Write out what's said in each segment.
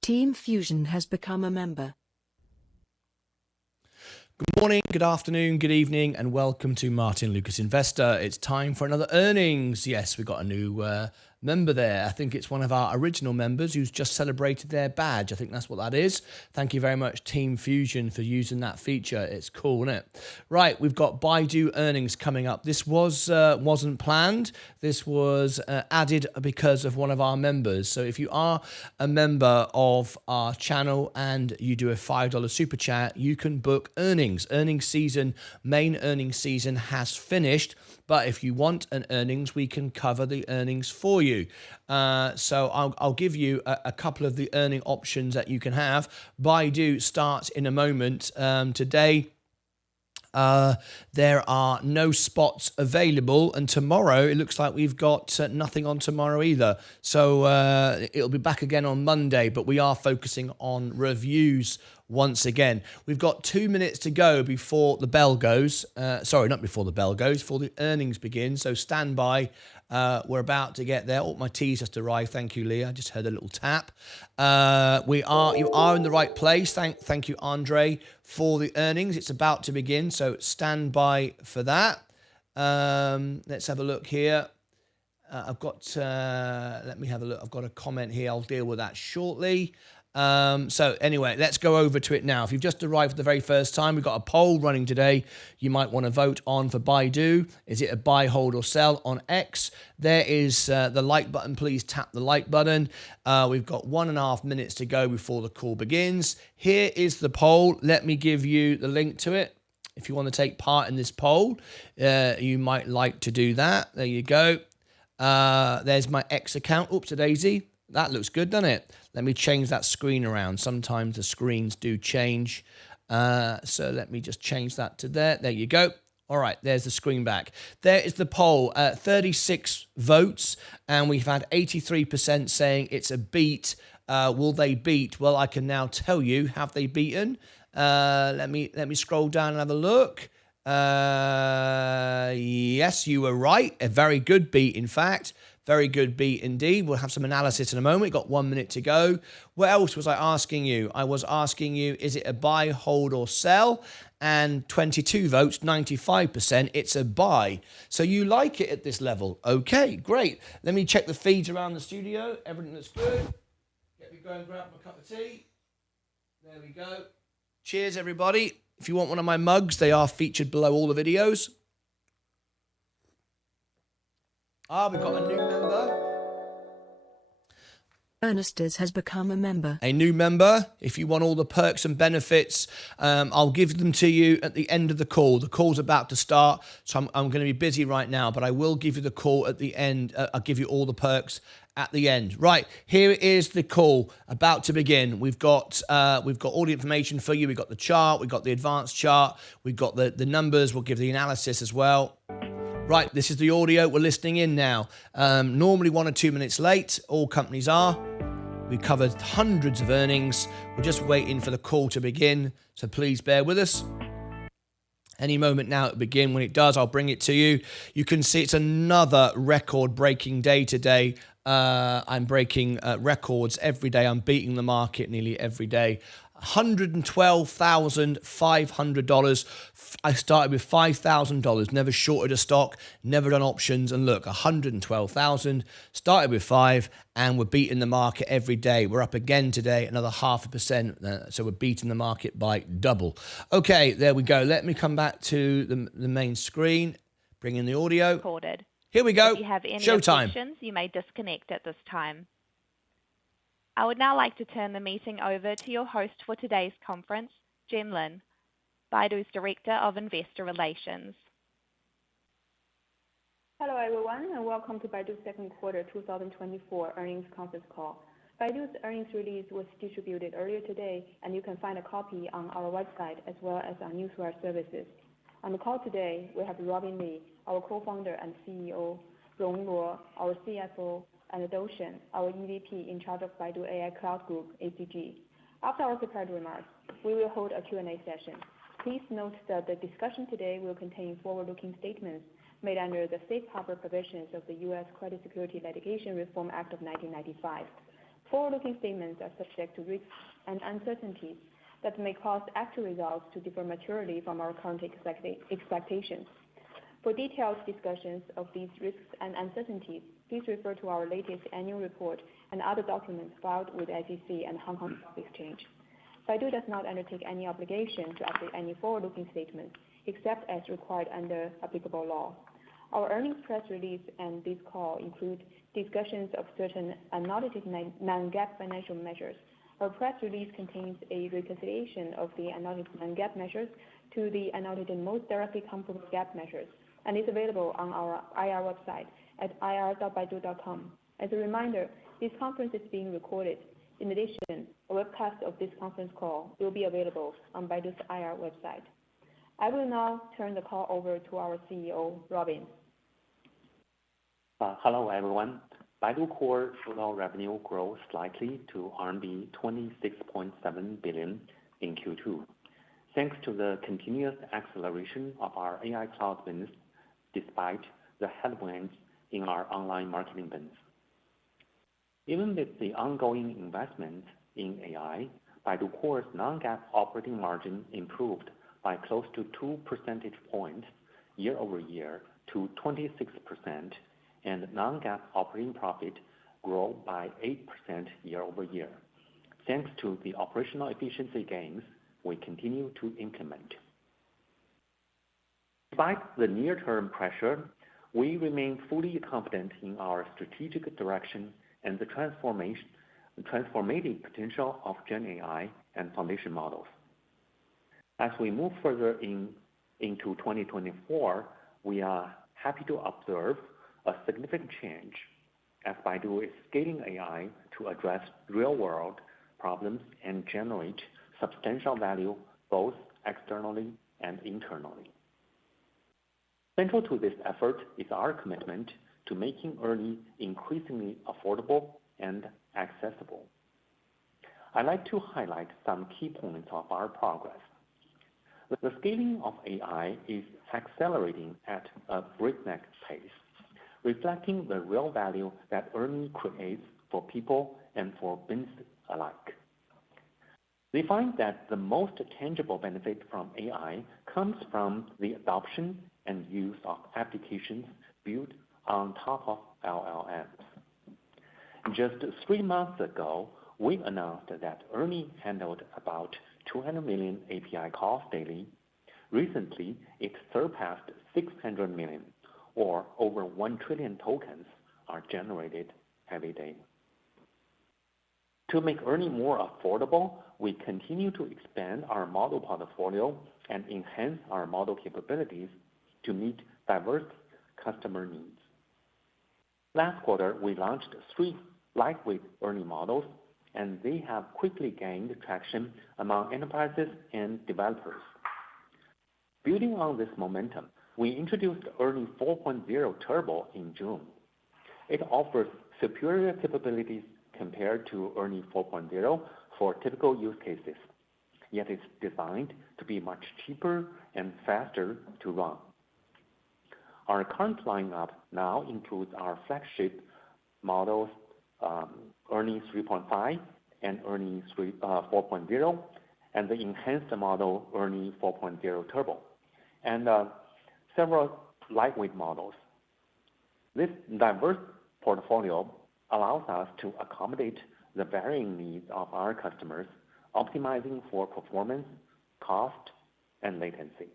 Team Fusion has become a member. Good morning, good afternoon, good evening, and welcome to Martyn Lucas Investor. It's time for another earnings. Yes, we've got a new member there. I think it's one of our original members who's just celebrated their badge. I think that's what that is. Thank you very much, Team Fusion, for using that feature. It's cool, isn't it? Right, we've got Baidu earnings coming up. This wasn't planned. This was added because of one of our members. So if you are a member of our channel and you do a $5 super chat, you can book earnings. Earnings season, main earnings season has finished. But if you want an earnings, we can cover the earnings for you. So I'll give you a couple of the earning options that you can have. Baidu starts in a moment. Today, there are no spots available, and tomorrow it looks like we've got nothing on tomorrow either. So it'll be back again on Monday, but we are focusing on reviews once again. We've got 2 minutes to go before the bell goes. Sorry, not before the bell goes, before the earnings begin. So stand by. We're about to get there. Oh, my tea's just arrived. Thank you, Leah. I just heard a little tap. You are in the right place. Thank you, Andre, for the earnings. It's about to begin, so stand by for that. Let's have a look here. Let me have a look. I've got a comment here. I'll deal with that shortly. So anyway, let's go over to it now. If you've just arrived for the very first time, we've got a poll running today. You might want to vote on for Baidu. Is it a buy, hold, or sell on X? There is the like button. Please tap the like button. We've got 1.5 minutes to go before the call begins. Here is the poll. Let me give you the link to it. If you want to take part in this poll, you might like to do that. There you go. There's my X account. Oops, a daisy. That looks good, doesn't it? Let me change that screen around. Sometimes the screens do change. So let me just change that to there. There you go. All right, there's the screen back. There is the poll. 36 votes, and we've had 83% saying it's a beat. Will they beat? Well, I can now tell you. Have they beaten? Let me scroll down and have a look. Yes, you were right. A very good beat, in fact. Very good beat indeed. We'll have some analysis in a moment. We've got 1 minute to go. What else was I asking you? I was asking you, is it a buy, hold, or sell? And 22 votes, 95%, it's a buy. So you like it at this level. Okay, great. Let me check the feeds around the studio. Everything looks good. Get me going and grab my cup of tea. There we go. Cheers, everybody. If you want one of my mugs, they are featured below all the videos. We've got a new member. Ernesters has become a member. A new member. If you want all the perks and benefits, I'll give them to you at the end of the call. The call's about to start, so I'm going to be busy right now, but I will give you the call at the end. I'll give you all the perks at the end. Right, here is the call about to begin. We've got all the information for you. We've got the chart. We've got the advanced chart. We've got the numbers. We'll give the analysis as well. Right, this is the audio. We're listening in now. Normally 1 or 2 minutes late. All companies are. We covered hundreds of earnings. We're just waiting for the call to begin, so please bear with us. Any moment now it'll begin. When it does, I'll bring it to you. You can see it's another record-breaking day today. I'm breaking records every day. I'm beating the market nearly every day. $112,500. I started with $5,000, never shorted a stock, never done options, and look, $112,000, started with 5, and we're beating the market every day. We're up again today, another 0.5%, so we're beating the market by double. Okay, there we go. Let me come back to the main screen, bring in the audio. Recorded. Here we go. If you have any Showtime. objections, you may disconnect at this time. I would now like to turn the meeting over to your host for today's conference, Jen Lin, Baidu's Director of Investor Relations. Hello everyone, and welcome to Baidu's second quarter 2024 earnings conference call. Baidu's earnings release was distributed earlier today, and you can find a copy on our website as well as on newswire services. On the call today, we have Robin Li, our co-founder and CEO, Rong Luo, our CFO, and Doshen, our EVP in charge of Baidu AI Cloud Group, ACG. After our prepared remarks, we will hold a Q&A session. Please note that the discussion today will contain forward-looking statements made under the Safe Harbor provisions of the U.S. Credit Security Litigation Reform Act of 1995. Forward-looking statements are subject to risks and uncertainties that may cause actual results to differ materially from our current expectations. For detailed discussions of these risks and uncertainties, please refer to our latest annual report and other documents filed with the SEC and Hong Kong Stock Exchange. Baidu does not undertake any obligation to update any forward-looking statements, except as required under applicable law. Our earnings press release and this call include discussions of certain unaudited non-GAAP financial measures. Our press release contains a reconciliation of the unaudited non-GAAP measures to the unaudited most directly comparable GAAP measures, and is available on our IR website at ir.baidu.com. As a reminder, this conference is being recorded. In addition, a webcast of this conference call will be available on Baidu's IR website. I will now turn the call over to our CEO, Robin. Hello, everyone. Baidu Core total revenue grew slightly to RMB 26.7 billion in Q2, thanks to the continuous acceleration of our AI cloud business, despite the headwinds in our online marketing business. Even with the ongoing investment in AI, Baidu Core's non-GAAP operating margin improved by close to 2 percentage points year-over-year to 26%, and non-GAAP operating profit grew by 8% year-over-year, thanks to the operational efficiency gains we continue to implement. Despite the near-term pressure, we remain fully confident in our strategic direction and the transformative potential of Gen AI and foundation models. As we move further into 2024, we are happy to observe a significant change as Baidu is scaling AI to address real-world problems and generate substantial value both externally and internally. Central to this effort is our commitment to making ERNIE increasingly affordable and accessible. I'd like to highlight some key points of our progress. The scaling of AI is accelerating at a breakneck pace, reflecting the real value that ERNIE creates for people and for business alike. We find that the most tangible benefit from AI comes from the adoption and use of applications built on top of LLMs. Just 3 months ago, we announced that ERNIE handled about 200 million API calls daily. Recently, it surpassed 600 million, or over 1 trillion tokens are generated every day. To make ERNIE more affordable, we continue to expand our model portfolio and enhance our model capabilities to meet diverse customer needs. Last quarter, we launched 3 lightweight ERNIE models, and they have quickly gained traction among enterprises and developers. Building on this momentum, we introduced ERNIE 4.0 Turbo in June. It offers superior capabilities compared to ERNIE 4.0 for typical use cases, yet it's designed to be much cheaper and faster to run. Our current lineup now includes our flagship models, ERNIE 3.5 and ERNIE 4.0, and the enhanced model, ERNIE 4.0 Turbo, and several lightweight models. This diverse portfolio allows us to accommodate the varying needs of our customers, optimizing for performance, cost, and latency.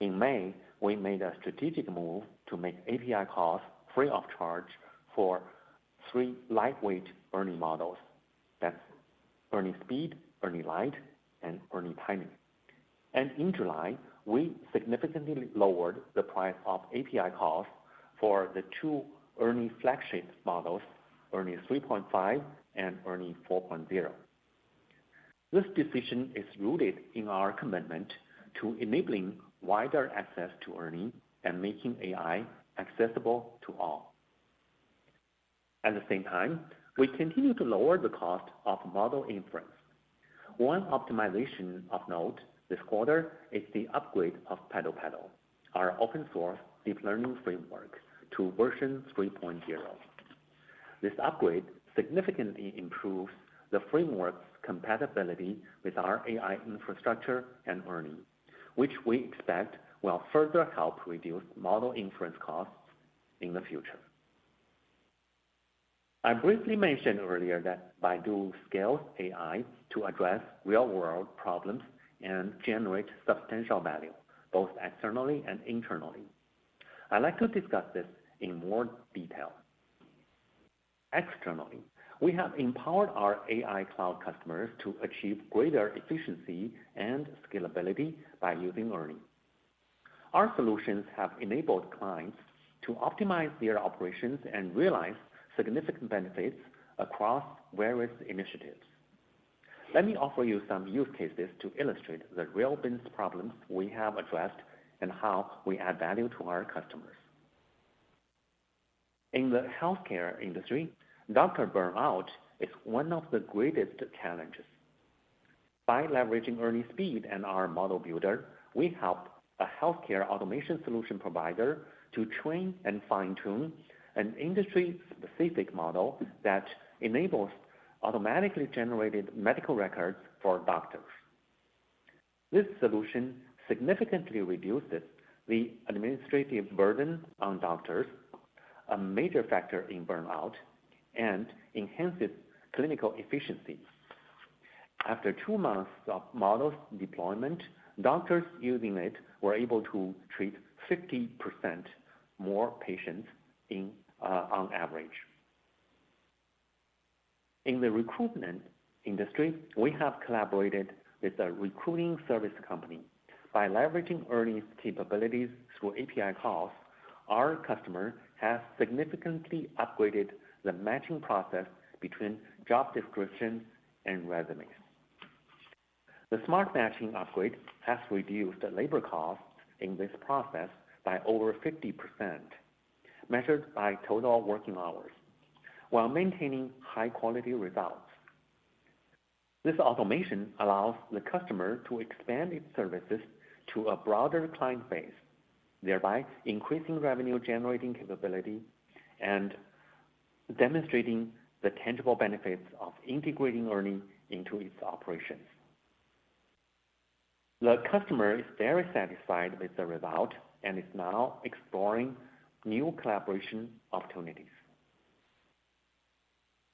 In May, we made a strategic move to make API calls free of charge for 3 lightweight ERNIE models. That's ERNIE Speed, ERNIE Lite, and ERNIE Tiny. And in July, we significantly lowered the price of API calls for the 2 ERNIE flagship models, ERNIE 3.5 and ERNIE 4.0. This decision is rooted in our commitment to enabling wider access to ERNIE and making AI accessible to all. At the same time, we continue to lower the cost of model inference. One optimization of note this quarter is the upgrade of PaddlePaddle, our open-source deep learning framework to version 3.0. This upgrade significantly improves the framework's compatibility with our AI infrastructure and ERNIE, which we expect will further help reduce model inference costs in the future. I briefly mentioned earlier that Baidu scales AI to address real-world problems and generate substantial value, both externally and internally. I'd like to discuss this in more detail. Externally, we have empowered our AI cloud customers to achieve greater efficiency and scalability by using ERNIE. Our solutions have enabled clients to optimize their operations and realize significant benefits across various initiatives. Let me offer you some use cases to illustrate the real business problems we have addressed and how we add value to our customers. In the healthcare industry, doctor burnout is one of the greatest challenges. By leveraging ERNIE Speed and our model builder, we help a healthcare automation solution provider to train and fine-tune an industry-specific model that enables automatically generated medical records for doctors. This solution significantly reduces the administrative burden on doctors, a major factor in burnout, and enhances clinical efficiency. After 2 months of models deployment, doctors using it were able to treat 50% more patients on average. In the recruitment industry, we have collaborated with a recruiting service company. By leveraging ERNIE's capabilities through API calls, our customer has significantly upgraded the matching process between job descriptions and resumes. The smart matching upgrade has reduced labor costs in this process by over 50%, measured by total working hours, while maintaining high-quality results. This automation allows the customer to expand its services to a broader client base, thereby increasing revenue-generating capability and demonstrating the tangible benefits of integrating ERNIE into its operations. The customer is very satisfied with the result and is now exploring new collaboration opportunities.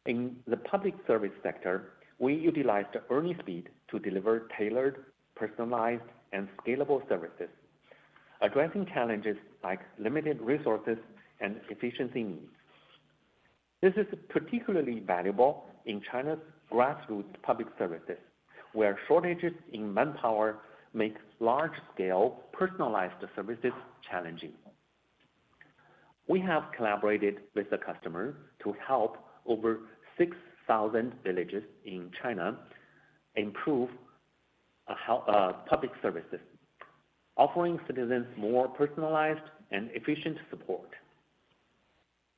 In the public service sector, we utilized ERNIE Speed to deliver tailored, personalized, and scalable services, addressing challenges like limited resources and efficiency needs. This is particularly valuable in China's grassroots public services, where shortages in manpower make large-scale personalized services challenging. We have collaborated with the customer to help over 6,000 villages in China improve public services, offering citizens more personalized and efficient support.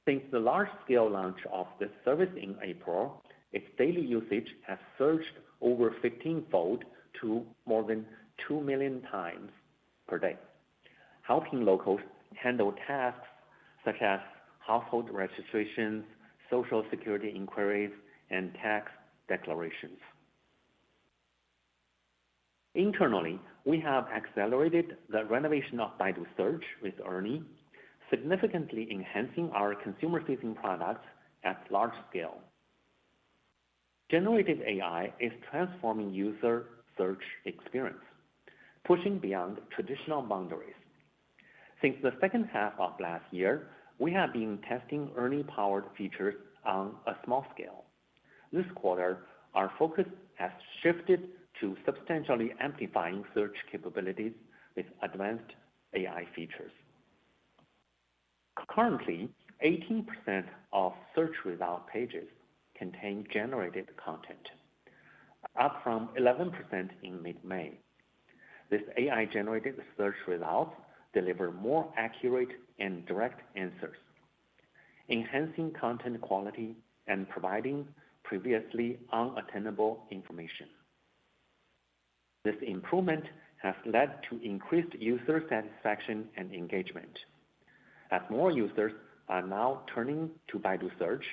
Since the large-scale launch of this service in April, its daily usage has surged over 15-fold to more than 2 million times per day, helping locals handle tasks such as household registrations, social security inquiries, and tax declarations. Internally, we have accelerated the renovation of Baidu Search with ERNIE, significantly enhancing our consumer-facing products at large scale. Generative AI is transforming user search experience, pushing beyond traditional boundaries. Since the second half of last year, we have been testing ERNIE-powered features on a small scale. This quarter, our focus has shifted to substantially amplifying search capabilities with advanced AI features. Currently, 18% of search result pages contain generated content, up from 11% in mid-May. This AI-generated search results deliver more accurate and direct answers, enhancing content quality and providing previously unattainable information. This improvement has led to increased user satisfaction and engagement, as more users are now turning to Baidu Search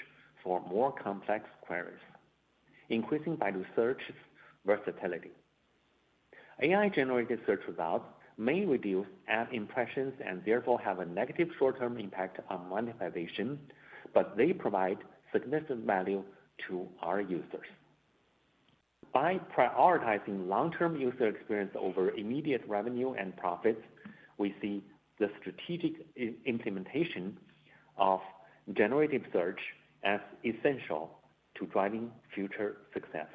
for more complex queries, increasing Baidu Search's versatility. AI-generated search results may reduce ad impressions and therefore have a negative short-term impact on monetization, but they provide significant value to our users. By prioritizing long-term user experience over immediate revenue and profits, we see the strategic implementation of generative search as essential to driving future success.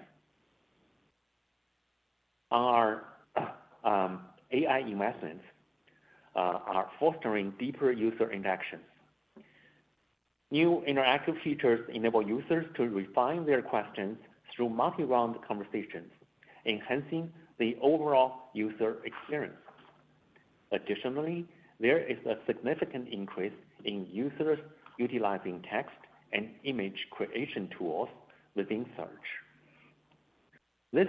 Our AI investments are fostering deeper user interactions. New interactive features enable users to refine their questions through multi-round conversations, enhancing the overall user experience. Additionally, there is a significant increase in users utilizing text and image creation tools within search. This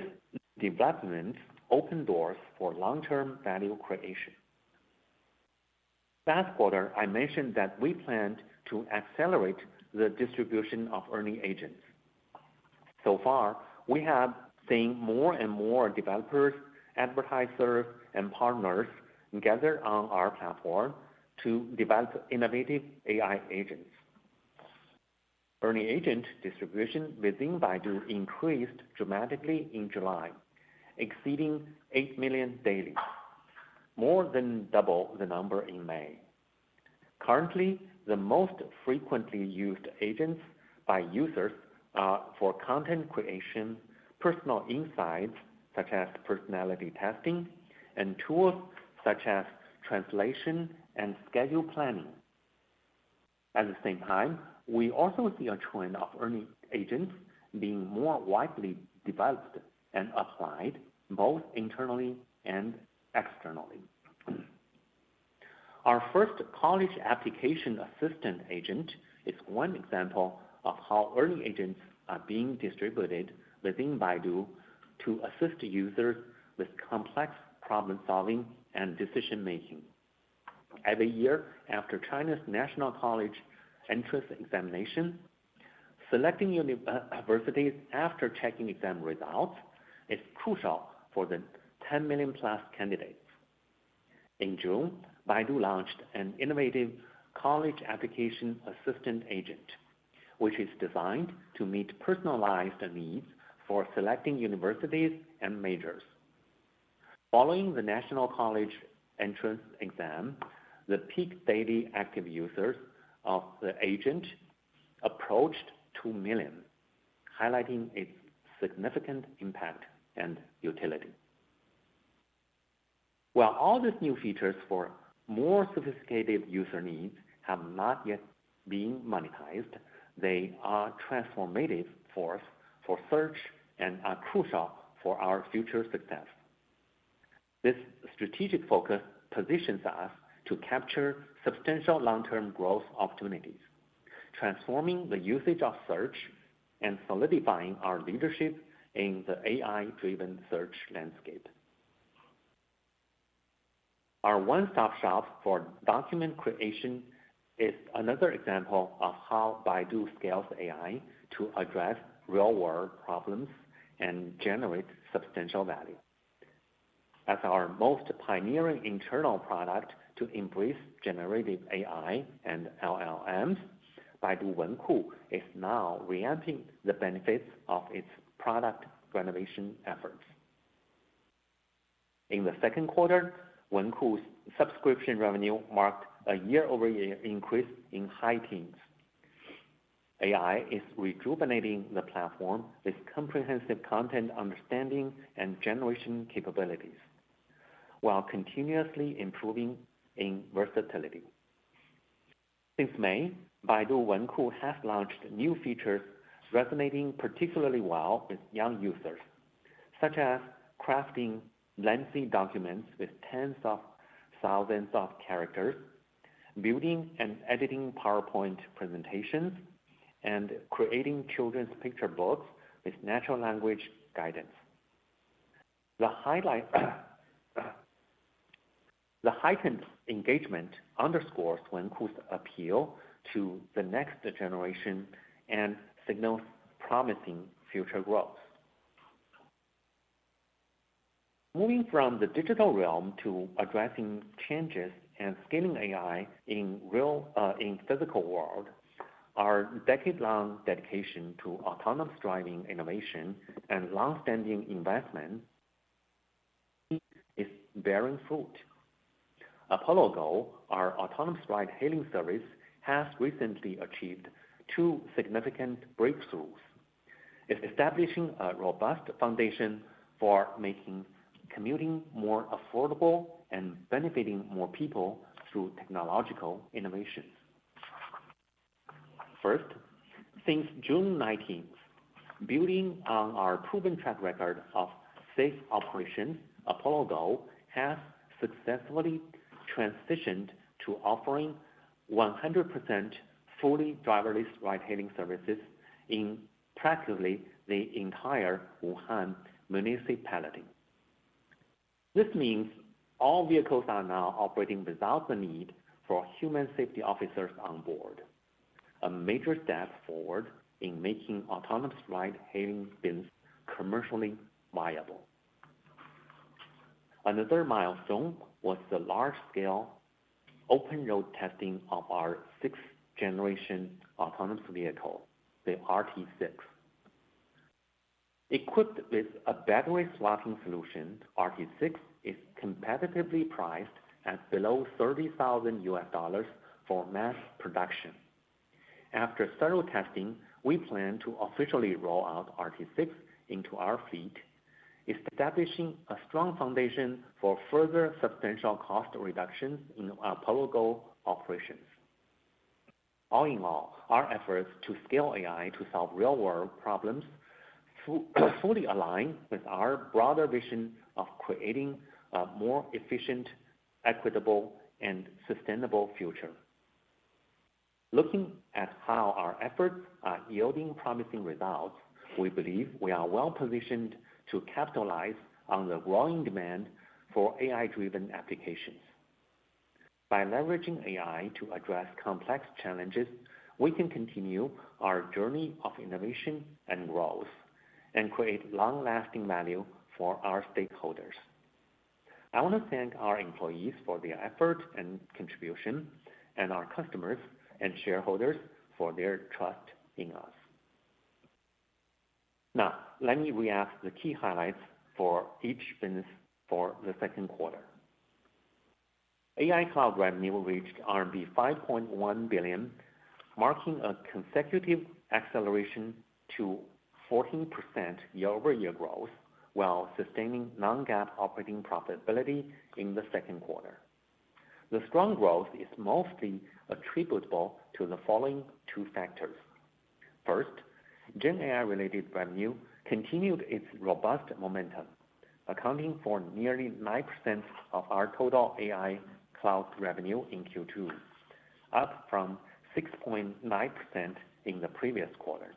development open doors for long-term value creation. Last quarter, I mentioned that we planned to accelerate the distribution of ERNIE agents. So far, we have seen more and more developers, advertisers, and partners gather on our platform to develop innovative AI agents. ERNIE agent distribution within Baidu increased dramatically in July, exceeding 8 million daily, more than double the number in May. Currently, the most frequently used agents by users are for content creation, personal insights such as personality testing, and tools such as translation and schedule planning. At the same time, we also see a trend of ERNIE agents being more widely developed and applied both internally and externally. Our first college application assistant agent is one example of how ERNIE agents are being distributed within Baidu to assist users with complex problem-solving and decision-making. Every year after China's National College entrance examination, selecting universities after checking exam results is crucial for the 10 million plus candidates. In June, Baidu launched an innovative college application assistant agent, which is designed to meet personalized needs for selecting universities and majors. Following the National College entrance exam, the peak daily active users of the agent approached 2 million, highlighting its significant impact and utility. While all these new features for more sophisticated user needs have not yet been monetized, they are transformative force for search and are crucial for our future success. This strategic focus positions us to capture substantial long-term growth opportunities, transforming the usage of search and solidifying our leadership in the AI-driven search landscape. Our one-stop shop for document creation is another example of how Baidu scales AI to address real-world problems and generate substantial value. As our most pioneering internal product to embrace generative AI and LLMs, Baidu Wenku is now reaping the benefits of its product renovation efforts. In the second quarter, Wenku's subscription revenue marked a year-over-year increase in high teens. AI is rejuvenating the platform with comprehensive content understanding and generation capabilities, while continuously improving in versatility. Since May, Baidu Wenku has launched new features resonating particularly well with young users, such as crafting lengthy documents with tens of thousands of characters, building and editing PowerPoint presentations, and creating children's picture books with natural language guidance. The highlight The heightened engagement underscores Wenku's appeal to the next generation and signals promising future growth. Moving from the digital realm to addressing changes and scaling AI in physical world, our decade-long dedication to autonomous driving innovation and long-standing investment is bearing fruit. Apollo Go, our autonomous ride-hailing service, has recently achieved two significant breakthroughs. It's establishing a robust foundation for making commuting more affordable and benefiting more people through technological innovations. First, since June 19th, building on our proven track record of safe operations, Apollo Go has successfully transitioned to offering 100% fully driverless ride-hailing services in practically the entire Wuhan municipality. This means all vehicles are now operating without the need for human safety officers on board, a major step forward in making autonomous ride-hailing business commercially viable. Another milestone was the large-scale open road testing of our sixth-generation autonomous vehicle, the RT6. Equipped with a battery swapping solution, RT6 is competitively priced at below $30,000 for mass production. After thorough testing, we plan to officially roll out RT6 into our fleet, establishing a strong foundation for further substantial cost reductions in Apollo Go operations. All in all, our efforts to scale AI to solve real-world problems fully align with our broader vision of creating a more efficient, equitable, and sustainable future. Looking at how our efforts are yielding promising results, we believe we are well positioned to capitalize on the growing demand for AI-driven applications. By leveraging AI to address complex challenges, we can continue our journey of innovation and growth and create long-lasting value for our stakeholders. I want to thank our employees for their effort and contribution, and our customers and shareholders for their trust in us. Now, let me recap the key highlights for each business for the second quarter. AI cloud revenue reached RMB 5.1 billion, marking a consecutive acceleration to 14% year-over-year growth, while sustaining non-GAAP operating profitability in the second quarter. The strong growth is mostly attributable to the following two factors. First, Gen AI-related revenue continued its robust momentum, accounting for nearly 9% of our total AI cloud revenue in Q2, up from 6.9% in the previous quarter.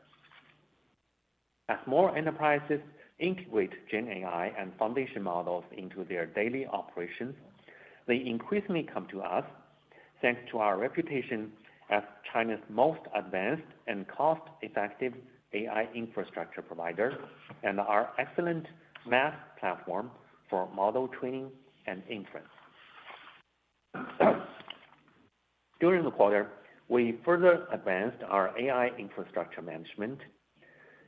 As more enterprises integrate Gen AI and foundation models into their daily operations, they increasingly come to us thanks to our reputation as China's most advanced and cost-effective AI infrastructure provider and our excellent MaaS platform for model training and inference. During the quarter, we further advanced our AI infrastructure management,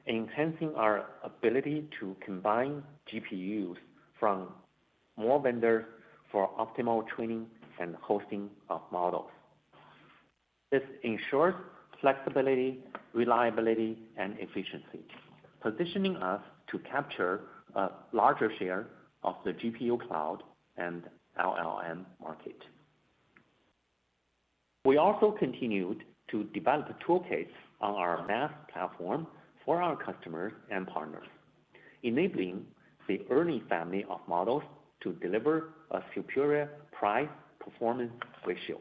enhancing our ability to combine GPUs from more vendors for optimal training and hosting of models. This ensures flexibility, reliability, and efficiency, positioning us to capture a larger share of the GPU cloud and LLM market. We also continued to develop toolkits on our MaaS platform for our customers and partners, enabling the ERNIE family of models to deliver a superior price-performance ratio.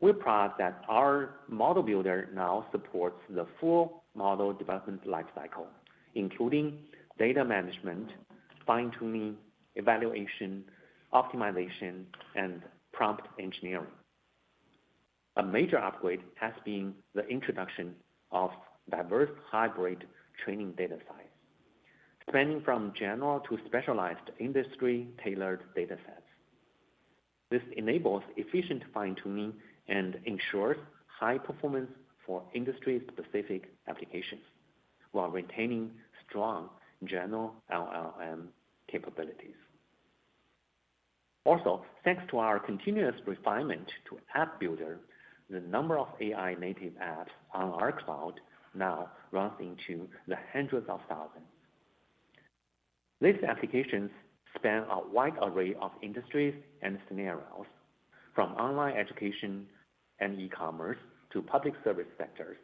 We're proud that our model builder now supports the full model development lifecycle, including data management, fine-tuning, evaluation, optimization, and prompt engineering. A major upgrade has been the introduction of diverse hybrid training data sets, spanning from general to specialized industry-tailored datasets. This enables efficient fine-tuning and ensures high performance for industry-specific applications, while retaining strong general LLM capabilities. Also, thanks to our continuous refinement to App Builder, the number of AI-native apps on our cloud now runs into the hundreds of thousands. These applications span a wide array of industries and scenarios, from online education and e-commerce to public service sectors,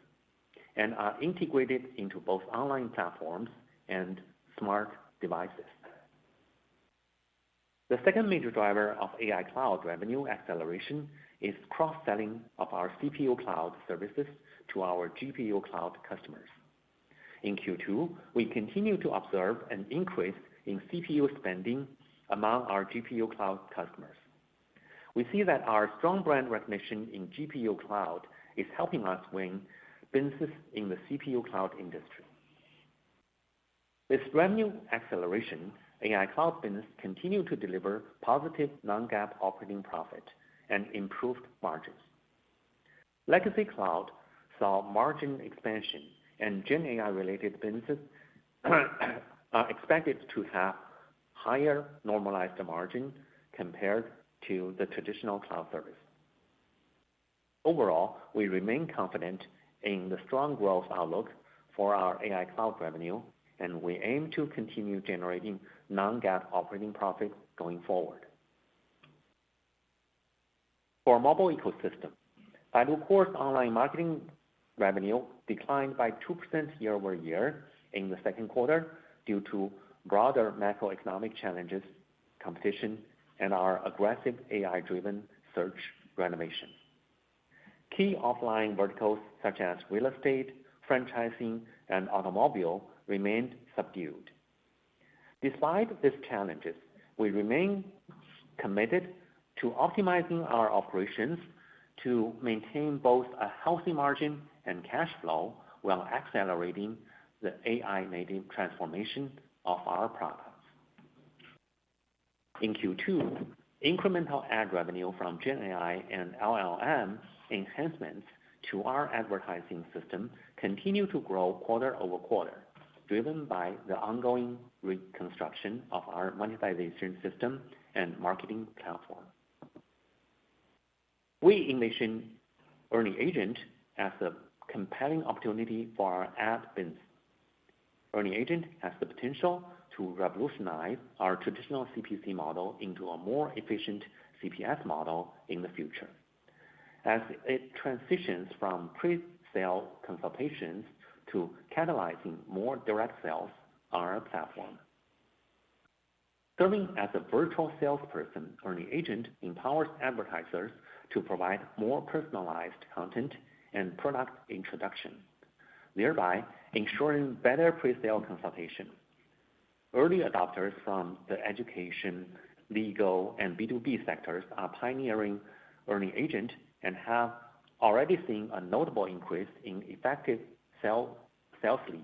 and are integrated into both online platforms and smart devices. The second major driver of AI cloud revenue acceleration is cross-selling of our CPU cloud services to our GPU cloud customers. In Q2, we continue to observe an increase in CPU spending among our GPU cloud customers. We see that our strong brand recognition in GPU cloud is helping us win businesses in the CPU cloud industry. With revenue acceleration, AI cloud business continue to deliver positive non-GAAP operating profit and improved margins. Legacy cloud saw margin expansion, and Gen AI-related businesses are expected to have higher normalized margin compared to the traditional cloud service. Overall, we remain confident in the strong growth outlook for our AI cloud revenue, and we aim to continue generating non-GAAP operating profit going forward. For mobile ecosystem, Baidu Core's online marketing revenue declined by 2% year-over-year in the second quarter due to broader macroeconomic challenges, competition, and our aggressive AI-driven search renovation. Key offline verticals such as real estate, franchising, and automobile remained subdued. Despite these challenges, we remain committed to optimizing our operations to maintain both a healthy margin and cash flow while accelerating the AI-native transformation of our products. In Q2, incremental ad revenue from Gen AI and LLM enhancements to our advertising system continue to grow quarter-over-quarter, driven by the ongoing reconstruction of our monetization system and marketing platform. We envision Ernie Agent as a compelling opportunity for our ad business. Ernie Agent has the potential to revolutionize our traditional CPC model into a more efficient CPS model in the future, as it transitions from pre-sale consultations to catalyzing more direct sales on our platform. Serving as a virtual salesperson, Ernie Agent empowers advertisers to provide more personalized content and product introduction, thereby ensuring better pre-sale consultation. Early adopters from the education, legal, and B2B sectors are pioneering Ernie Agent and have already seen a notable increase in effective sales leads.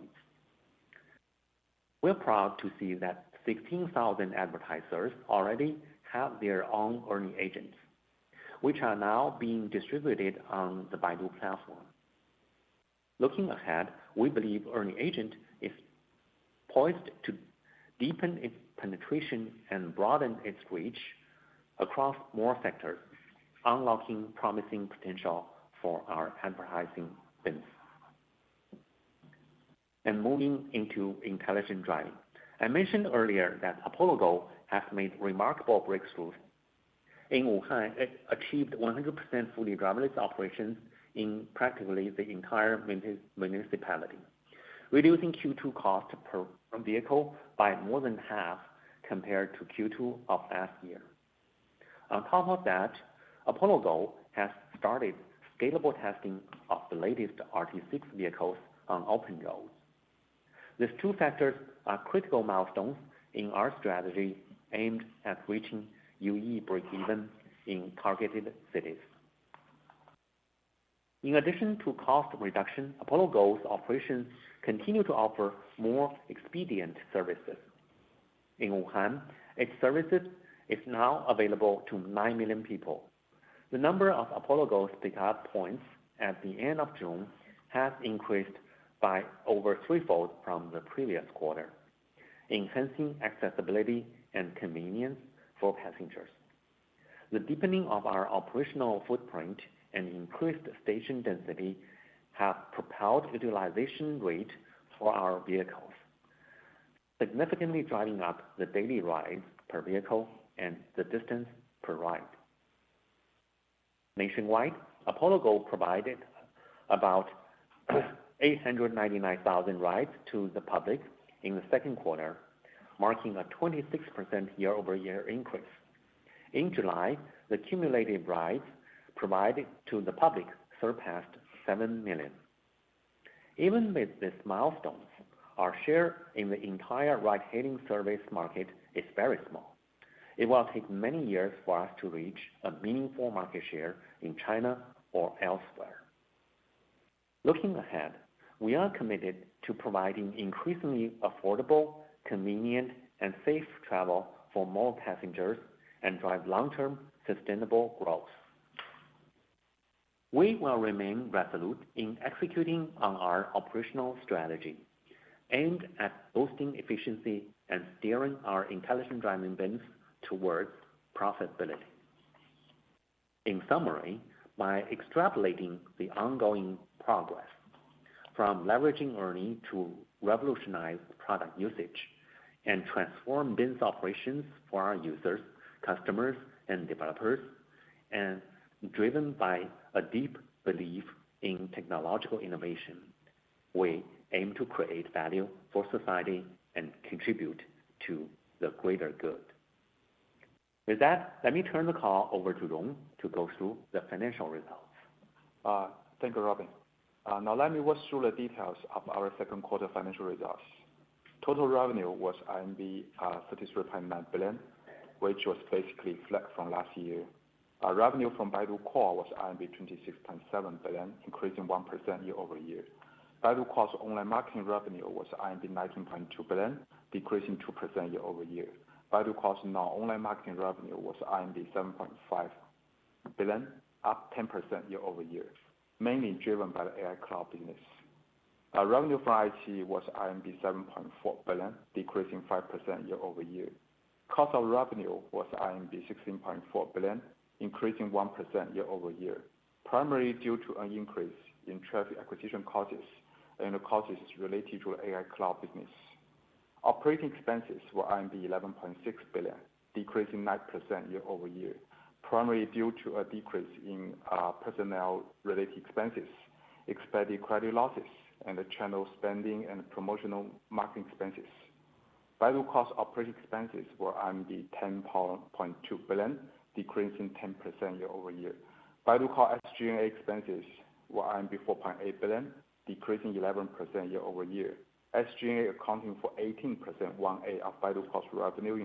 We're proud to see that 16,000 advertisers already have their own Ernie Agents, which are now being distributed on the Baidu platform. Looking ahead, we believe Ernie Agent is poised to deepen its penetration and broaden its reach across more sectors, unlocking promising potential for our advertising business. And moving into intelligent driving. I mentioned earlier that Apollo Go has made remarkable breakthroughs. In Wuhan, it achieved 100% fully driverless operations in practically the entire municipality, reducing Q2 cost per vehicle by more than half compared to Q2 of last year. On top of that, Apollo Go has started scalable testing of the latest RT6 vehicles on open roads. These two factors are critical milestones in our strategy aimed at reaching UE break-even in targeted cities. In addition to cost reduction, Apollo Go's operations continue to offer more expedient services. In Wuhan, its services is now available to 9 million people. The number of Apollo Go's pickup points at the end of June has increased by over threefold from the previous quarter, enhancing accessibility and convenience for passengers. The deepening of our operational footprint and increased station density have propelled utilization rate for our vehicles, significantly driving up the daily rides per vehicle and the distance per ride. Nationwide, Apollo Go provided about 899,000 rides to the public in the second quarter, marking a 26% year-over-year increase. In July, the cumulative rides provided to the public surpassed 7 million. Even with these milestones, our share in the entire ride-hailing service market is very small. It will take many years for us to reach a meaningful market share in China or elsewhere. Looking ahead, we are committed to providing increasingly affordable, convenient, and safe travel for more passengers and drive long-term sustainable growth. We will remain resolute in executing on our operational strategy, aimed at boosting efficiency and steering our intelligent driving business towards profitability. In summary, by extrapolating the ongoing progress from leveraging ERNIE to revolutionize product usage and transform business operations for our users, customers, and developers, and driven by a deep belief in technological innovation, we aim to create value for society and contribute to the greater good. With that, let me turn the call over to Rong to go through the financial results. Thank you, Robin. Now let me walk through the details of our second quarter financial results. Total revenue was 33.9 billion, which was basically flat from last year. Revenue from Baidu Core was 26.7 billion, increasing 1% year-over-year. Baidu Core's online marketing revenue was 19.2 billion, decreasing 2% year-over-year. Baidu Core's non-online marketing revenue was 7.5 billion, up 10% year-over-year, mainly driven by the AI cloud business. Revenue from IT was 7.4 billion, decreasing 5% year-over-year. Cost of revenue was 16.4 billion, increasing 1% year-over-year, primarily due to an increase in traffic acquisition costs and the costs related to AI cloud business. Operating expenses were 11.6 billion, decreasing 9% year-over-year, primarily due to a decrease in personnel-related expenses, expected credit losses, and the channel spending and promotional marketing expenses. Baidu Core's operating expenses were 10.2 billion, decreasing 10% year-over-year. Baidu Core SG&A expenses were 4.8 billion, decreasing 11% year-over-year. SG&A accounting for 18% of Baidu Core's revenue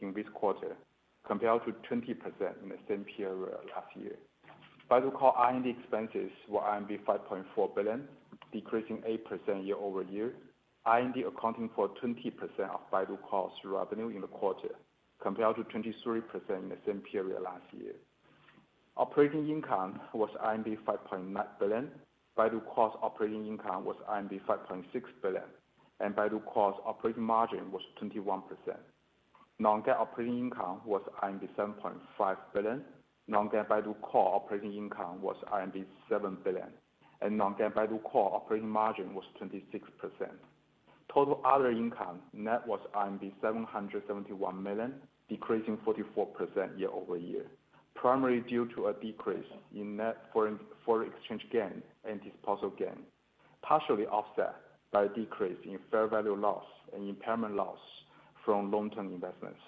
in this quarter, compared to 20% in the same period last year. Baidu Core R&D expenses were 5.4 billion, decreasing 8% year-over-year. R&D accounting for 20% of Baidu Core's revenue in the quarter, compared to 23% in the same period last year. Operating income was 5.9 billion. Baidu Core's operating income was 5.6 billion, and Baidu Core's operating margin was 21%. Non-GAAP operating income was 7.5 billion. Non-GAAP Baidu Core operating income was 7 billion, and non-GAAP Baidu Core operating margin was 26%. Total other income net was 771 million, decreasing 44% year-over-year, primarily due to a decrease in net foreign exchange gain and disposal gain, partially offset by a decrease in fair value loss and impairment loss from long-term investments.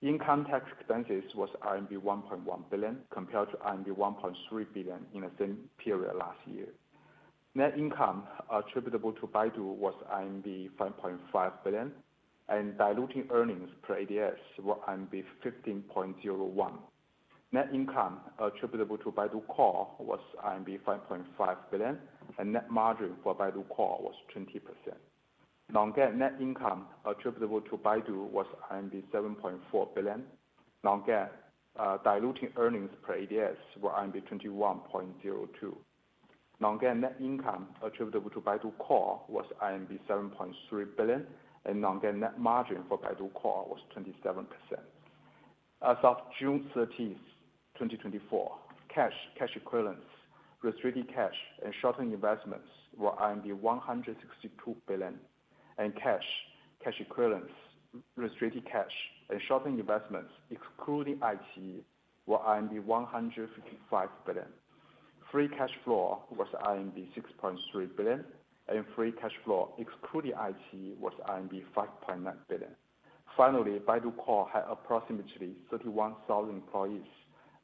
Income tax expenses was 1.1 billion compared to 1.3 billion in the same period last year. Net income attributable to Baidu was 5.5 billion, and diluted earnings per ADS were 15.01. Net income attributable to Baidu Core was 5.5 billion, and net margin for Baidu Core was 20%. Non-GAAP net income attributable to Baidu was 7.4 billion. Non-GAAP diluted earnings per ADS were 21.02. Non-GAAP net income attributable to Baidu Core was 7.3 billion, and non-GAAP net margin for Baidu Core was 27%. As of June 30th, 2024, cash equivalents, restricted cash, and short-term investments were 162 billion, and cash equivalents, restricted cash, and short-term investments, excluding iQIYI, were 155 billion. Free cash flow was 6.3 billion, and free cash flow excluding iQIYI was 5.9 billion. Finally, Baidu Core had approximately 31,000 employees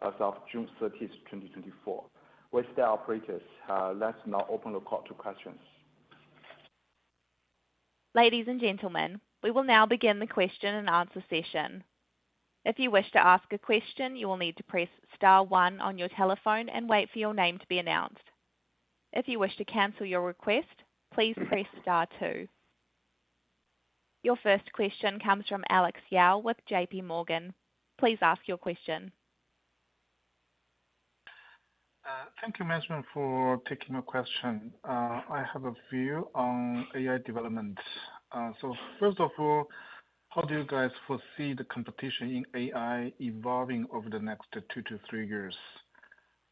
as of June 30th, 2024. With that, operators, let's now open the call to questions. Ladies and gentlemen, we will now begin the question and answer session. If you wish to ask a question, you will need to press star 1 on your telephone and wait for your name to be announced. If you wish to cancel your request, please press star 2. Your first question comes from Alex Yao with JP Morgan. Please ask your question. Thank you, management, for taking my question. I have a view on AI development. So first of all, how do you guys foresee the competition in AI evolving over the next 2 to 3 years?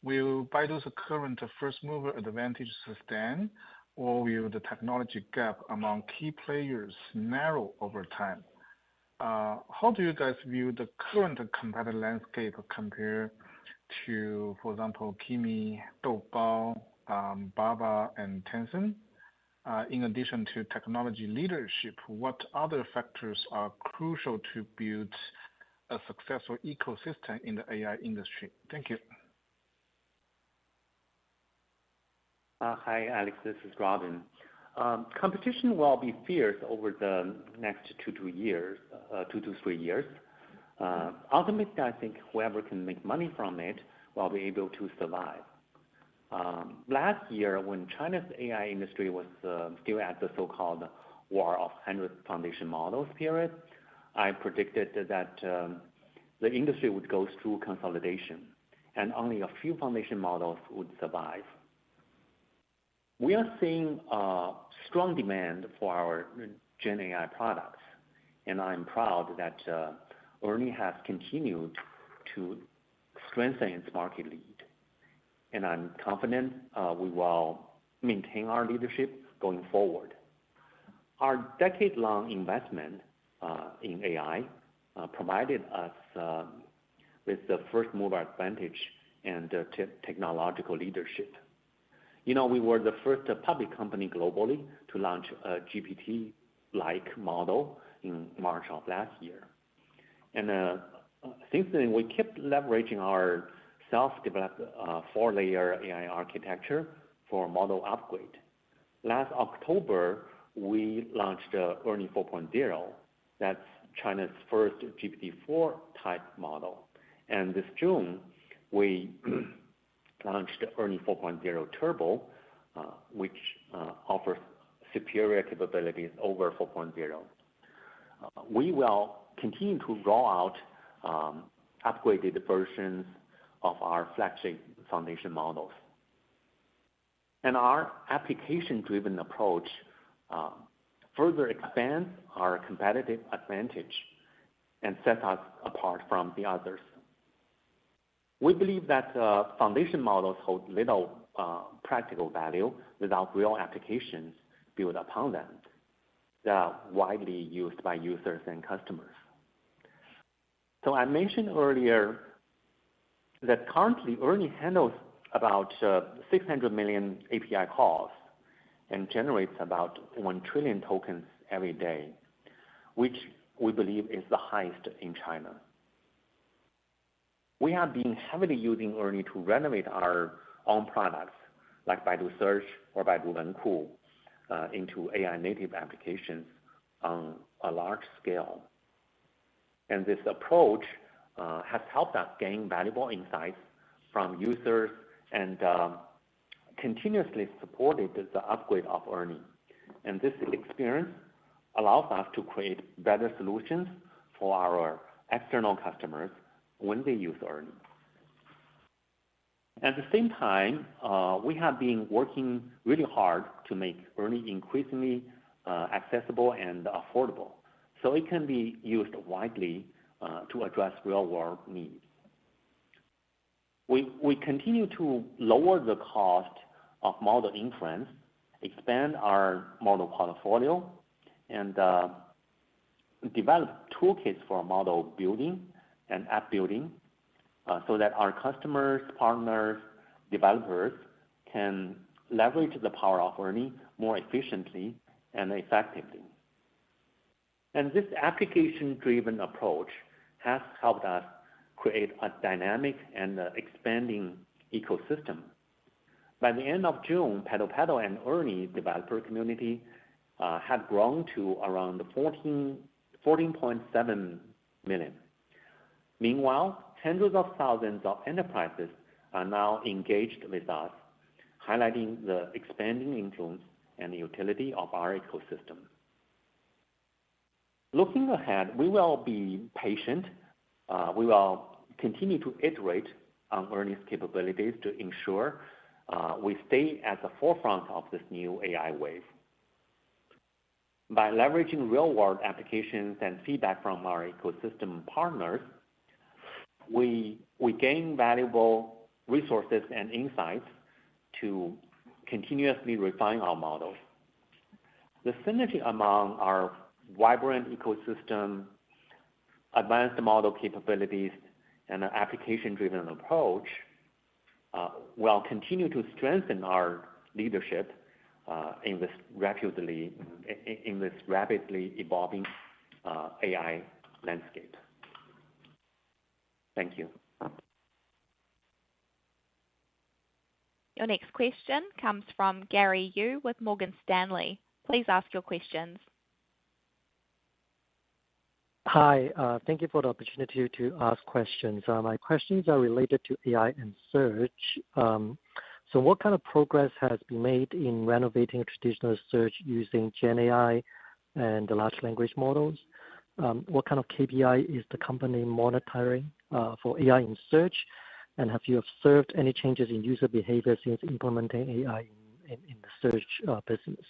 Will Baidu's current first mover advantage sustain, or will the technology gap among key players narrow over time? How do you guys view the current competitive landscape compared to, for example, Kimi, Doubao, Baba, and Tencent? In addition to technology leadership, what other factors are crucial to build a successful ecosystem in the AI industry? Thank you. Hi, Alex. This is Robin. Competition will be fierce over the next 2 to 3 years. Ultimately, I think whoever can make money from it will be able to survive. Last year, when China's AI industry was still at the so-called war of 100 foundation models period, I predicted that the industry would go through consolidation, and only a few foundation models would survive. We are seeing strong demand for our Gen AI products, and I'm proud that ERNIE has continued to strengthen its market lead. And I'm confident we will maintain our leadership going forward. Our decade-long investment in AI provided us with the first mover advantage and technological leadership. You know, we were the first public company globally to launch a GPT-like model in March of last year. And since then, we kept leveraging our self-developed 4-layer AI architecture for model upgrade. Last October, we launched ERNIE 4.0. That's China's first GPT-4 type model. And this June, we launched ERNIE 4.0 Turbo, which offers superior capabilities over 4.0. We will continue to roll out upgraded versions of our flagship foundation models. And our application-driven approach further expands our competitive advantage and sets us apart from the others. We believe that foundation models hold little practical value without real applications built upon them that are widely used by users and customers. So I mentioned earlier that currently ERNIE handles about 600 million API calls and generates about 1 trillion tokens every day, which we believe is the highest in China. We have been heavily using ERNIE to renovate our own products like Baidu Search or Baidu Wenku into AI native applications on a large scale. And this approach has helped us gain valuable insights from users and continuously supported the upgrade of ERNIE. And this experience allows us to create better solutions for our external customers when they use ERNIE. At the same time, we have been working really hard to make ERNIE increasingly accessible and affordable, so it can be used widely to address real-world needs. We continue to lower the cost of model inference, expand our model portfolio, and develop toolkits for model building and app building so that our customers, partners, developers can leverage the power of ERNIE more efficiently and effectively. And this application-driven approach has helped us create a dynamic and expanding ecosystem. By the end of June, PaddlePaddle and ERNIE developer community had grown to around 14.7 million. Meanwhile, hundreds of thousands of enterprises are now engaged with us, highlighting the expanding influence and utility of our ecosystem. Looking ahead, we will be patient. We will continue to iterate on ERNIE's capabilities to ensure we stay at the forefront of this new AI wave. By leveraging real-world applications and feedback from our ecosystem partners, we gain valuable resources and insights to continuously refine our models. The synergy among our vibrant ecosystem, advanced model capabilities, and an application-driven approach will continue to strengthen our leadership in this rapidly evolving AI landscape. Thank you. Your next question comes from Gary Yu with Morgan Stanley. Please ask your questions. Hi, thank you for the opportunity to ask questions. My questions are related to AI and search. So what kind of progress has been made in renovating traditional search using Gen AI and the large language models? What kind of KPI is the company monitoring for AI in search? And have you observed any changes in user behavior since implementing AI in the search business?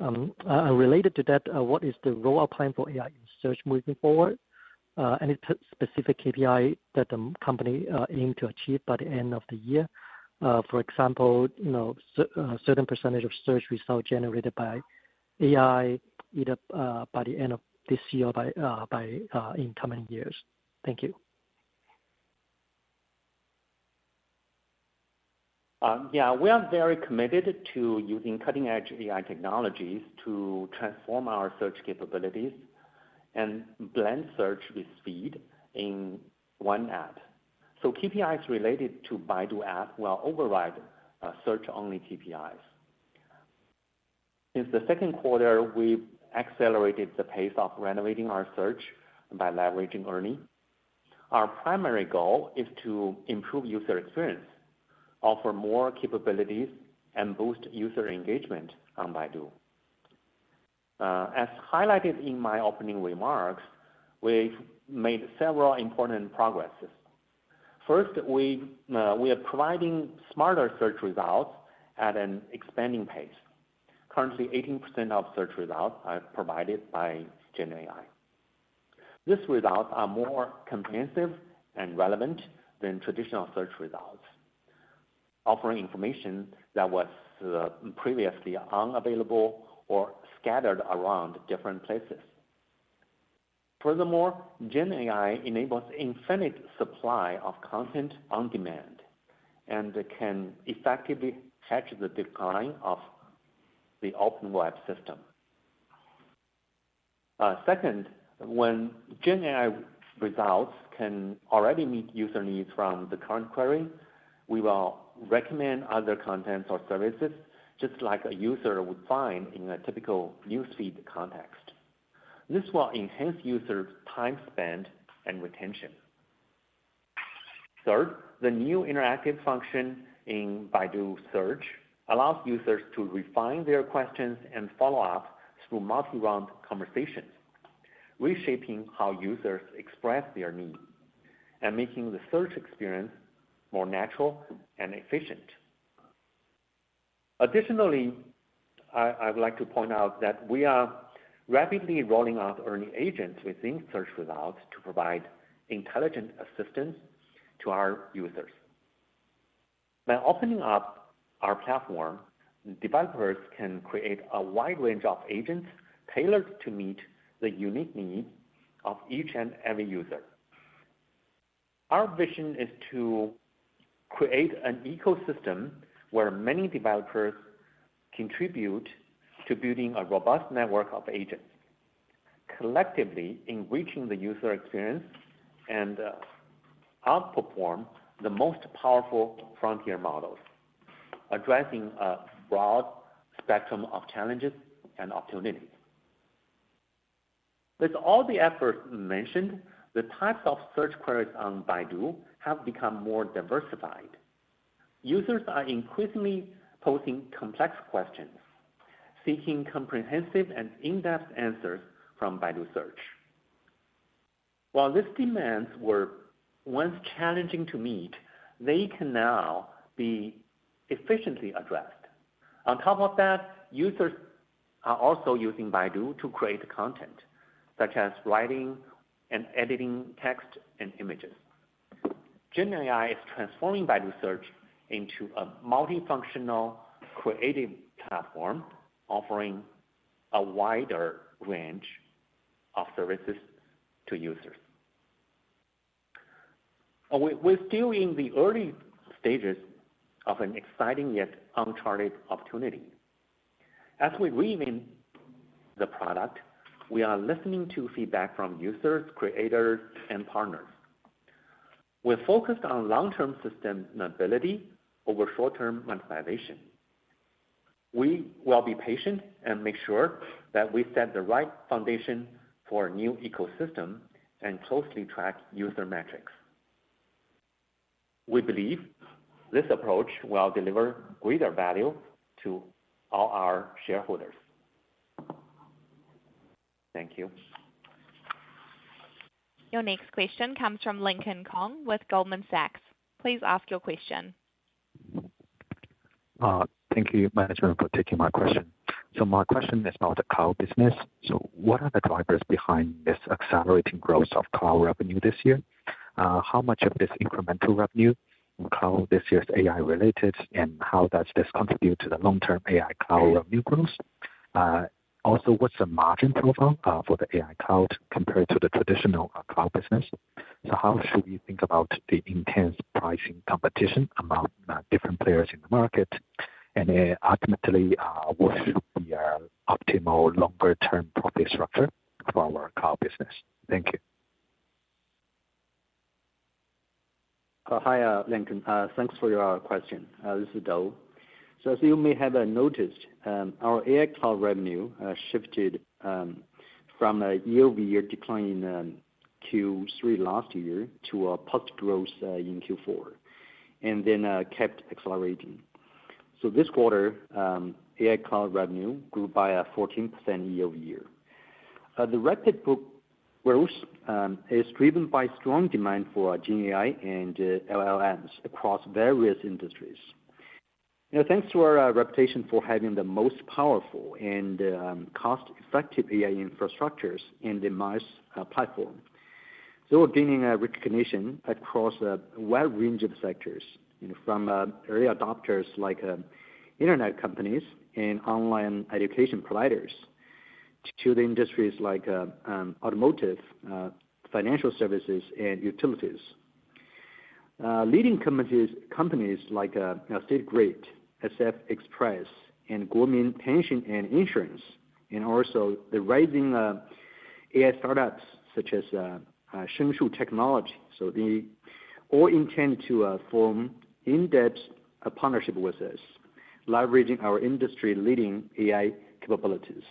Related to that, what is the rollout plan for AI in search moving forward? Any specific KPI that the company aim to achieve by the end of the year? For example, certain percentage of search results generated by AI, either by the end of this year or by in coming years. Thank you. Yeah, we are very committed to using cutting-edge AI technologies to transform our search capabilities and blend search with speed in one app. So KPIs related to Baidu app will override search-only KPIs. Since the second quarter, we've accelerated the pace of renovating our search by leveraging ERNIE. Our primary goal is to improve user experience, offer more capabilities, and boost user engagement on Baidu. As highlighted in my opening remarks, we've made several important progresses. First, we are providing smarter search results at an expanding pace. Currently, 18% of search results are provided by Gen AI. These results are more comprehensive and relevant than traditional search results, offering information that was previously unavailable or scattered around different places. Furthermore, Gen AI enables infinite supply of content on demand and can effectively catch the decline of the open web system. Second, when Gen AI results can already meet user needs from the current query, we will recommend other contents or services just like a user would find in a typical newsfeed context. This will enhance user time spent and retention. Third, the new interactive function in Baidu Search allows users to refine their questions and follow up through multi-round conversations, reshaping how users express their needs and making the search experience more natural and efficient. Additionally, I would like to point out that we are rapidly rolling out earning agents within search results to provide intelligent assistance to our users. By opening up our platform, developers can create a wide range of agents tailored to meet the unique needs of each and every user. Our vision is to create an ecosystem where many developers contribute to building a robust network of agents, collectively enriching the user experience and outperform the most powerful frontier models, addressing a broad spectrum of challenges and opportunities. With all the efforts mentioned, the types of search queries on Baidu have become more diversified. Users are increasingly posing complex questions, seeking comprehensive and in-depth answers from Baidu Search. While these demands were once challenging to meet, they can now be efficiently addressed. On top of that, users are also using Baidu to create content, such as writing and editing text and images. Gen AI is transforming Baidu Search into a multifunctional creative platform offering a wider range of services to users. We're still in the early stages of an exciting yet uncharted opportunity. As we reinvent the product, we are listening to feedback from users, creators, and partners. We're focused on long-term sustainability over short-term monetization. We will be patient and make sure that we set the right foundation for a new ecosystem and closely track user metrics. We believe this approach will deliver greater value to all our shareholders. Thank you. Your next question comes from Lincoln Kong with Goldman Sachs. Please ask your question. Thank you, management, for taking my question. So my question is about the cloud business. So what are the drivers behind this accelerating growth of cloud revenue this year? How much of this incremental revenue in cloud this year is AI related, and how does this contribute to the long-term AI cloud revenue growth? Also, what's the margin profile for the AI cloud compared to the traditional cloud business? So how should we think about the intense pricing competition among different players in the market? And ultimately, what should be our optimal longer-term profit structure for our cloud business? Thank you. Hi, Lincoln. Thanks for your question. This is Dou. So as you may have noticed, our AI cloud revenue shifted from a year-over-year decline in Q3 last year to a positive growth in Q4, and then kept accelerating. So this quarter, AI cloud revenue grew by 14% year-over-year. The rapid growth is driven by strong demand for Gen AI and LLMs across various industries. Thanks to our reputation for having the most powerful and cost-effective AI infrastructures in the MaaS platform, so we're gaining recognition across a wide range of sectors, from early adopters like internet companies and online education providers, to the industries like automotive, financial services, and utilities. Leading companies like State Grid, SF Express, and Guomin Pension and Insurance, and also the rising AI startups such as Shengshu Technology. So they all intend to form in-depth partnership with us, leveraging our industry-leading AI capabilities.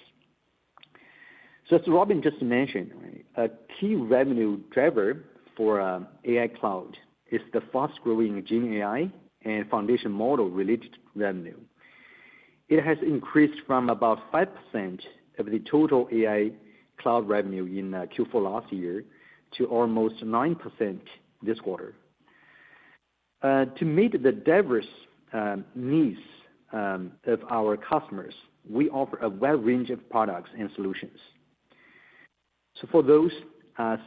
So as Robin just mentioned, right, a key revenue driver for AI Cloud is the fast-growing Gen AI and foundation model-related revenue. It has increased from about 5% of the total AI Cloud revenue in Q4 last year to almost 9% this quarter. To meet the diverse needs of our customers, we offer a wide range of products and solutions. So for those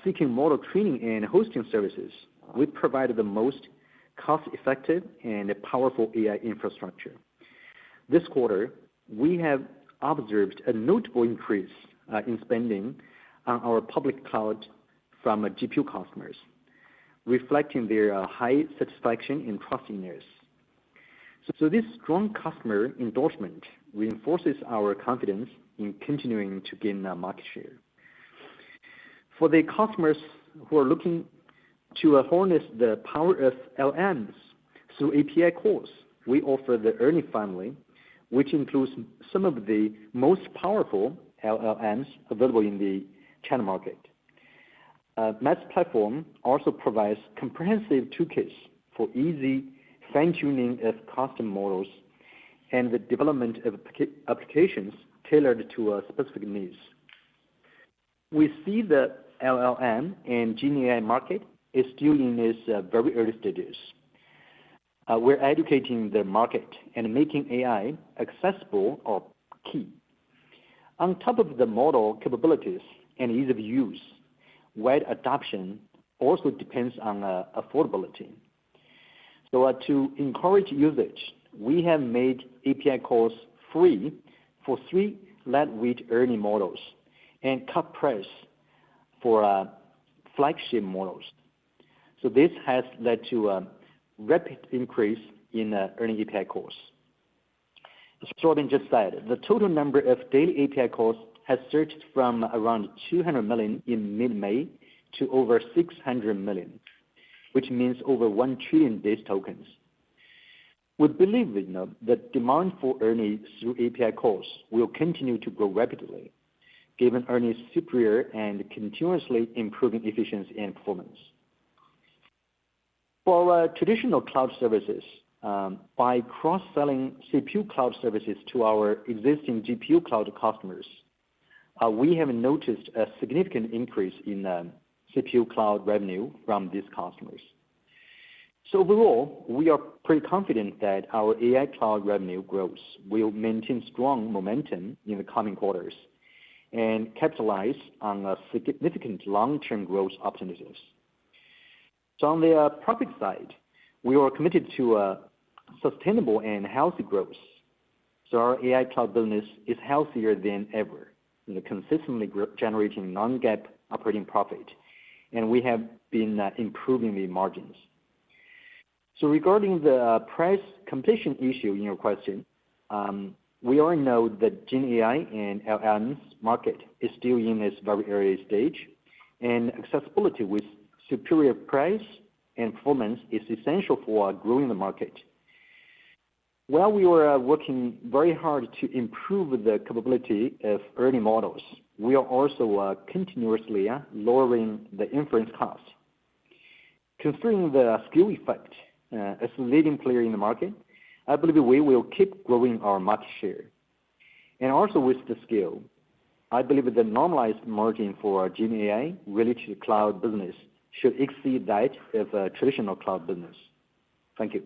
seeking model training and hosting services, we provide the most cost-effective and powerful AI infrastructure. This quarter, we have observed a notable increase in spending on our public cloud from GPU customers, reflecting their high satisfaction and trust in us. So this strong customer endorsement reinforces our confidence in continuing to gain market share. For the customers who are looking to harness the power of LLMs through API calls, we offer the ERNIE family, which includes some of the most powerful LLMs available in the China market. Matt's platform also provides comprehensive toolkits for easy fine-tuning of custom models and the development of applications tailored to specific needs. We see the LLM and Gen AI market is still in its very early stages. We're educating the market and making AI accessible are key. On top of the model capabilities and ease of use, wide adoption also depends on affordability. So to encourage usage, we have made API calls free for 3 lightweight ERNIE models and cut price for flagship models. So this has led to a rapid increase in ERNIE API calls. As Robin just said, the total number of daily API calls has surged from around 200 million in mid-May to over 600 million, which means over 1 trillion base tokens. We believe the demand for ERNIE through API calls will continue to grow rapidly, given ERNIE's superior and continuously improving efficiency and performance. For our traditional cloud services, by cross-selling CPU cloud services to our existing GPU cloud customers, we have noticed a significant increase in CPU cloud revenue from these customers. So overall, we are pretty confident that our AI cloud revenue growth will maintain strong momentum in the coming quarters and capitalize on significant long-term growth opportunities. So on the profit side, we are committed to sustainable and healthy growth. So our AI cloud business is healthier than ever, consistently generating non-GAAP operating profit, and we have been improving the margins. So regarding the price competition issue in your question, we all know that Gen AI and LLMs market is still in its very early stage, and accessibility with superior price and performance is essential for growing the market. While we are working very hard to improve the capability of ERNIE models, we are also continuously lowering the inference cost. Considering the skill effect as a leading player in the market, I believe we will keep growing our market share. And also with the scale, I believe the normalized margin for Gen AI related to cloud business should exceed that of a traditional cloud business. Thank you.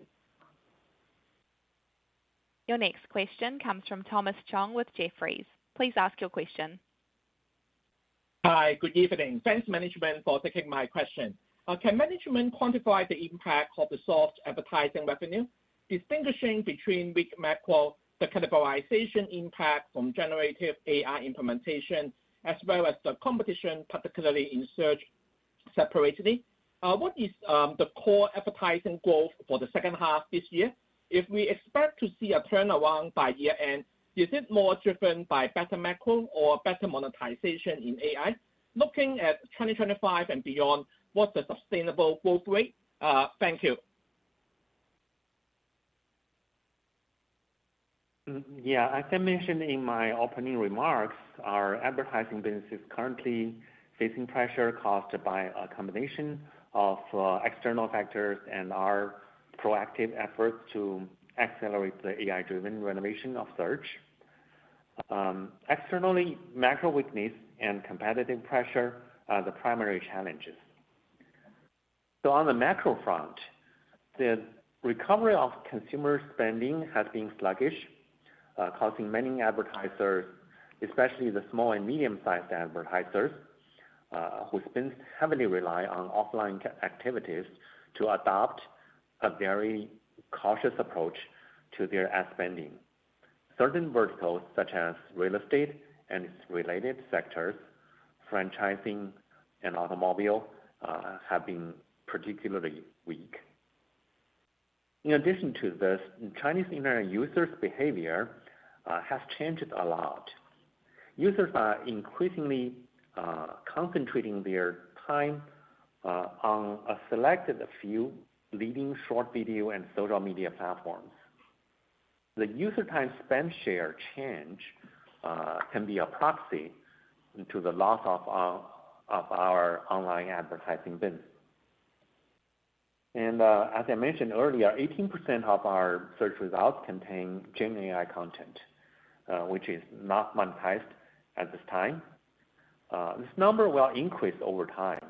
Your next question comes from Thomas Chong with Jefferies. Please ask your question. Hi, good evening. Thanks, management, for taking my question. Can management quantify the impact of the soft advertising revenue, distinguishing between weak macro, the cannibalization impact from generative AI implementation, as well as the competition, particularly in search separately? What is the core advertising growth for the second half this year? If we expect to see a turnaround by year end, is it more driven by better macro or better monetization in AI? Looking at 2025 and beyond, what's the sustainable growth rate? Thank you. Yeah, as I mentioned in my opening remarks, our advertising business is currently facing pressure caused by a combination of external factors and our proactive efforts to accelerate the AI-driven renovation of search. Externally, macro weakness and competitive pressure are the primary challenges. So on the macro front, the recovery of consumer spending has been sluggish, causing many advertisers, especially the small and medium-sized advertisers, who heavily rely on offline activities, to adopt a very cautious approach to their ad spending. Certain verticals, such as real estate and its related sectors, franchising, and automobile, have been particularly weak. In addition to this, Chinese internet users' behavior has changed a lot. Users are increasingly concentrating their time on a selected few leading short video and social media platforms. The user time spent share change can be a proxy to the loss of our online advertising business. And as I mentioned earlier, 18% of our search results contain Gen AI content, which is not monetized at this time. This number will increase over time.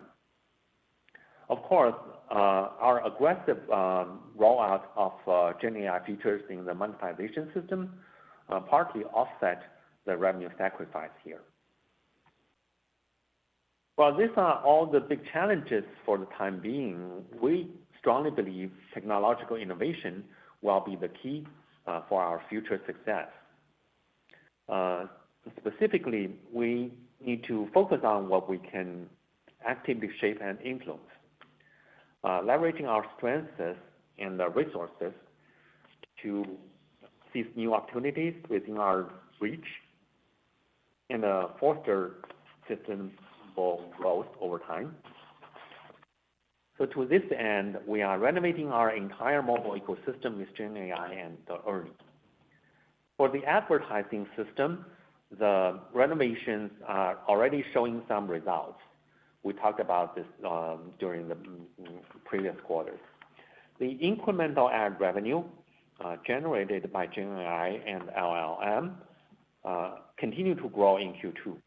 Of course, our aggressive rollout of Gen AI features in the monetization system partly offset the revenue sacrifice here. While these are all the big challenges for the time being, we strongly believe technological innovation will be the key for our future success. Specifically, we need to focus on what we can actively shape and influence, leveraging our strengths and resources to seize new opportunities within our reach and foster sustainable growth over time. So to this end, we are renovating our entire mobile ecosystem with Gen AI and ERNIE. For the advertising system, the renovations are already showing some results. We talked about this during the previous quarters. The incremental ad revenue generated by Gen AI and LLM continue to grow in Q2.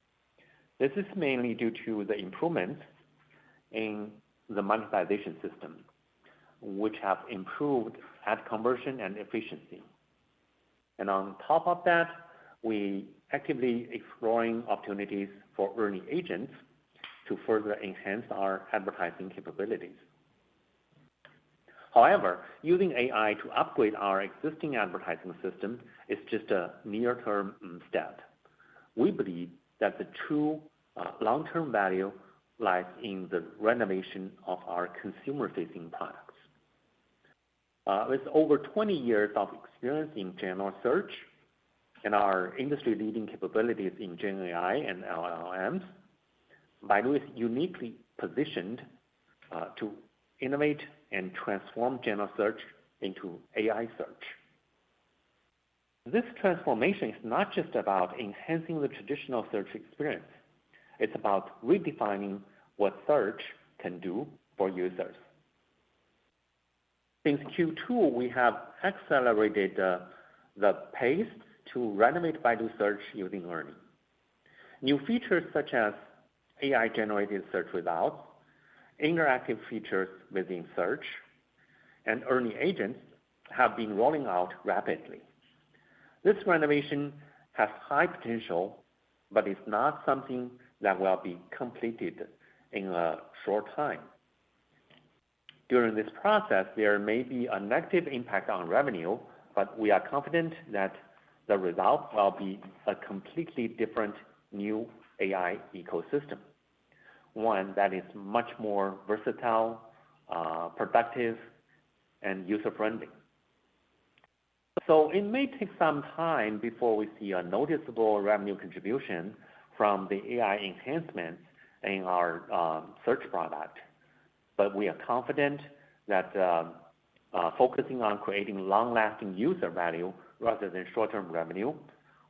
This is mainly due to the improvements in the monetization system, which have improved ad conversion and efficiency. And on top of that, we actively exploring opportunities for ERNIE agents to further enhance our advertising capabilities. However, using AI to upgrade our existing advertising system is just a near-term step. We believe that the true long-term value lies in the renovation of our consumer-facing products. With over 20 years of experience in general search and our industry-leading capabilities in Gen AI and LLMs, Baidu is uniquely positioned to innovate and transform general search into AI search. This transformation is not just about enhancing the traditional search experience. It's about redefining what search can do for users. Since Q2, we have accelerated the pace to renovate Baidu search using ERNIE. New features such as AI-generated search results, interactive features within search, and ERNIE agents have been rolling out rapidly. This renovation has high potential, but it's not something that will be completed in a short time. During this process, there may be a negative impact on revenue, but we are confident that the result will be a completely different new AI ecosystem, one that is much more versatile, productive, and user-friendly. So it may take some time before we see a noticeable revenue contribution from the AI enhancements in our search product, but we are confident that focusing on creating long-lasting user value rather than short-term revenue,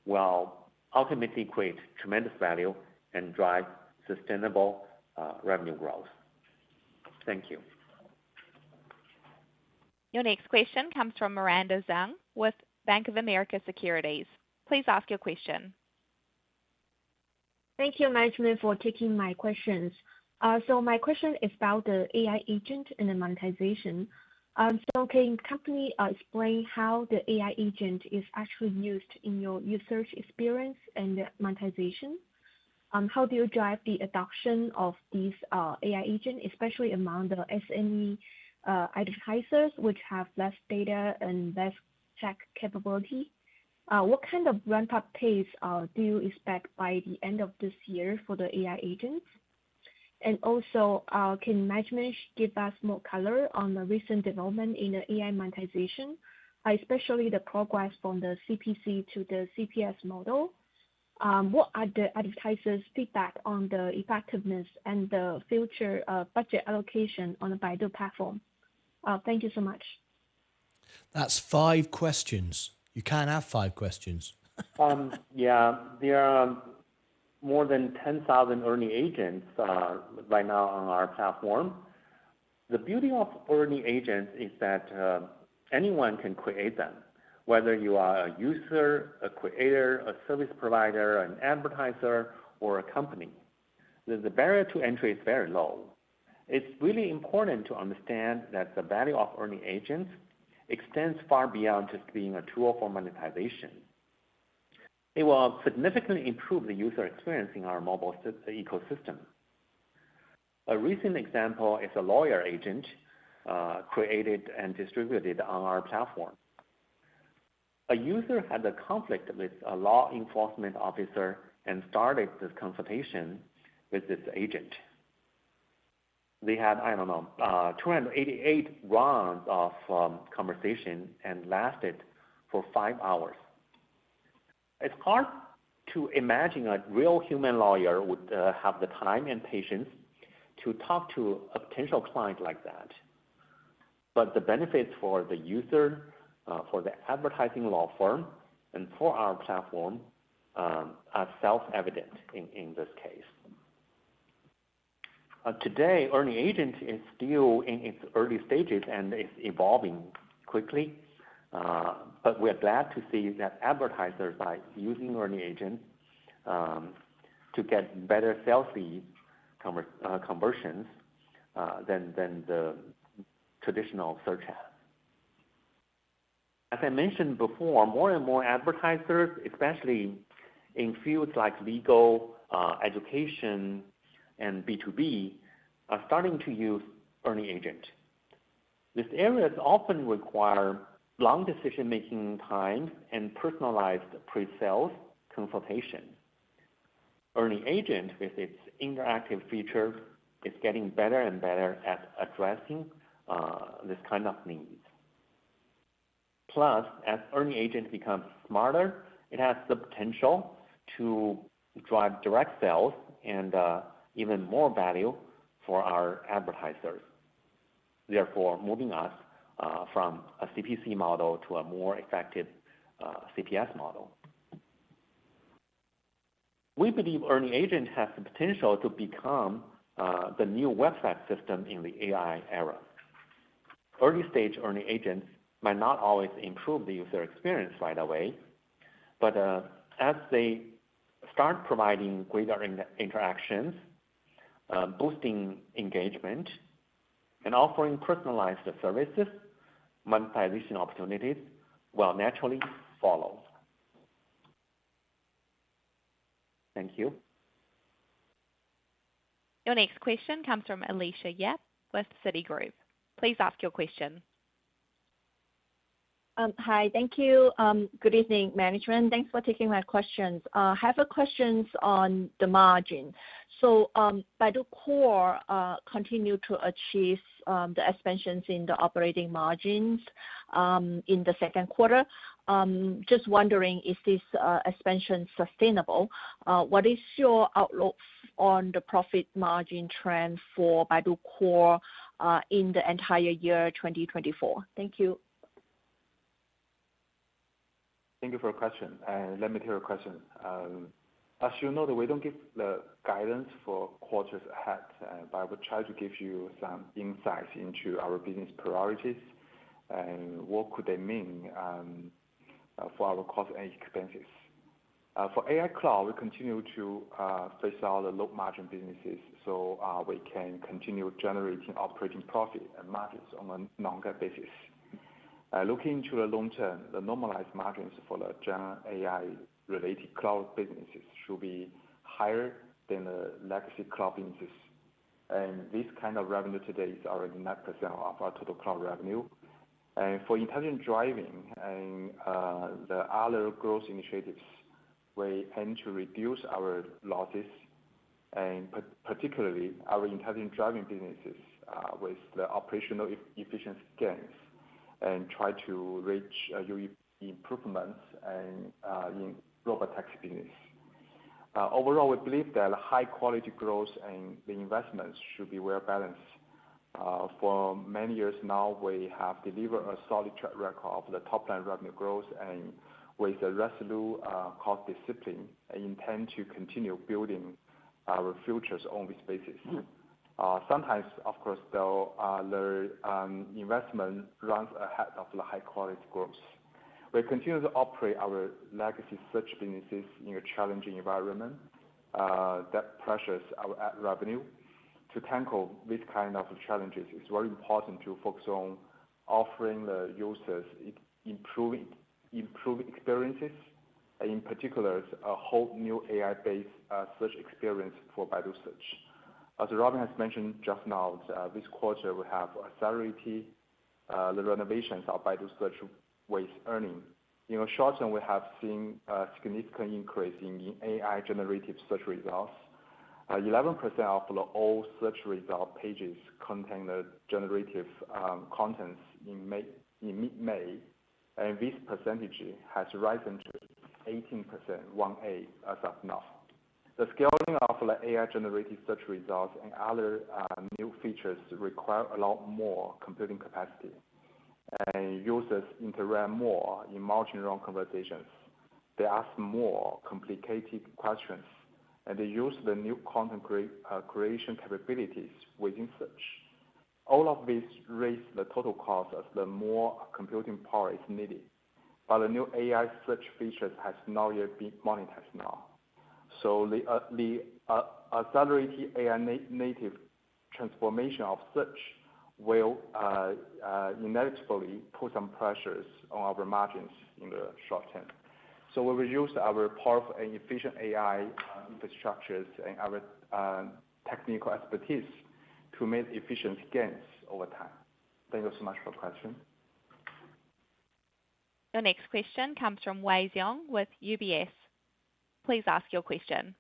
will ultimately create tremendous value and drive sustainable revenue growth. Thank you. Your next question comes from Miranda Zhang with Bank of America Securities. Please ask your question. Thank you, management, for taking my questions. So my question is about the AI agent and the monetization. So can company explain how the AI agent is actually used in your user experience and monetization? How do you drive the adoption of these AI agent, especially among the SME advertisers, which have less data and less tech capability? What kind of ramp-up pace do you expect by the end of this year for the AI agents? And also, can management give us more color on the recent development in the AI monetization, especially the progress from the CPC to the CPS model? What are the advertisers' feedback on the effectiveness and the future budget allocation on the Baidu platform? Thank you so much. That's 5 questions. You can't have 5 questions. Yeah, there are more than 10,000 ERNIE agents right now on our platform. The beauty of ERNIE agents is that anyone can create them, whether you are a user, a creator, a service provider, an advertiser, or a company. The barrier to entry is very low. It's really important to understand that the value of ERNIE agents extends far beyond just being a tool for monetization. It will significantly improve the user experience in our mobile ecosystem. A recent example is a lawyer agent created and distributed on our platform. A user had a conflict with a law enforcement officer and started this consultation with this agent. They had, 288 rounds of conversation and lasted for 5 hours. It's hard to imagine a real human lawyer would have the time and patience to talk to a potential client like that. But the benefits for the user, for the advertising law firm, and for our platform are self-evident in this case. Today, ERNIE Agent is still in its early stages and is evolving quickly. But we're glad to see that advertisers are using ERNIE Agent to get better sales leads conversions than the traditional search ads. As I mentioned before, more and more advertisers, especially in fields like legal, education, and B2B, are starting to use ERNIE Agent. These areas often require long decision-making time and personalized pre-sales consultation. ERNIE Agent, with its interactive features, is getting better and better at addressing this kind of needs. Plus, as ERNIE Agent becomes smarter, it has the potential to drive direct sales and even more value for our advertisers, therefore moving us from a CPC model to a more effective CPS model. We believe ERNIE Agent has the potential to become the new website system in the AI era. Early-stage ERNIE Agents might not always improve the user experience right away, but as they start providing greater interactions, boosting engagement, and offering personalized services, monetization opportunities will naturally follow. Thank you. Your next question comes from Alicia Yap with Citigroup. Please ask your question. Hi, thank you. Good evening, management. Thanks for taking my questions. I have a questions on the margin. So, Baidu Core continue to achieve the expansions in the operating margins in the second quarter. Just wondering, is this expansion sustainable? What is your outlook on the profit margin trend for Baidu Core in the entire year 2024? Thank you. Thank you for your question. Let me tell your question. As you know, that we don't give the guidance for quarters ahead, but I will try to give you some insights into our business priorities and what could they mean for our cost and expenses. For AI Cloud, we continue to phase out the low-margin businesses so we can continue generating operating profit and margins on a non-GAAP basis. Looking into the long term, the normalized margins for the Gen AI-related cloud businesses should be higher than the legacy cloud businesses. And this kind of revenue today is already 9% of our total cloud revenue. And for intelligent driving and the other growth initiatives, we aim to reduce our losses, and particularly our intelligent driving businesses with the operational efficiency gains, and try to reach UE improvements and in robotaxi business. Overall, we believe that high quality growth and the investments should be well balanced. For many years now, we have delivered a solid track record of the top line revenue growth, and with a resolute cost discipline, I intend to continue building our futures on this basis. Sometimes, of course, though, the investment runs ahead of the high quality growth. We continue to operate our legacy search businesses in a challenging environment that pressures our ad revenue. To tackle this kind of challenges, it's very important to focus on offering the users improving experiences, in particular, a whole new AI-based search experience for Baidu Search. As Robin has mentioned just now, this quarter we have accelerated the renovations of Baidu Search with earning. In the short term, we have seen a significant increase in AI-generated search results. 11% of all search result pages contain the generative contents in mid-May, and this percentage has risen to 18%, 1A, as of now. The scaling of the AI-generated search results and other new features require a lot more computing capacity, and users interact more in multi-round conversations. They ask more complicated questions, and they use the new content creation capabilities within search. All of this raise the total cost as the more computing power is needed. But the new AI search features has not yet been monetized now. So the accelerated AI native transformation of search will inevitably put some pressures on our margins in the short term. So we will use our powerful and efficient AI infrastructures and our technical expertise to make efficiency gains over time. Thank you so much for the question. Your next question comes from Wei Xiong with UBS. Please ask your question.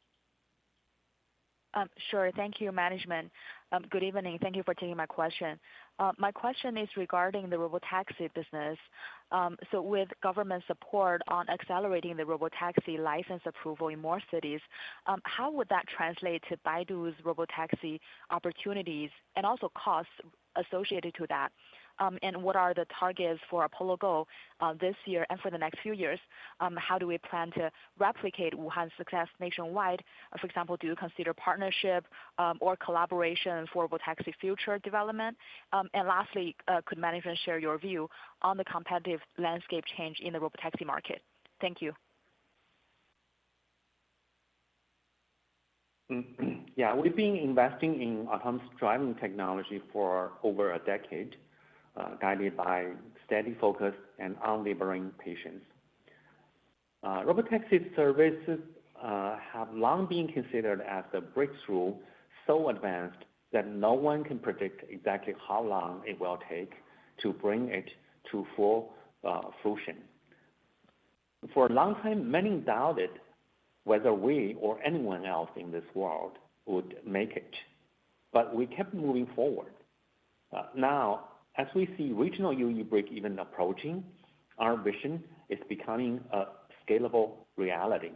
Sure. Thank you, management. Good evening. Thank you for taking my question. My question is regarding the robotaxi business. So with government support on accelerating the robotaxi license approval in more cities, how would that translate to Baidu's robotaxi opportunities and also costs associated to that? And what are the targets for Apollo Go this year and for the next few years? How do we plan to replicate Wuhan's success nationwide? For example, do you consider partnership or collaboration for robotaxi future development? And lastly, could management share your view on the competitive landscape change in the robotaxi market? Thank you. Yeah, we've been investing in autonomous driving technology for over a decade, guided by steady focus and unwavering patience. Robotaxi services have long been considered as the breakthrough so advanced that no one can predict exactly how long it will take to bring it to full fruition. For a long time, many doubted whether we or anyone else in this world would make it, but we kept moving forward. Now, as we see regional UE break-even approaching, our vision is becoming a scalable reality.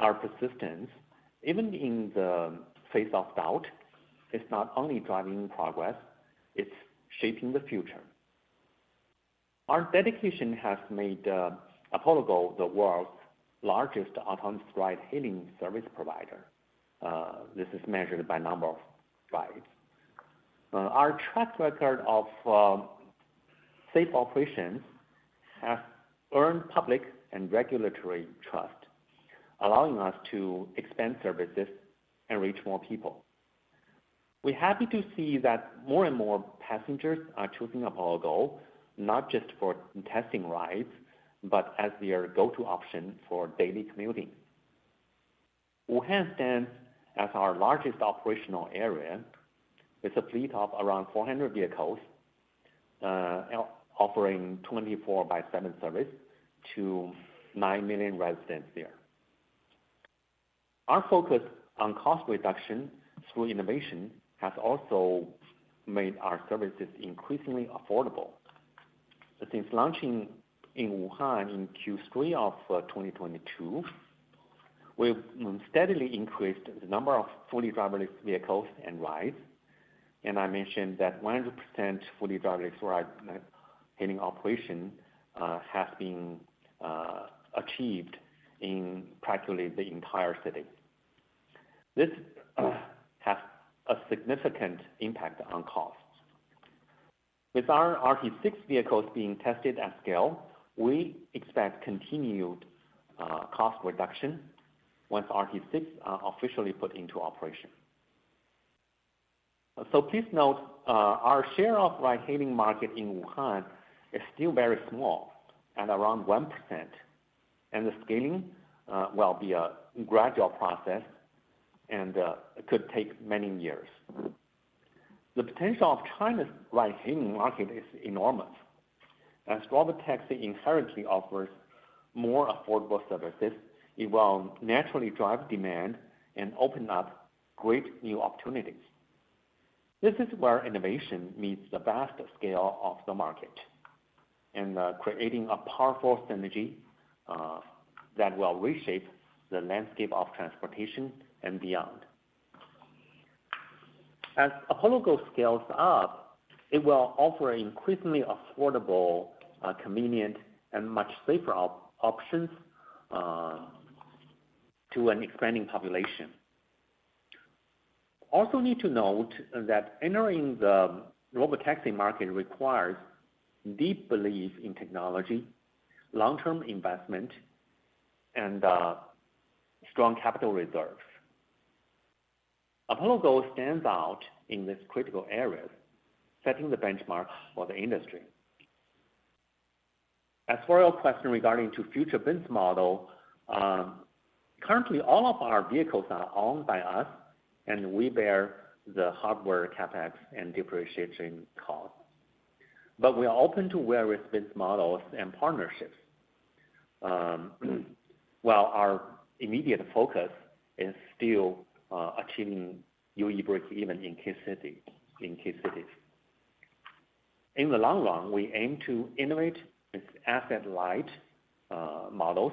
Our persistence, even in the face of doubt, is not only driving progress, it's shaping the future. Our dedication has made Apollo Go, the world's largest autonomous ride-hailing service provider. This is measured by number of rides. Our track record of safe operations has earned public and regulatory trust, allowing us to expand services and reach more people. We're happy to see that more and more passengers are choosing Apollo Go, not just for testing rides, but as their go-to option for daily commuting. Wuhan stands as our largest operational area, with a fleet of around 400 vehicles, offering 24/7 service to 9 million residents there. Our focus on cost reduction through innovation has also made our services increasingly affordable. Since launching in Wuhan in Q3 of 2022, we've steadily increased the number of fully driverless vehicles and rides. And I mentioned that 100% fully driverless ride-hailing operation has been achieved in practically the entire city. This has a significant impact on costs. With our RT6 vehicles being tested at scale, we expect continued cost reduction once RT6 are officially put into operation. So please note, our share of ride-hailing market in Wuhan is still very small, at around 1%, and the scaling will be a gradual process and it could take many years. The potential of China's ride-hailing market is enormous, as robotaxi inherently offers more affordable services. It will naturally drive demand and open up great new opportunities. This is where innovation meets the vast scale of the market, and creating a powerful synergy that will reshape the landscape of transportation and beyond. As Apollo Go scales up, it will offer increasingly affordable, convenient, and much safer options to an expanding population. Also need to note that entering the robotaxi market requires deep belief in technology, long-term investment, and strong capital reserves. Apollo Go stands out in these critical areas, setting the benchmark for the industry. As for your question regarding to future business model, currently all of our vehicles are owned by us, and we bear the hardware capex and depreciation costs. But we are open to various business models and partnerships. While our immediate focus is still achieving UE break-even in key cities. In the long run, we aim to innovate with asset-light models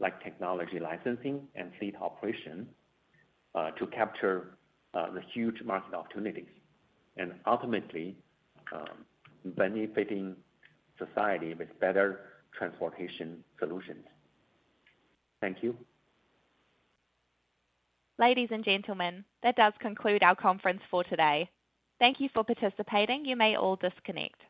like technology licensing and fleet operation to capture the huge market opportunities and ultimately benefiting society with better transportation solutions. Thank you. Ladies and gentlemen, that does conclude our conference for today. Thank you for participating. You may all disconnect.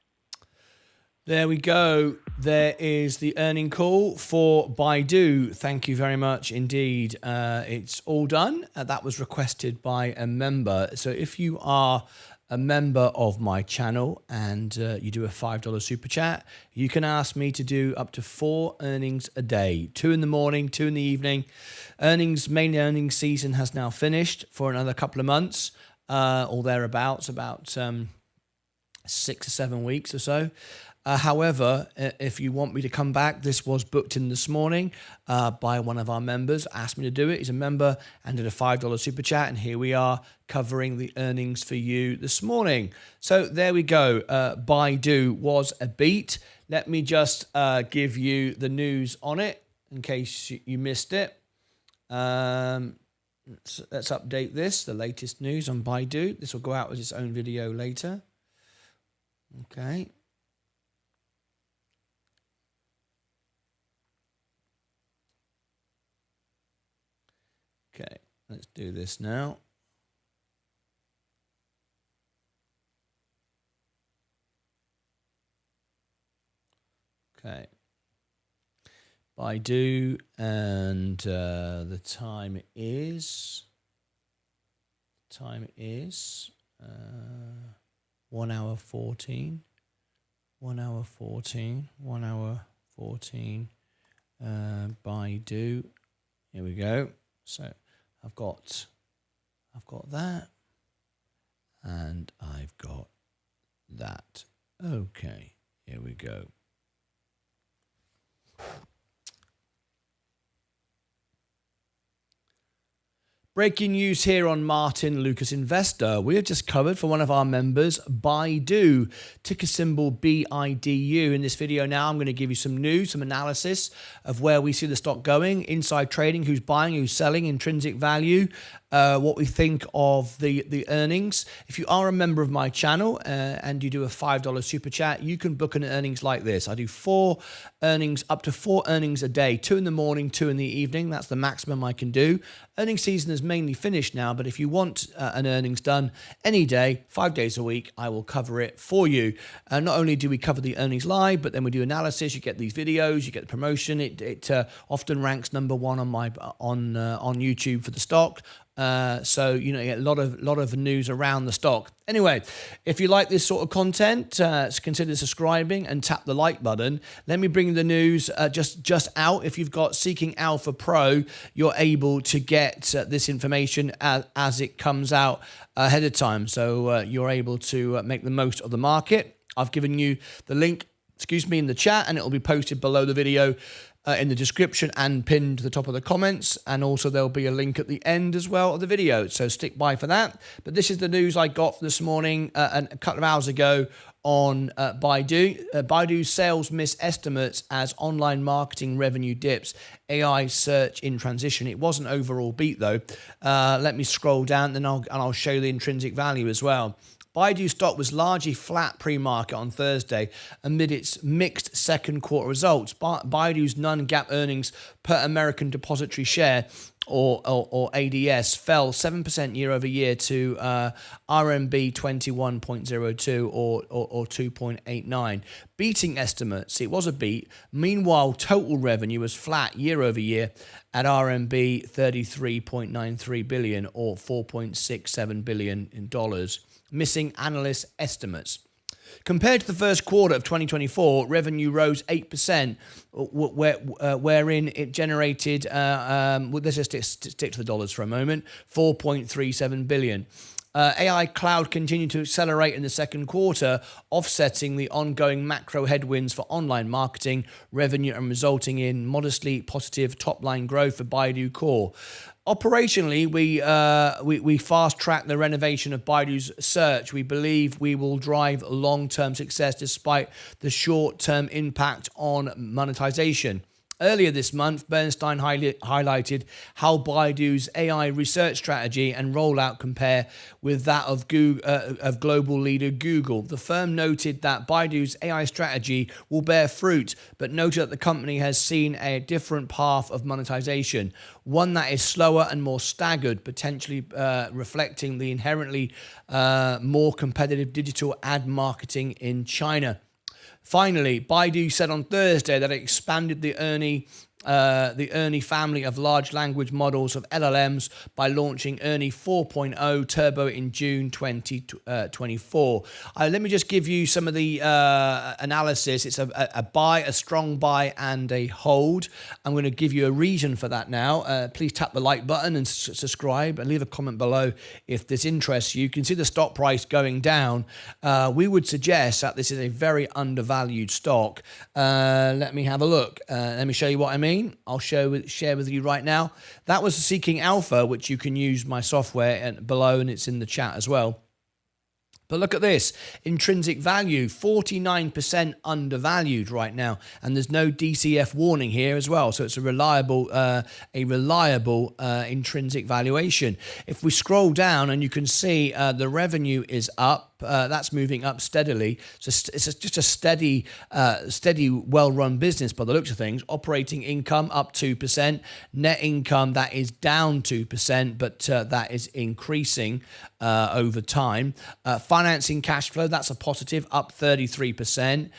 There we go. There is the earning call for Baidu. Thank you very much indeed. It's all done. That was requested by a member. So if you are a member of my channel and you do a $5 super chat, you can ask me to do up to 4 earnings a day, 2 in the morning, 2 in the evening. Main earnings season has now finished for another couple of months or thereabouts, about 6 or 7 weeks or so. However, if you want me to come back, this was booked in this morning by one of our members, asked me to do it. He's a member and did a $5 super chat, and here we are covering the earnings for you this morning. So there we go. Baidu was a beat. Let me just give you the news on it in case you missed it. Let's update this, the latest news on Baidu. This will go out as its own video later. Okay. Let's do this now. Okay. Baidu, and the time is 1 hour 14. 1 hour 14. 1 hour 14. Baidu. Here we go. So I've got that, and I've got that. Okay, here we go. Breaking news here on Martyn Lucas Investor. We have just covered for one of our members, Baidu, ticker symbol BIDU. In this video now, I'm going to give you some news, some analysis of where we see the stock going, inside trading, who's buying, who's selling, intrinsic value, what we think of the earnings. If you are a member of my channel and you do a $5 super chat, you can book an earnings like this. I do 4 earnings, up to 4 earnings a day, 2 in the morning, 2 in the evening. That's the maximum I can do. Earnings season is mainly finished now, but if you want an earnings done any day, 5 days a week, I will cover it for you. Not only do we cover the earnings live, but then we do analysis. You get these videos, you get the promotion. It often ranks number 1 on my on YouTube for the stock. So you get a lot of news around the stock. Anyway, if you like this sort of content, consider subscribing and tap the like button. Let me bring the news just out. If you've got Seeking Alpha Pro, you're able to get this information as it comes out ahead of time. So you're able to make the most of the market. I've given you the link, in the chat, and it will be posted below the video. In the description and pinned to the top of the comments, and also there'll be a link at the end as well of the video, so stick by for that. But this is the news I got this morning and a couple of hours ago on Baidu. Baidu's sales miss estimates as online marketing revenue dips. AI search in transition. It was an overall beat though. Let me scroll down, then I'll show you the intrinsic value as well. Baidu stock was largely flat pre-market on Thursday amid its mixed second quarter results. Baidu's non-GAAP earnings per American Depository Share, or ADS, fell 7% year over year to RMB 21.02 or 2.89, beating estimates. It was a beat. Meanwhile, total revenue was flat year over year at RMB 33.93 billion or $4.67 billion in dollars, missing analyst estimates. Compared to the first quarter of 2024, revenue rose 8%, wherein it generated, let's just stick to the dollars for a moment, 4.37 billion. AI cloud continued to accelerate in the second quarter, offsetting the ongoing macro headwinds for online marketing revenue and resulting in modestly positive top-line growth for Baidu Core. Operationally, we fast-tracked the renovation of Baidu's search. We believe we will drive long-term success despite the short-term impact on monetization. Earlier this month, Bernstein highlighted how Baidu's AI research strategy and rollout compare with that of global leader Google. The firm noted that Baidu's AI strategy will bear fruit, but noted that the company has seen a different path of monetization, one that is slower and more staggered, potentially reflecting the inherently more competitive digital ad marketing in China. Finally, Baidu said on Thursday that it expanded the Ernie family of large language models of LLMs by launching Ernie 4.0 Turbo in June 2024. Let me just give you some of the analysis. It's a buy, a strong buy, and a hold. I'm going to give you a reason for that now. Please tap the like button and subscribe and leave a comment below if this interests you. You can see the stock price going down. We would suggest that this is a very undervalued stock. Let me have a look. Let me show you what I mean. I'll share with you right now. That was Seeking Alpha, which you can use my software below, and it's in the chat as well. But look at this, intrinsic value, 49% undervalued right now, and there's no DCF warning here as well, so it's a reliable intrinsic valuation. If we scroll down, and you can see the revenue is up, up. That's moving up steadily. So it's just a steady, well-run business by the looks of things. Operating income up 2%. Net income, that is down 2%, but that is increasing over time. Financing cash flow, that's a positive, up 33%.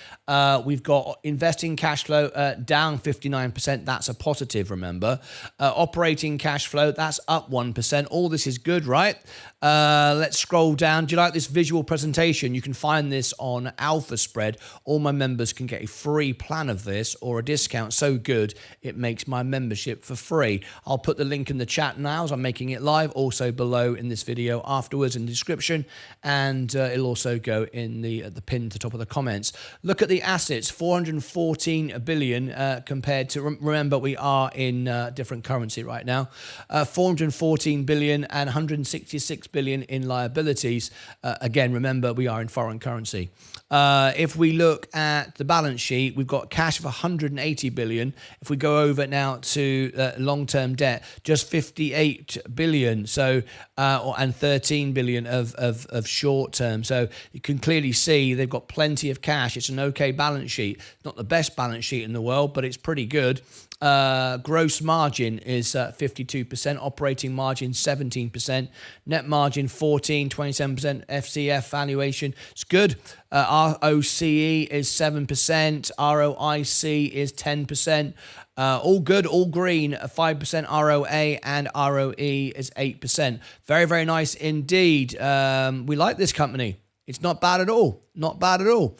We've got investing cash flow down 59%. That's a positive, remember. Operating cash flow, that's up 1%. All this is good, right? Let's scroll down. Do you like this visual presentation? You can find this on Alpha Spread. All my members can get a free plan of this or a discount so good it makes my membership for free. I'll put the link in the chat now as I'm making it live, also below in this video afterwards in the description, and it'll also go in the pin at the top of the comments. Look at the assets, 414 billion compared to, remember we are in different currency right now, 414 billion and 166 billion in liabilities. Again, remember we are in foreign currency. If we look at the balance sheet, we've got cash of 180 billion. If we go over now to long-term debt, just 58 billion. So and 13 billion of short-term. So you can clearly see they've got plenty of cash. It's an okay balance sheet. Not the best balance sheet in the world, but it's pretty good. Gross margin is 52%, operating margin 17%, net margin 14, 27%, FCF valuation, it's good. ROCE is 7%, ROIC is 10%, all good, all green, 5% ROA, and ROE is 8%. Very, very nice indeed. We like this company. It's not bad at all. Not bad at all.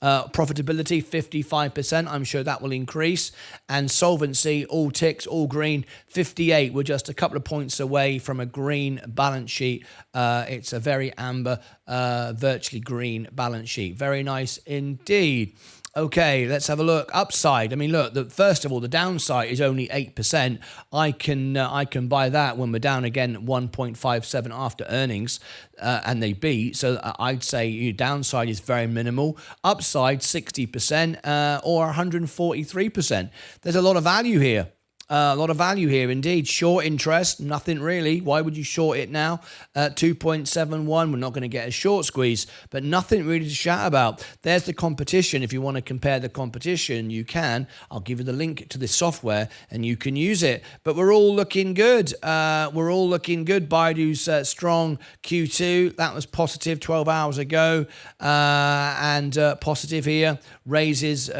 Profitability 55%. I'm sure that will increase. And solvency, all ticks, all green. 58. We're just a couple of points away from a green balance sheet. It's a very amber, virtually green balance sheet. Very nice indeed. Okay, let's have a look. Upside. I mean, look. First of all, the downside is only 8%. I can buy that when we're down again at 1.57 after earnings, and they beat. So I'd say your downside is very minimal. Upside 60% or 143%. There's a lot of value here. A lot of value here indeed. Short interest, nothing really. Why would you short it now? 2.71, we're not going to get a short squeeze, but nothing really to shout about. There's the competition. If you want to compare the competition, you can. I'll give you the link to this software and you can use it. But we're all looking good. We're all looking good. Baidu's strong Q2. That was positive 12 hours ago. And positive here. Raises,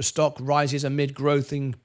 stock rises amid growing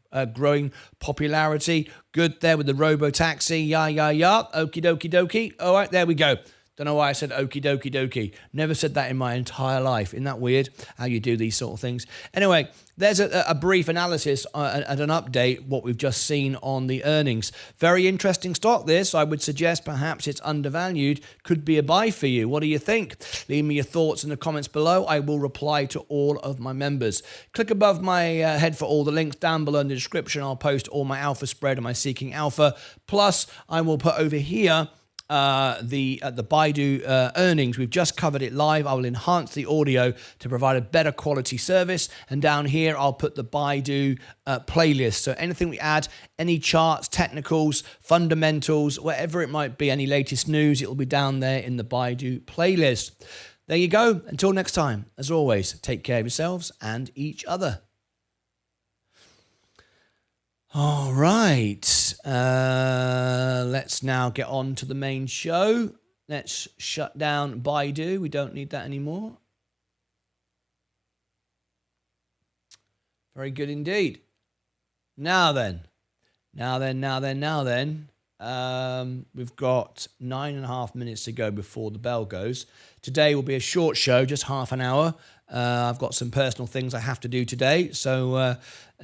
popularity. Good there with the robo-taxi. Yeah. Okie dokie. All right, there we go. Don't know why I said okie dokie. Never said that in my entire life. Isn't that weird how you do these sort of things? Anyway, there's a brief analysis and an update what we've just seen on the earnings. Very interesting stock this. I would suggest perhaps it's undervalued. Could be a buy for you. What do you think? Leave me your thoughts in the comments below. I will reply to all of my members. Click above my head for all the links. Down below in the description, I'll post all my alpha spread and my Seeking Alpha. Plus, I will put over here the Baidu earnings. We've just covered it live. I will enhance the audio to provide a better quality service. And down here, I'll put the Baidu playlist. So anything we add, any charts, technicals, fundamentals, whatever it might be, any latest news, it'll be down there in the Baidu playlist. There you go. Until next time, as always, take care of yourselves and each other. All right, let's now get on to the main show. Let's shut down Baidu. We don't need that anymore. Very good indeed. Now then, we've got 9.5 minutes to go before the bell goes. Today will be a short show, just half an hour. I've got some personal things I have to do today, so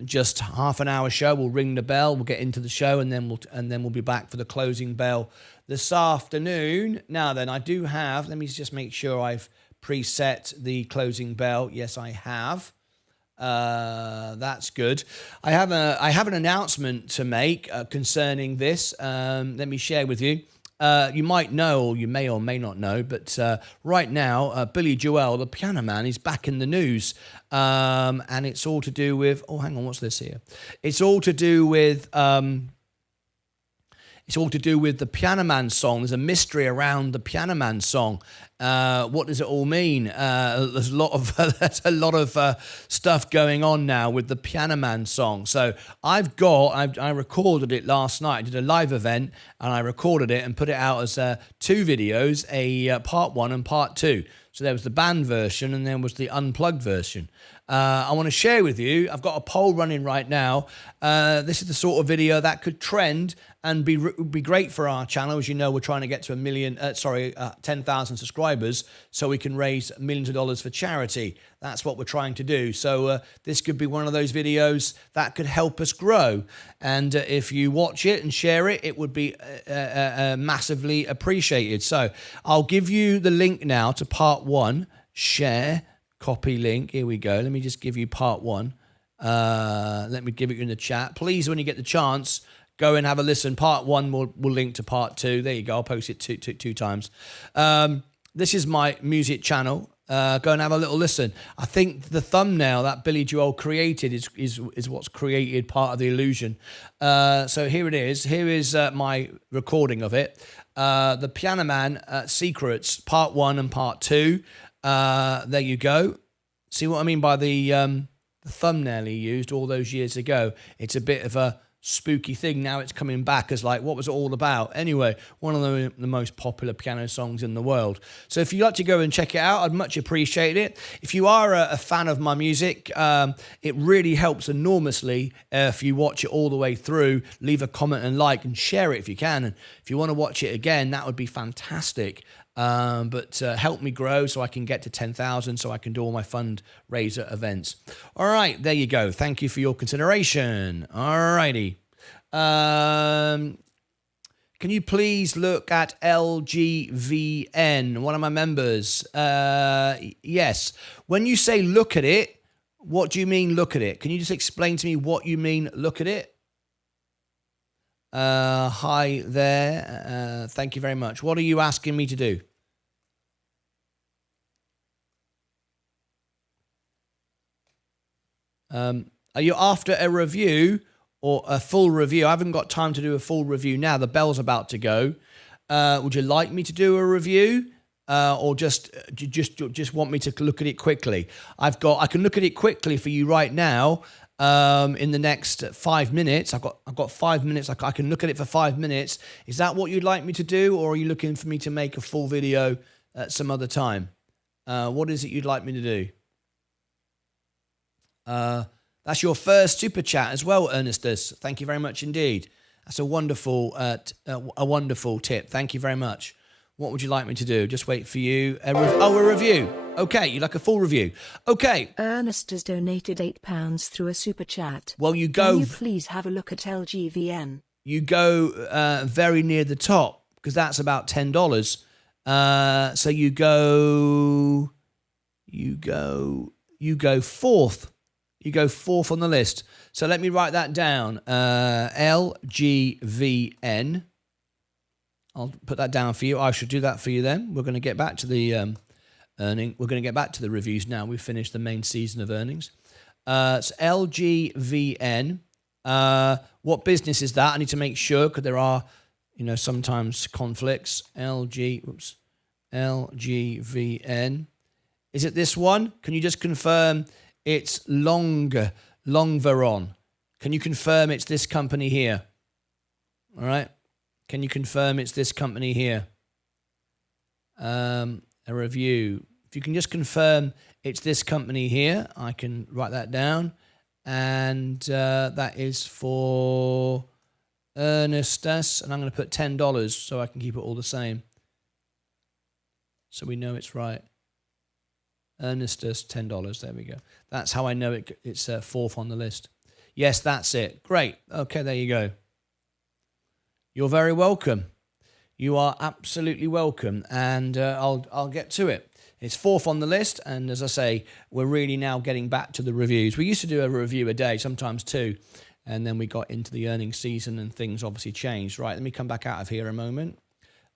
just half an hour show. We'll ring the bell, we'll get into the show, and then we'll be back for the closing bell this afternoon. Now then, I do have. Let me just make sure I've preset the closing bell. Yes, I have. That's good. I have an announcement to make concerning this. Let me share with you. You might know, or you may or may not know, but right now, Billy Joel, the piano man, is back in the news. And it's all to do with, oh, hang on, what's this here? It's all to do with It's all to do with the Piano Man song. There's a mystery around the Piano Man song. What does it all mean? There's a lot of stuff going on now with the Piano Man song. So I recorded it last night. I did a live event and I recorded it and put it out as 2 videos, a part 1 and part 2. So there was the band version and there was the unplugged version. I want to share with you, I've got a poll running right now. This is the sort of video that could trend and be great for our channel. As you know, we're trying to get to 10,000 subscribers so we can raise millions of dollars for charity. That's what we're trying to do. So this could be one of those videos that could help us grow. And if you watch it and share it, it would be massively appreciated. So I'll give you the link now to part 1. Share, copy link. Here we go. Let me just give you part 1. Let me give it you in the chat. Please, when you get the chance, go and have a listen. Part 1 will link to part 2. There you go. I'll post it two times. This is my music channel. Go and have a little listen. I think the thumbnail that Billy Joel created is what's created part of the illusion. So here it is. Here is my recording of it. The Piano Man Secrets, part 1 and part 2. There you go. See what I mean by the thumbnail he used all those years ago? It's a bit of a spooky thing. Now it's coming back as like, what was it all about? Anyway, one of the most popular piano songs in the world. So if you'd like to go and check it out, I'd much appreciate it. If you are a fan of my music, it really helps enormously if you watch it all the way through. Leave a comment and like and share it if you can. And if you want to watch it again, that would be fantastic. But help me grow so I can get to 10,000 so I can do all my fundraiser events. All right, there you go. Thank you for your consideration. All righty. Can you please look at LGVN, one of my members? Yes. When you say look at it, what do you mean look at it? Can you just explain to me what you mean look at it? Hi there. Thank you very much. What are you asking me to do? Are you after a review or a full review? I haven't got time to do a full review now. The bell's about to go. Would you like me to do a review? Or just want me to look at it quickly? I can look at it quickly for you right now. In the next 5 minutes. I've got 5 minutes. I can look at it for 5 minutes. Is that what you'd like me to do, or are you looking for me to make a full video at some other time? What is it you'd like me to do? That's your first super chat as well, Ernestus. Thank you very much indeed. That's a wonderful tip. Thank you very much. What would you like me to do? Just wait for you. A review. Okay, you'd like a full review. Okay. Ernest has donated £8 through a super chat. Well, you go. Can you please have a look at LGVN? You go very near the top because that's about $10. So you go fourth. You go fourth on the list. So let me write that down. LGVN. I'll put that down for you. I should do that for you then. We're going to get back to the earning. We're going to get back to the reviews now. We've finished the main season of earnings. It's LGVN. What business is that? I need to make sure because there are, sometimes conflicts. LGVN. Is it this one? Can you just confirm it's Longveron? Can you confirm it's this company here? All right. Can you confirm it's this company here? A review. If you can just confirm it's this company here, I can write that down. And that is for Ernestus. And I'm going to put $10 so I can keep it all the same. So we know it's right. Ernestus, $10. There we go. That's how I know it's fourth on the list. Yes, that's it. Great. Okay, there you go. You're very welcome. You are absolutely welcome, and I'll get to it. It's fourth on the list, and as I say, we're really now getting back to the reviews. We used to do a review a day, sometimes two, and then we got into the earnings season, and things obviously changed. Right, let me come back out of here a moment.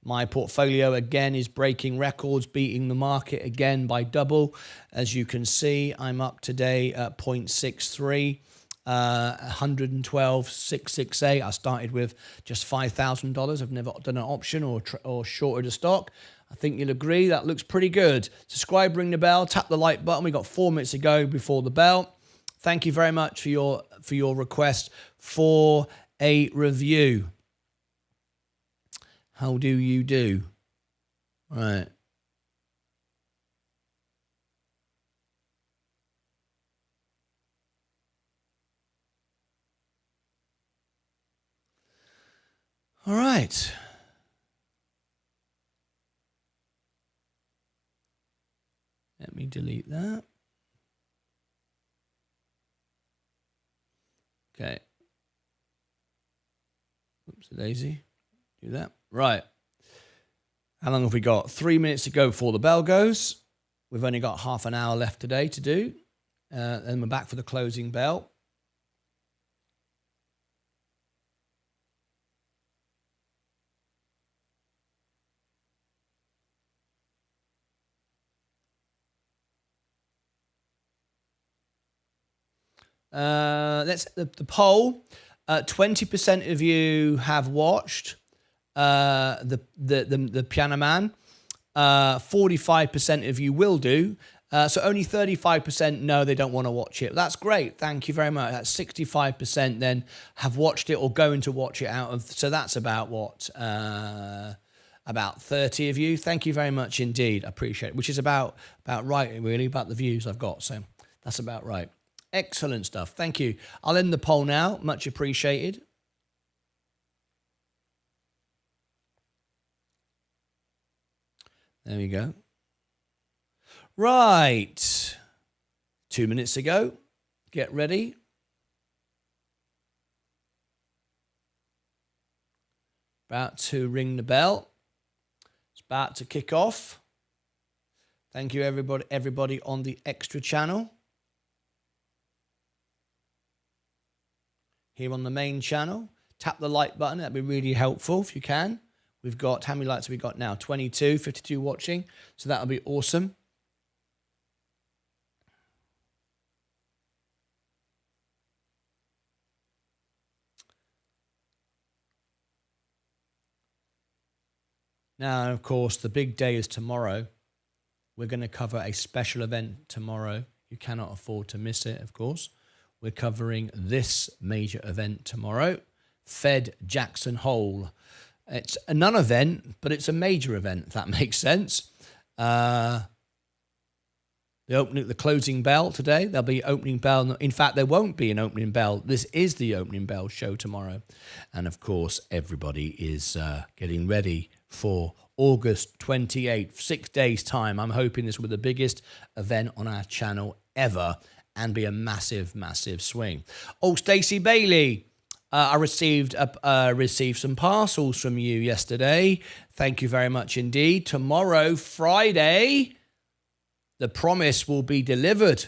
My portfolio again is breaking records, beating the market again by double. As you can see, I'm up today at 0.63. 112,668. I started with just $5,000. I've never done an option or shorted a stock. I think you'll agree that looks pretty good. Subscribe, ring the bell, tap the like button. We got 4 minutes to go before the bell. Thank you very much for your request for a review. How do you do? Right. All right. Let me delete that. Okay. Oops, daisy. Do that. Right. How long have we got? 3 minutes to go before the bell goes. We've only got half an hour left today to do. Then we're back for the closing bell. Let's the poll. 20% of you have watched the Piano Man. 45% of you will do. So only 35% no, they don't want to watch it. That's great. Thank you very much. That's 65% then have watched it or going to watch it out of. So that's about what? About 30 of you. Thank you very much indeed. I appreciate it. Which is about right, really, about the views I've got. So that's about right. Excellent stuff. Thank you. I'll end the poll now. Much appreciated. There we go. Right. 2 minutes to go. Get ready. About to ring the bell. It's about to kick off. Thank you, everybody on the extra channel. Here on the main channel, tap the like button. That'd be really helpful if you can. We've got, how many likes have we got now? 22, 52 watching. So that'll be awesome. Now, of course, the big day is tomorrow. We're going to cover a special event tomorrow. You cannot afford to miss it, of course. We're covering this major event tomorrow, Fed Jackson Hole. It's a non-event, but it's a major event, if that makes sense. The closing bell today, there'll be opening bell. In fact, there won't be an opening bell. This is the opening bell show tomorrow. And of course, everybody is getting ready for August 28th, 6 days' time. I'm hoping this will be the biggest event on our channel ever and be a massive, massive swing. Oh, Stacey Bailey, I received some parcels from you yesterday. Thank you very much indeed. Tomorrow, Friday, the promise will be delivered.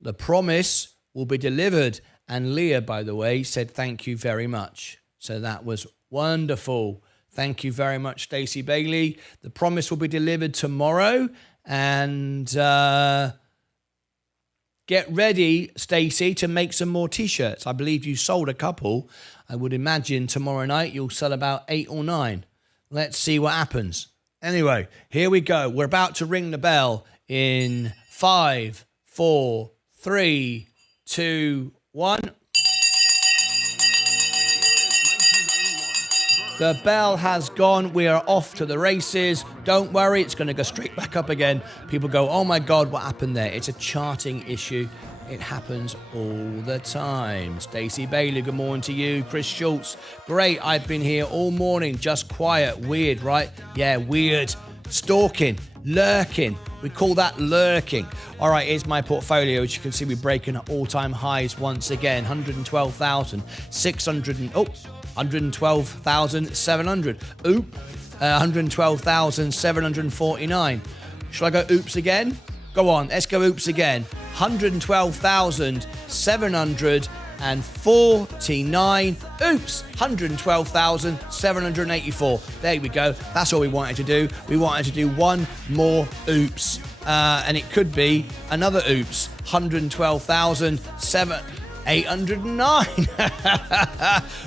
The promise will be delivered. And Leah, by the way, said thank you very much. So that was wonderful. Thank you very much, Stacey Bailey. The promise will be delivered tomorrow. And get ready, Stacey, to make some more T-shirts. I believe you sold a couple. I would imagine tomorrow night you'll sell about 8 or 9. Let's see what happens. Anyway, here we go. We're about to ring the bell in 5, 4, 3, 2, 1. The bell has gone. We are off to the races. Don't worry, it's going to go straight back up again. People go, oh my God, what happened there? It's a charting issue. It happens all the time. Stacey Bailey, good morning to you. Chris Schultz, great. I've been here all morning, just quiet. Weird, right? Yeah, weird. Stalking, lurking. We call that lurking. All right, here's my portfolio. As you can see, we're breaking all-time highs once again. 112,600. 112,700. 112,749. Shall I go oops again? Go on, let's go oops again. 112,749. Oops, 112,784. There we go. That's all we wanted to do. We wanted to do one more oops. And it could be another oops. 112,700. 809.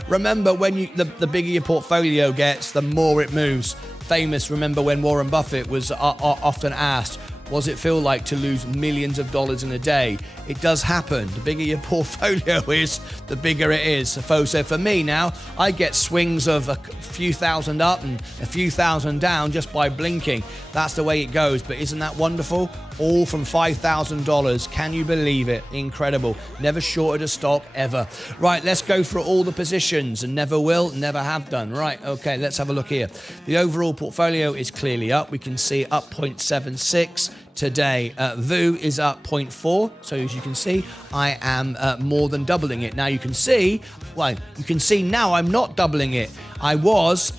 Remember, when the bigger your portfolio gets, the more it moves. Famous, remember when Warren Buffett was often asked, what does it feel like to lose millions of dollars in a day? It does happen. The bigger your portfolio is, the bigger it is. So for me now, I get swings of a few thousand up and a few thousand down just by blinking. That's the way it goes. But isn't that wonderful? All from $5,000. Can you believe it? Incredible. Never shorted a stock ever. Right, let's go through all the positions, and never will, never have done. Right, okay, let's have a look here. The overall portfolio is clearly up. We can see up 0.76 today. VU is up 0.4. So as you can see, I am more than doubling it. Now you can see, now I'm not doubling it. I was,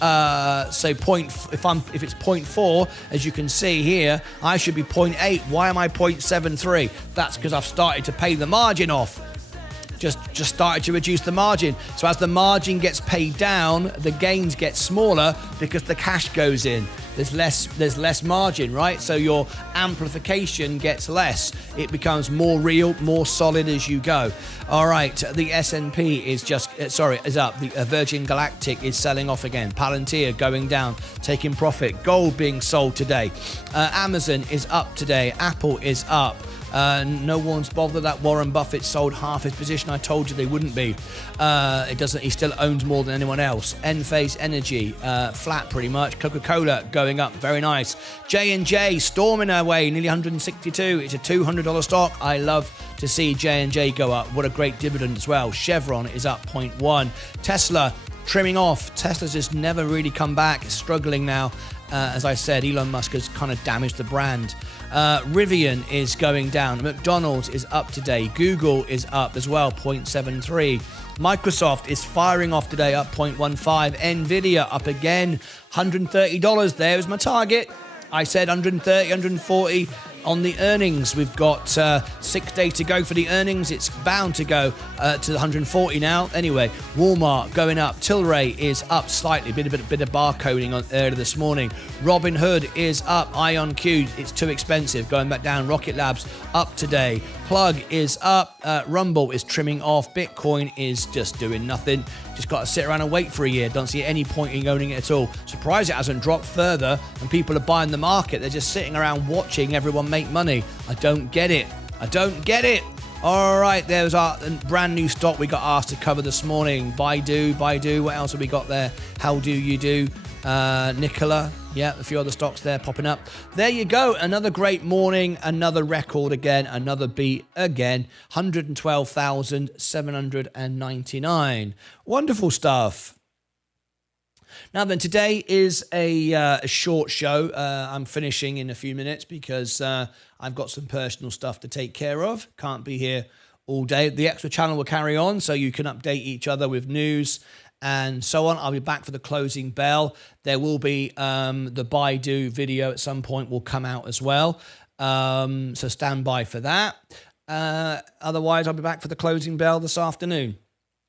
say, if it's 0.4, as you can see here, I should be 0.8. Why am I 0.73? That's because I've started to pay the margin off. Just started to reduce the margin. So as the margin gets paid down, the gains get smaller because the cash goes in. There's less margin, right? So your amplification gets less. It becomes more real, more solid as you go. All right, the S&P is up. The Virgin Galactic is selling off again. Palantir going down, taking profit. Gold being sold today. Amazon is up today. Apple is up. No one's bothered that Warren Buffett sold half his position. I told you they wouldn't be. He still owns more than anyone else. Enphase Energy, flat pretty much. Coca-Cola going up, very nice. J&J storming our way, nearly 162. It's a $200 stock. I love to see J&J go up. What a great dividend as well. Chevron is up 0.1. Tesla trimming off. Tesla's just never really come back. It's struggling now. As I said, Elon Musk has kind of damaged the brand. Rivian is going down. McDonald's is up today. Google is up as well, 0.73. Microsoft is firing off today, up 0.15. Nvidia up again, $130. There's my target. I said 130, 140 on the earnings. We've got 6 days to go for the earnings. It's bound to go to 140 now. Anyway, Walmart going up. Tilray is up slightly. Bit of barcoding on earlier this morning. Robinhood is up. IonQ, it's too expensive. Going back down. Rocket Labs up today. Plug is up. Rumble is trimming off. Bitcoin is just doing nothing. Just got to sit around and wait for a year. Don't see any point in owning it at all. Surprised it hasn't dropped further and people are buying the market. They're just sitting around watching everyone make money. I don't get it. All right, there's our brand new stock we got asked to cover this morning. Baidu. What else have we got there? How do you do? Nikola. Yeah, a few other stocks there popping up. There you go. Another great morning. Another record again. Another beat again. 112,799. Wonderful stuff. Now then, today is a short show. I'm finishing in a few minutes because I've got some personal stuff to take care of. Can't be here all day. The extra channel will carry on, so you can update each other with news and so on. I'll be back for the closing bell. There will be the Baidu video at some point will come out as well. So stand by for that. Otherwise, I'll be back for the closing bell this afternoon.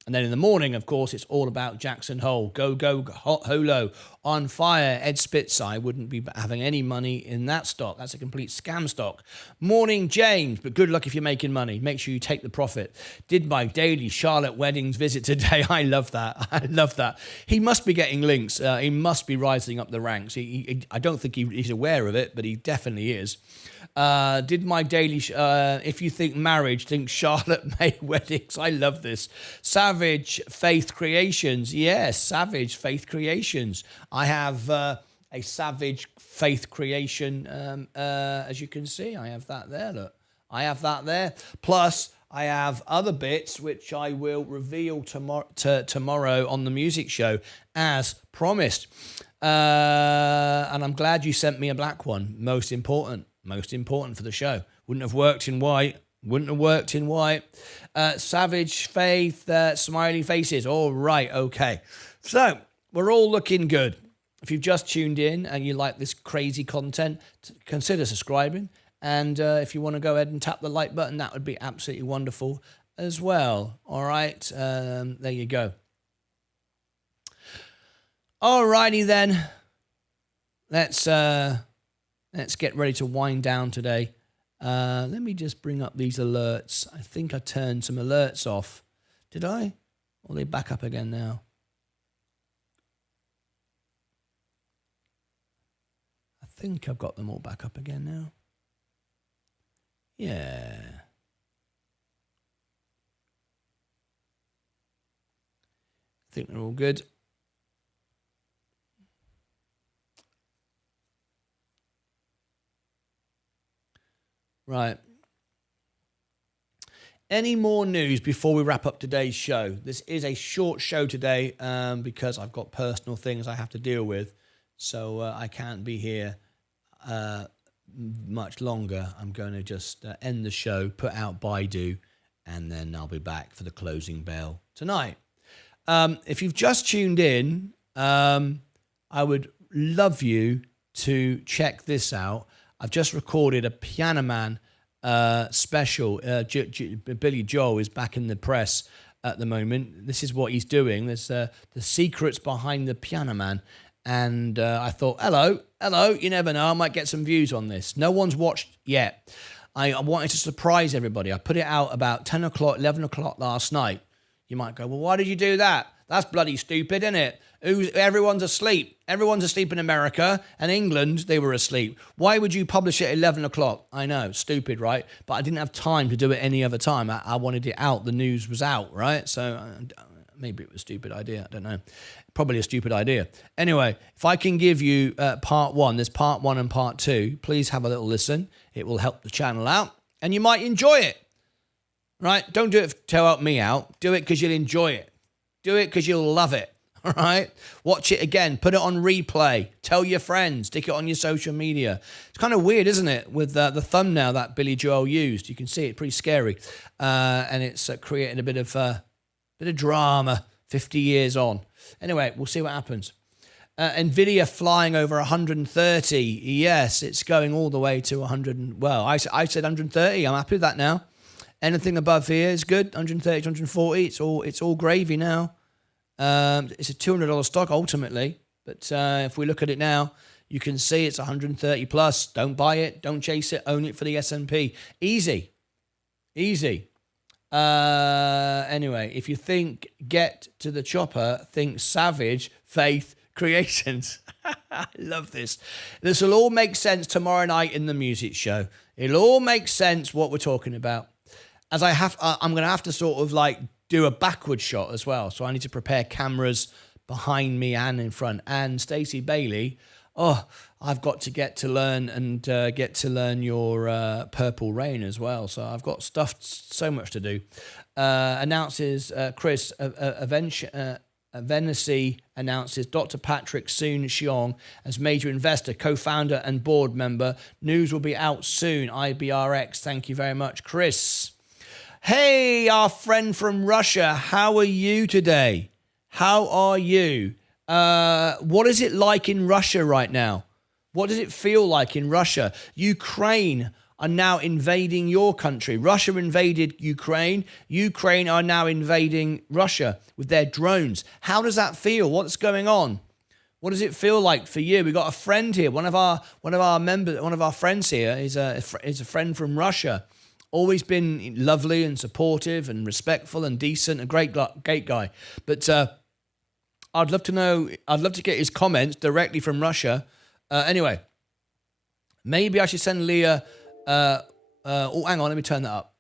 And then in the morning, of course, it's all about Jackson Hole. Go, Holo, on fire. Ed Spitzer, I wouldn't be having any money in that stock. That's a complete scam stock. Morning, James, but good luck if you're making money. Make sure you take the profit. Did my daily Charlotte Weddings visit today. I love that. He must be getting links. He must be rising up the ranks. I don't think he's aware of it, but he definitely is. Did my daily, if you think marriage, think Charlotte May Weddings. I love this. Savage Faith Creations. Yes, Savage Faith Creations. I have a Savage Faith Creation, as you can see. I have that there, look. I have that there. Plus, I have other bits which I will reveal tomorrow on the music show, as promised. And I'm glad you sent me a black one. Most important for the show. Wouldn't have worked in white. Savage Faith, smiley faces. All right, okay. So we're all looking good. If you've just tuned in and you like this crazy content, consider subscribing. And if you want to go ahead and tap the like button, that would be absolutely wonderful as well. All right, there you go. All righty then. Let's get ready to wind down today. Let me just bring up these alerts. I think I turned some alerts off. Did I? Or are they back up again now? I think I've got them all back up again now. Yeah. I think they're all good. Right. Any more news before we wrap up today's show? This is a short show today because I've got personal things I have to deal with. So I can't be here much longer. I'm going to just end the show, put out Baidu, and then I'll be back for the closing bell tonight. If you've just tuned in, I would love you to check this out. I've just recorded a Piano Man special. Billy Joel is back in the press at the moment. This is what he's doing. There's the secrets behind the Piano Man. And I thought, hello, you never know. I might get some views on this. No one's watched yet. I wanted to surprise everybody. I put it out about 10 o'clock, 11 o'clock last night. You might go, well, why did you do that? That's bloody stupid, isn't it? Everyone's asleep. Everyone's asleep in America and England. They were asleep. Why would you publish it at 11 o'clock? I know, stupid, right? But I didn't have time to do it any other time. I wanted it out. The news was out, right? So maybe it was a stupid idea. I don't know. Probably a stupid idea. Anyway, if I can give you part one, there's part one and part two. Please have a little listen. It will help the channel out and you might enjoy it. Right? Don't do it to help me out. Do it because you'll enjoy it. Do it because you'll love it. All right? Watch it again. Put it on replay. Tell your friends. Stick it on your social media. It's kind of weird, isn't it? With the thumbnail that Billy Joel used. You can see it. Pretty scary. And it's creating a bit of drama 50 years on. Anyway, we'll see what happens. Nvidia flying over 130. Yes, it's going all the way to 100. Well, I said 130. I'm happy with that now. Anything above here is good. 130 to 140. It's all gravy now. It's a $200 stock ultimately, but if we look at it now, you can see it's 130 plus. Don't buy it. Don't chase it. Own it for the S&P. Easy. Anyway, if you think get to the chopper, think Savage Faith Creations. I love this. This will all make sense tomorrow night in the music show. It'll all make sense what we're talking about. As I'm going to have to sort of like do a backward shot as well. So I need to prepare cameras behind me and in front. And Stacey Bailey, I've got to get to learn your Purple Rain as well. So I've got so much to do. Announces Chris Venesi announces Dr. Patrick Soon Xiong as major investor, co-founder and board member. News will be out soon. IBRX. Thank you very much, Chris. Hey, our friend from Russia, how are you today? How are you? What is it like in Russia right now? What does it feel like in Russia? Ukraine are now invading your country. Russia invaded Ukraine. Ukraine are now invading Russia with their drones. How does that feel? What's going on? What does it feel like for you? We got a friend here. One of our friends here is a friend from Russia. Always been lovely and supportive and respectful and decent, a great guy. But I'd love to get his comments directly from Russia. Anyway, maybe I should send Leah. Hang on, let me turn that up.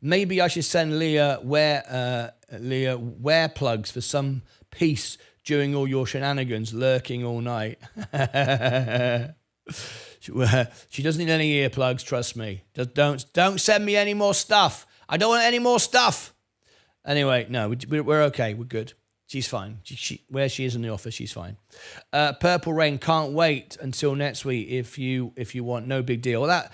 Maybe I should send Leah wear plugs for some peace during all your shenanigans, lurking all night. She doesn't need any earplugs, trust me. Don't send me any more stuff. I don't want any more stuff. Anyway, no, we're okay. We're good. She's fine. Where she is in the office, she's fine. Purple Rain, can't wait until next week if you want. No big deal. That,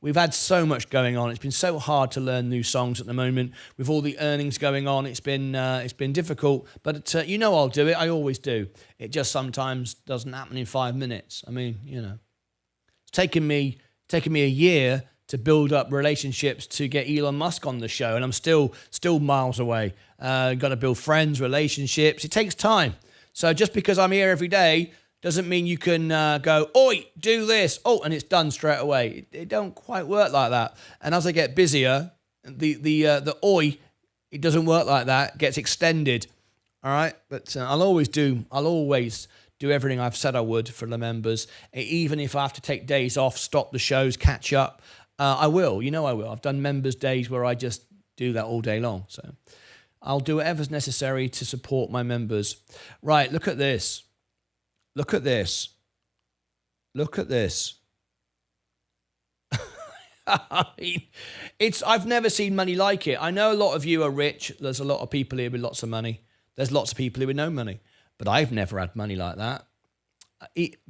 we've had so much going on. It's been so hard to learn new songs at the moment with all the earnings going on. It's been difficult, but I'll do it. I always do. It just sometimes doesn't happen in 5 minutes. I mean, it's taken me a year to build up relationships to get Elon Musk on the show, and I'm still miles away. Got to build friends, relationships. It takes time. So just because I'm here every day doesn't mean you can go, oi, do this. Oh, and it's done straight away. It don't quite work like that. And as I get busier, the oi, it doesn't work like that. It gets extended. All right. But I'll always do everything I've said I would for the members. Even if I have to take days off, stop the shows, catch up, I will. You know I will. I've done members days where I just do that all day long. So I'll do whatever's necessary to support my members. Right. Look at this. Look at this. Look at this. I've never seen money like it. I know a lot of you are rich. There's a lot of people here with lots of money. There's lots of people here with no money. But I've never had money like that.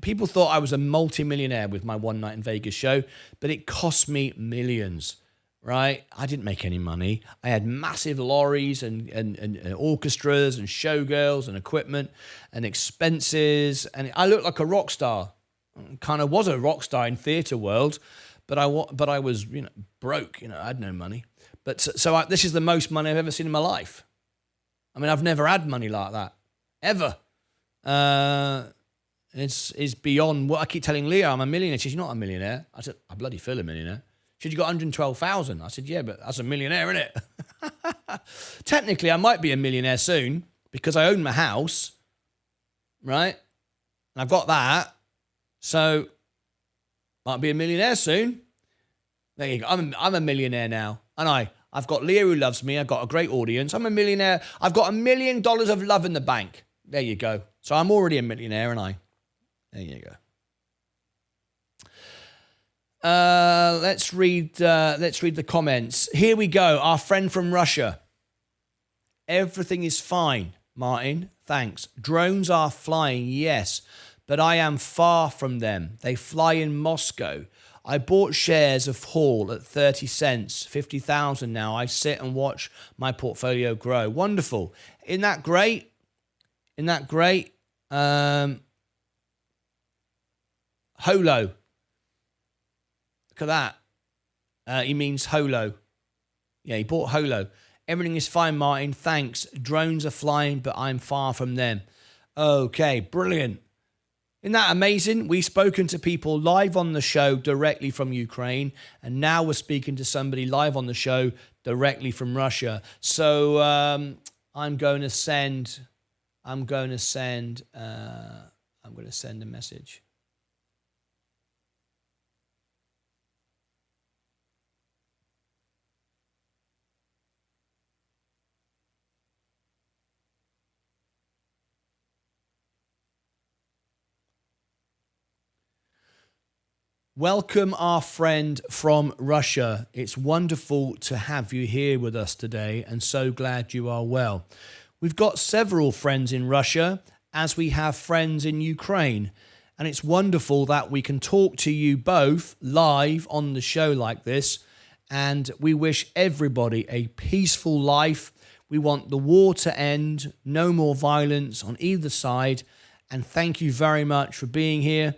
People thought I was a multi-millionaire with my One Night in Vegas show, but it cost me millions, right? I didn't make any money. I had massive lorries and orchestras and showgirls and equipment and expenses, and I looked like a rock star. Kind of was a rock star in theatre world, but I was broke. I had no money. But this is the most money I've ever seen in my life. I mean, I've never had money like that. Ever. It's beyond what I keep telling Leah. I'm a millionaire. She says, "You're not a millionaire." I said, "I bloody feel a millionaire." She said, "You got 112,000. I said, "Yeah, but that's a millionaire, isn't it?" Technically, I might be a millionaire soon because I own my house, right? And I've got that. So, might be a millionaire soon. There you go. I'm a millionaire now. And I've got Leah who loves me. I've got a great audience. I'm a millionaire. I've got $1 million of love in the bank. There you go. So I'm already a millionaire, and there you go. Let's read the comments. Here we go. Our friend from Russia. Everything is fine, Martin. Thanks. Drones are flying, yes, but I am far from them. They fly in Moscow. I bought shares of Hall at 30 cents, 50,000 now. I sit and watch my portfolio grow. Wonderful. Isn't that great? Isn't that great? Holo. Look at that. He means Holo. Yeah, he bought Holo. Everything is fine, Martin. Thanks. Drones are flying, but I'm far from them. Okay, brilliant. Isn't that amazing? We've spoken to people live on the show directly from Ukraine, and now we're speaking to somebody live on the show directly from Russia. So I'm going to send a message. Welcome our friend from Russia. It's wonderful to have you here with us today, and so glad you are well. We've got several friends in Russia, as we have friends in Ukraine, and it's wonderful that we can talk to you both live on the show like this, and we wish everybody a peaceful life. We want the war to end, no more violence on either side, and thank you very much for being here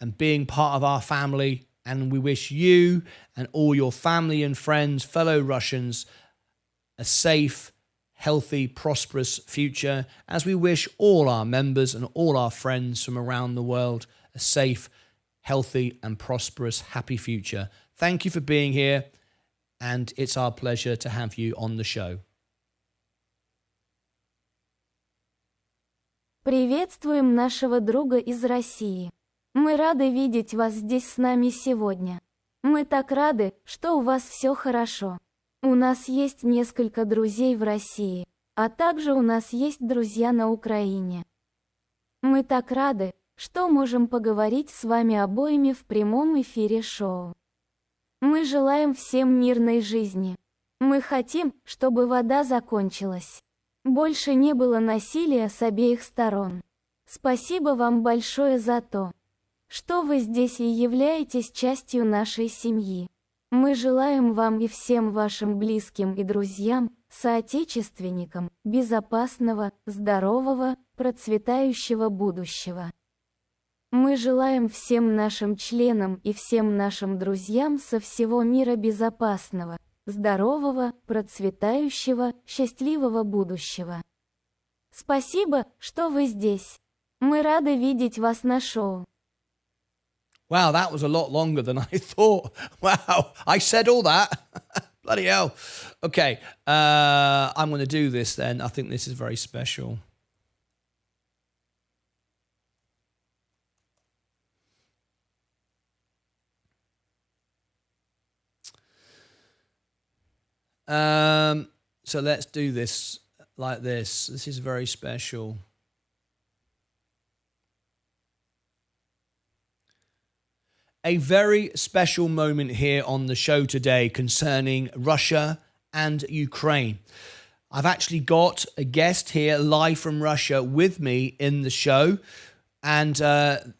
and being part of our family, and we wish you and all your family and friends, fellow Russians, a safe, healthy, prosperous future, as we wish all our members and all our friends from around the world a safe, healthy, and prosperous, happy future. Thank you for being here, and it's our pleasure to have you on the show. Приветствуем нашего друга из России. Мы рады видеть вас здесь с нами сегодня. Мы так рады, что у вас все хорошо. У нас есть несколько друзей в России, а также у нас есть друзья на Украине. Мы так рады, что можем поговорить с вами обоими в прямом эфире шоу. Мы желаем всем мирной жизни. Мы хотим, чтобы вода закончилась. Больше не было насилия с обеих сторон. Спасибо вам большое за то, что вы здесь и являетесь частью нашей семьи. Мы желаем вам и всем вашим близким и друзьям, соотечественникам, безопасного, здорового, процветающего будущего. Мы желаем всем нашим членам и всем нашим друзьям со всего мира безопасного, здорового, процветающего, счастливого будущего. Спасибо, что вы здесь. Мы рады видеть вас на шоу. Wow, that was a lot longer than I thought. Wow, I said all that. Bloody hell. Okay, I'm going to do this then. I think this is very special. So let's do this like this. This is very special. A very special moment here on the show today concerning Russia and Ukraine. I've actually got a guest here live from Russia with me in the show, and I'm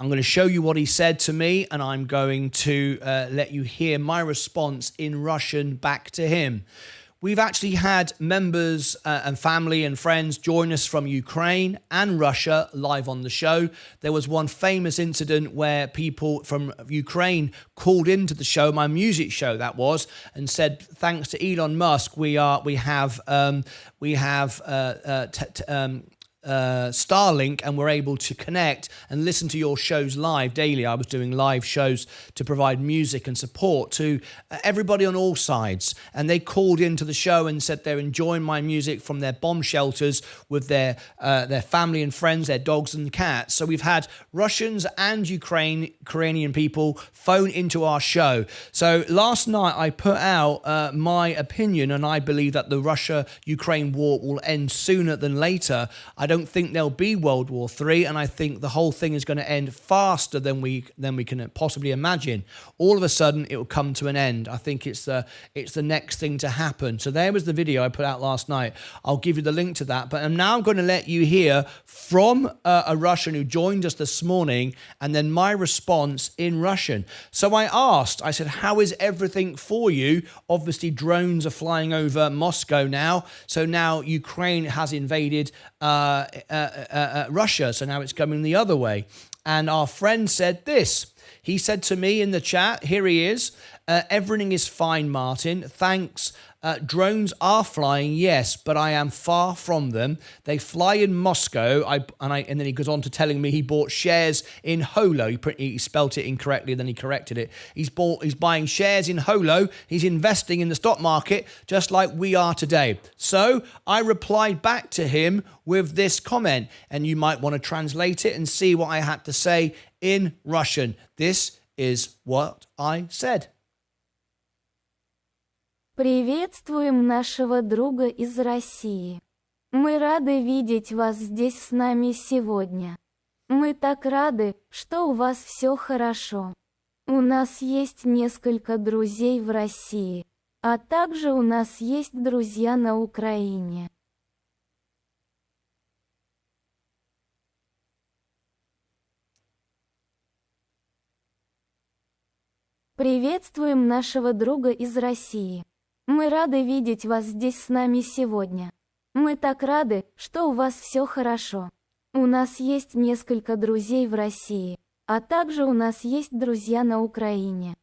going to show you what he said to me, and I'm going to let you hear my response in Russian back to him. We've actually had members and family and friends join us from Ukraine and Russia live on the show. There was one famous incident where people from Ukraine called into the show, my music show that was, and said, thanks to Elon Musk, we have Starlink, and we're able to connect and listen to your shows live daily. I was doing live shows to provide music and support to everybody on all sides, and they called into the show and said they're enjoying my music from their bomb shelters with their family and friends, their dogs and cats. So we've had Russians and Ukrainian people phone into our show. So last night I put out my opinion, and I believe that the Russia-Ukraine war will end sooner than later. I don't think there'll be World War III, and I think the whole thing is going to end faster than we can possibly imagine. All of a sudden, it will come to an end. I think it's the next thing to happen. So there was the video I put out last night. I'll give you the link to that. But I'm now going to let you hear from a Russian who joined us this morning, and then my response in Russian. So I said, how is everything for you? Obviously, drones are flying over Moscow now. So now Ukraine has invaded Russia, so now it's coming the other way. And our friend said this. He said to me in the chat, here he is, everything is fine, Martin, thanks. Drones are flying, yes, but I am far from them. They fly in Moscow, and then he goes on to telling me he bought shares in Holo. He spelt it incorrectly, then he corrected it. He's buying shares in Holo. He's investing in the stock market, just like we are today. So I replied back to him with this comment, and you might want to translate it and see what I had to say in Russian. This is what I said. Приветствуем нашего друга из России. Мы рады видеть вас здесь с нами сегодня. Мы так рады, что у вас все хорошо. У нас есть несколько друзей в России, а также у нас есть друзья на Украине. Приветствуем нашего друга из России. Мы рады видеть вас здесь с нами сегодня. Мы так рады, что у вас все хорошо. У нас есть несколько друзей в России, а также у нас есть друзья на Украине.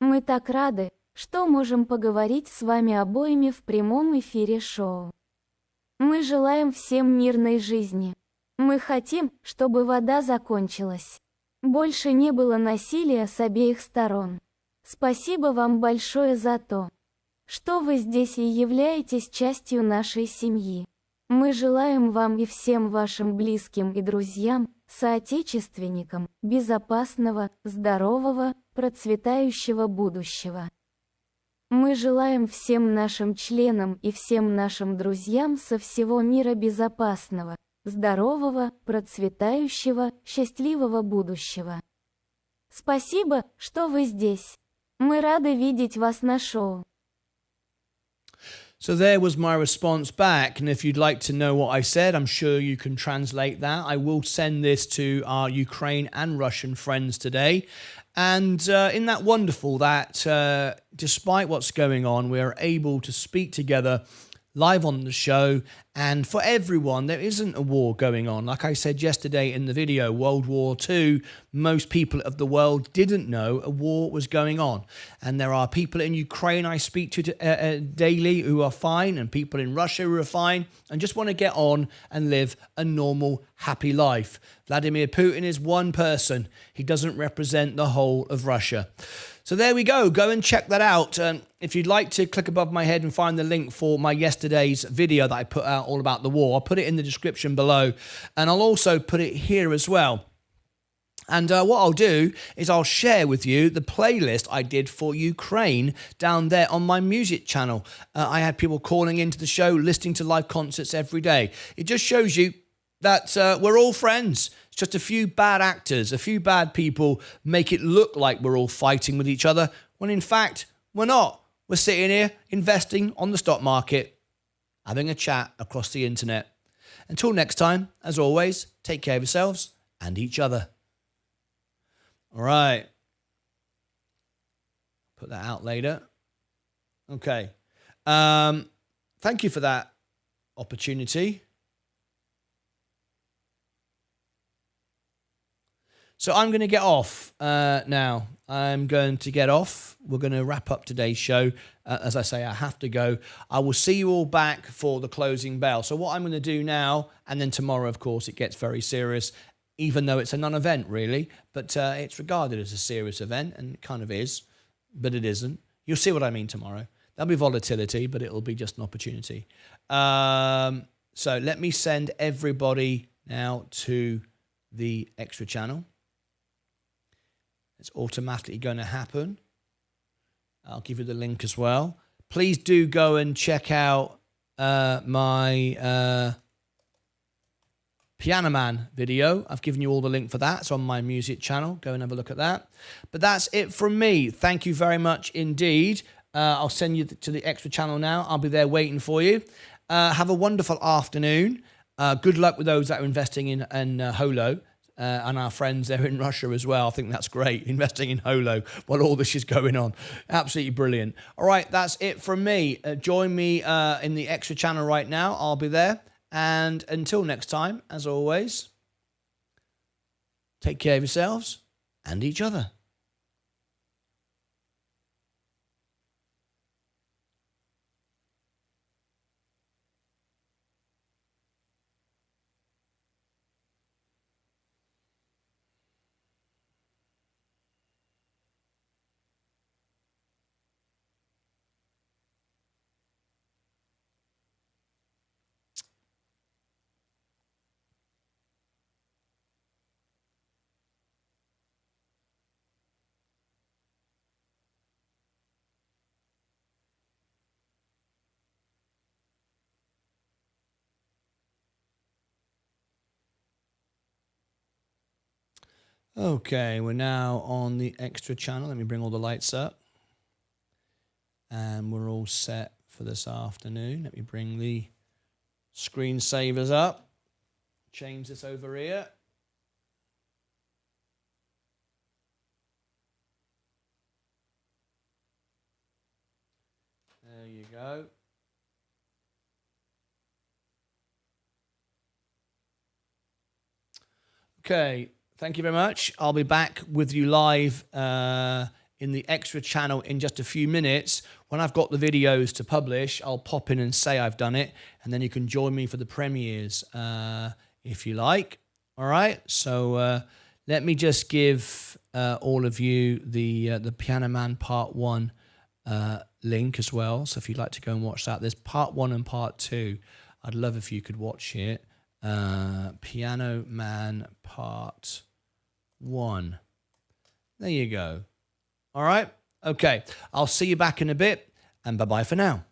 Мы так рады, что можем поговорить с вами обоими в прямом эфире шоу. Мы желаем всем мирной жизни. Мы хотим, чтобы вода закончилась. Больше не было насилия с обеих сторон. Спасибо вам большое за то, что вы здесь и являетесь частью нашей семьи. Мы желаем вам и всем вашим близким и друзьям, соотечественникам, безопасного, здорового, процветающего будущего. Мы желаем всем нашим членам и всем нашим друзьям со всего мира безопасного, здорового, процветающего, счастливого будущего. Спасибо, что вы здесь. Мы рады видеть вас на шоу. So there was my response back, and if you'd like to know what I said, I'm sure you can translate that. I will send this to our Ukraine and Russian friends today. And isn't that wonderful that despite what's going on, we're able to speak together live on the show And for everyone, there isn't a war going on. Like I said yesterday in the video, World War II, most people of the world didn't know a war was going on. And there are people in Ukraine I speak to daily who are fine, and people in Russia who are fine and just want to get on and live a normal, happy life. Vladimir Putin is one person. He doesn't represent the whole of Russia. So there we go. Go and check that out. If you'd like to click above my head and find the link for my yesterday's video that I put out all about the war, I'll put it in the description below. And I'll also put it here as well. And what I'll do is I'll share with you the playlist I did for Ukraine down there on my music channel. I had people calling into the show, listening to live concerts every day. It just shows you that we're all friends. It's just a few bad actors, a few bad people make it look like we're all fighting with each other, when in fact, we're not. We're sitting here investing on the stock market, having a chat across the internet. Until next time, as always, take care of yourselves and each other. All right. Put that out later. Okay. Thank you for that opportunity. So I'm going to get off now. I'm going to get off. We're going to wrap up today's show. As I say, I have to go. I will see you all back for the closing bell. So what I'm going to do now, and then tomorrow, of course, it gets very serious, even though it's a non-event, really. But it's regarded as a serious event, and it kind of is, but it isn't. You'll see what I mean tomorrow. There'll be volatility, but it'll be just an opportunity. So let me send everybody now to the extra channel. It's automatically going to happen. I'll give you the link as well. Please do go and check out my Piano Man video. I've given you all the link for that. It's on my music channel. Go and have a look at that. But that's it from me. Thank you very much indeed. I'll send you to the extra channel now. I'll be there waiting for you. Have a wonderful afternoon. Good luck with those that are investing in HOLO. And our friends there in Russia as well. I think that's great, investing in HOLO while all this is going on. Absolutely brilliant. All right, that's it from me. Join me in the extra channel right now. I'll be there. And until next time, as always, take care of yourselves and each other. Okay, we're now on the extra channel. Let me bring all the lights up. And we're all set for this afternoon. Let me bring the screensavers up. Change this over here. There you go. Okay. Thank you very much. I'll be back with you live in the extra channel in just a few minutes. When I've got the videos to publish, I'll pop in and say I've done it, and then you can join me for the premieres if you like. All right. So let me just give all of you the Piano Man Part 1 link as well. So if you'd like to go and watch that, there's Part 1 and Part 2. I'd love if you could watch it. Piano Man Part 1. There you go. All right. Okay. I'll see you back in a bit, and bye-bye for now.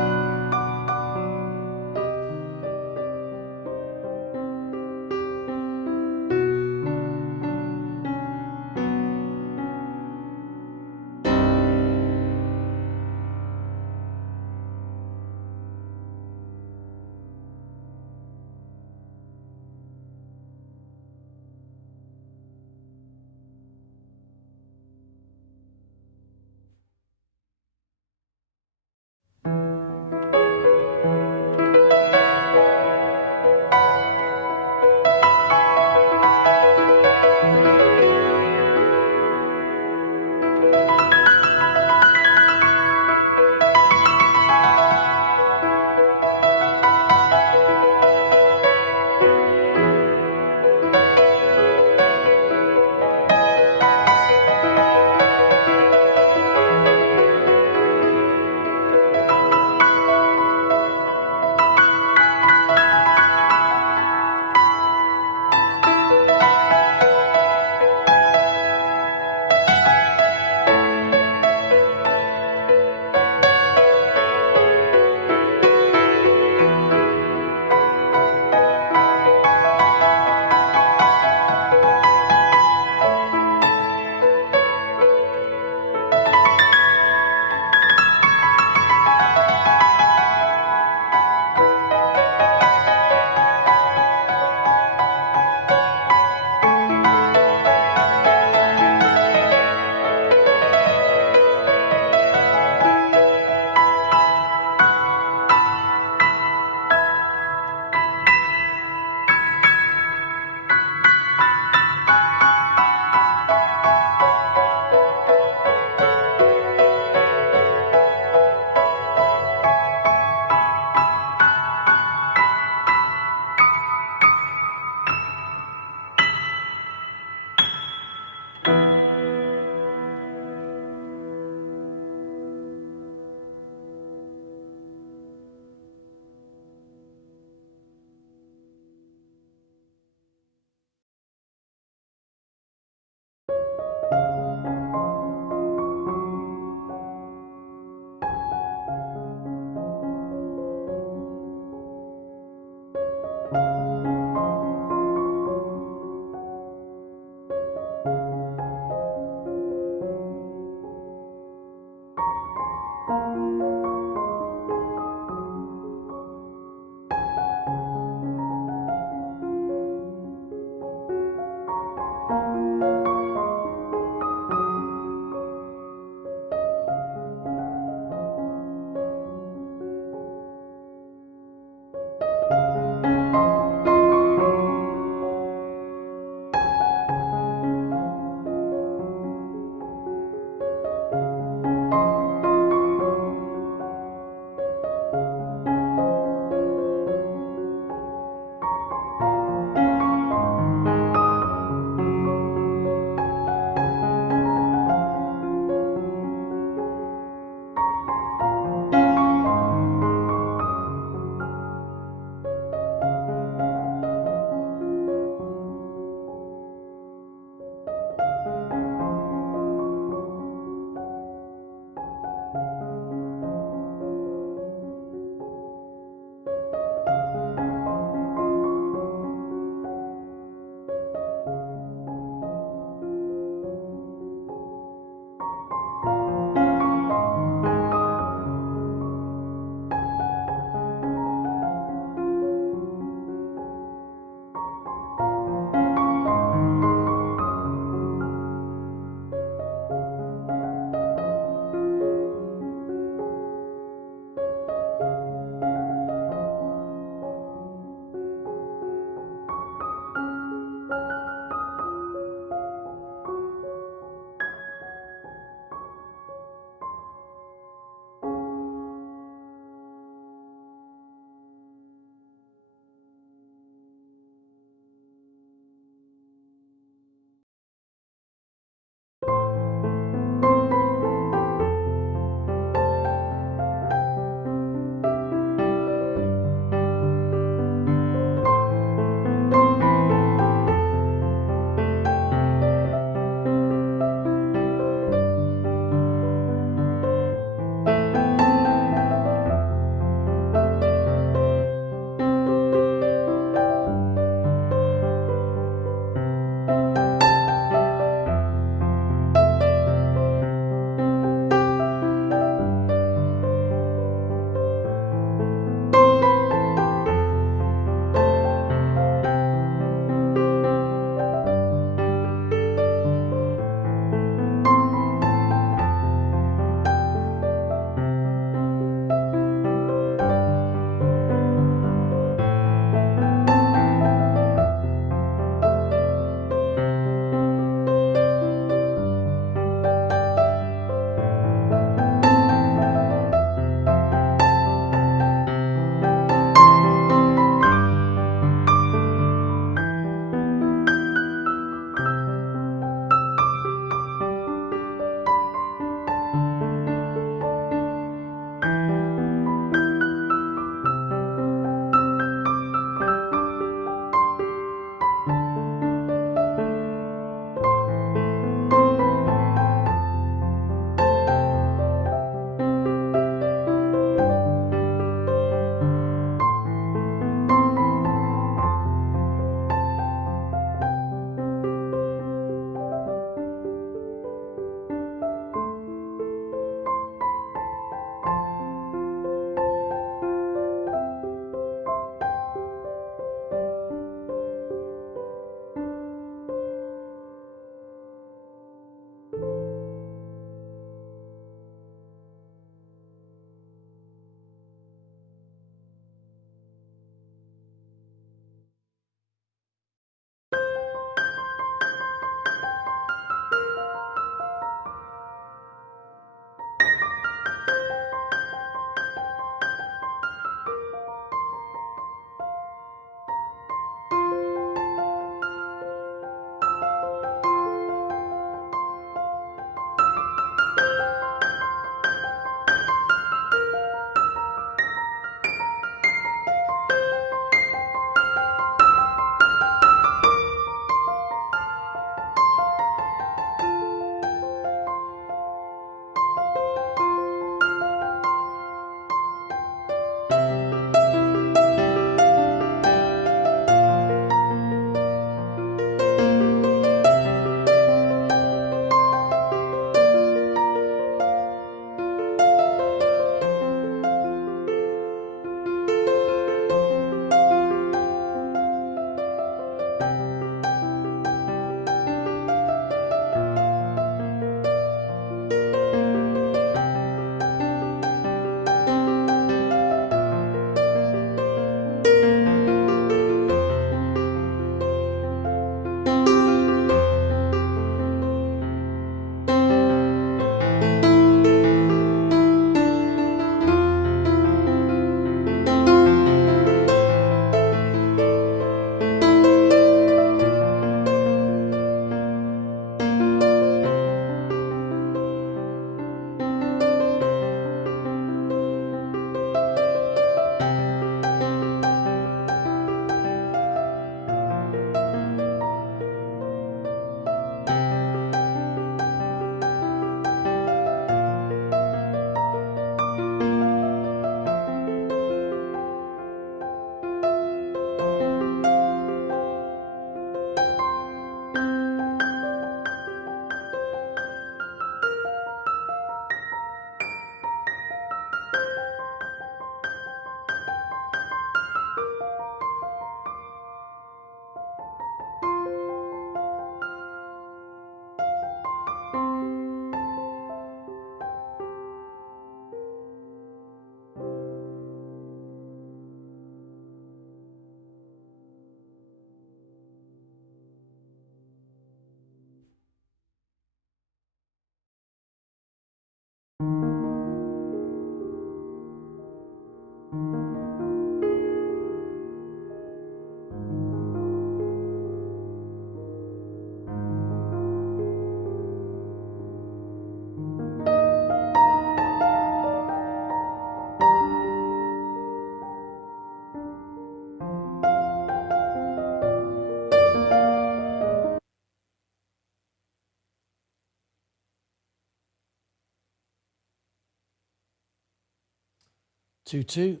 622.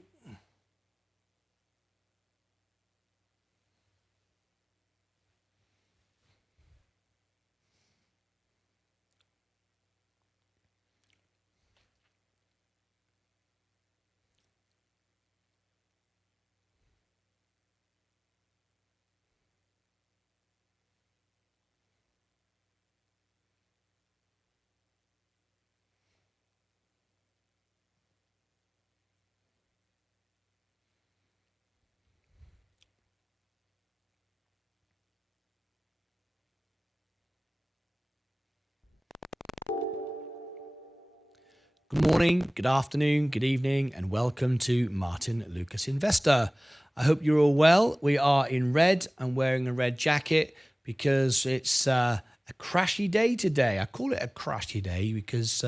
Good morning, good afternoon, good evening, and welcome to Martyn Lucas Investor. I hope you're all well. We are in red. I'm wearing a red jacket because it's a crashy day today. I call it a crashy day because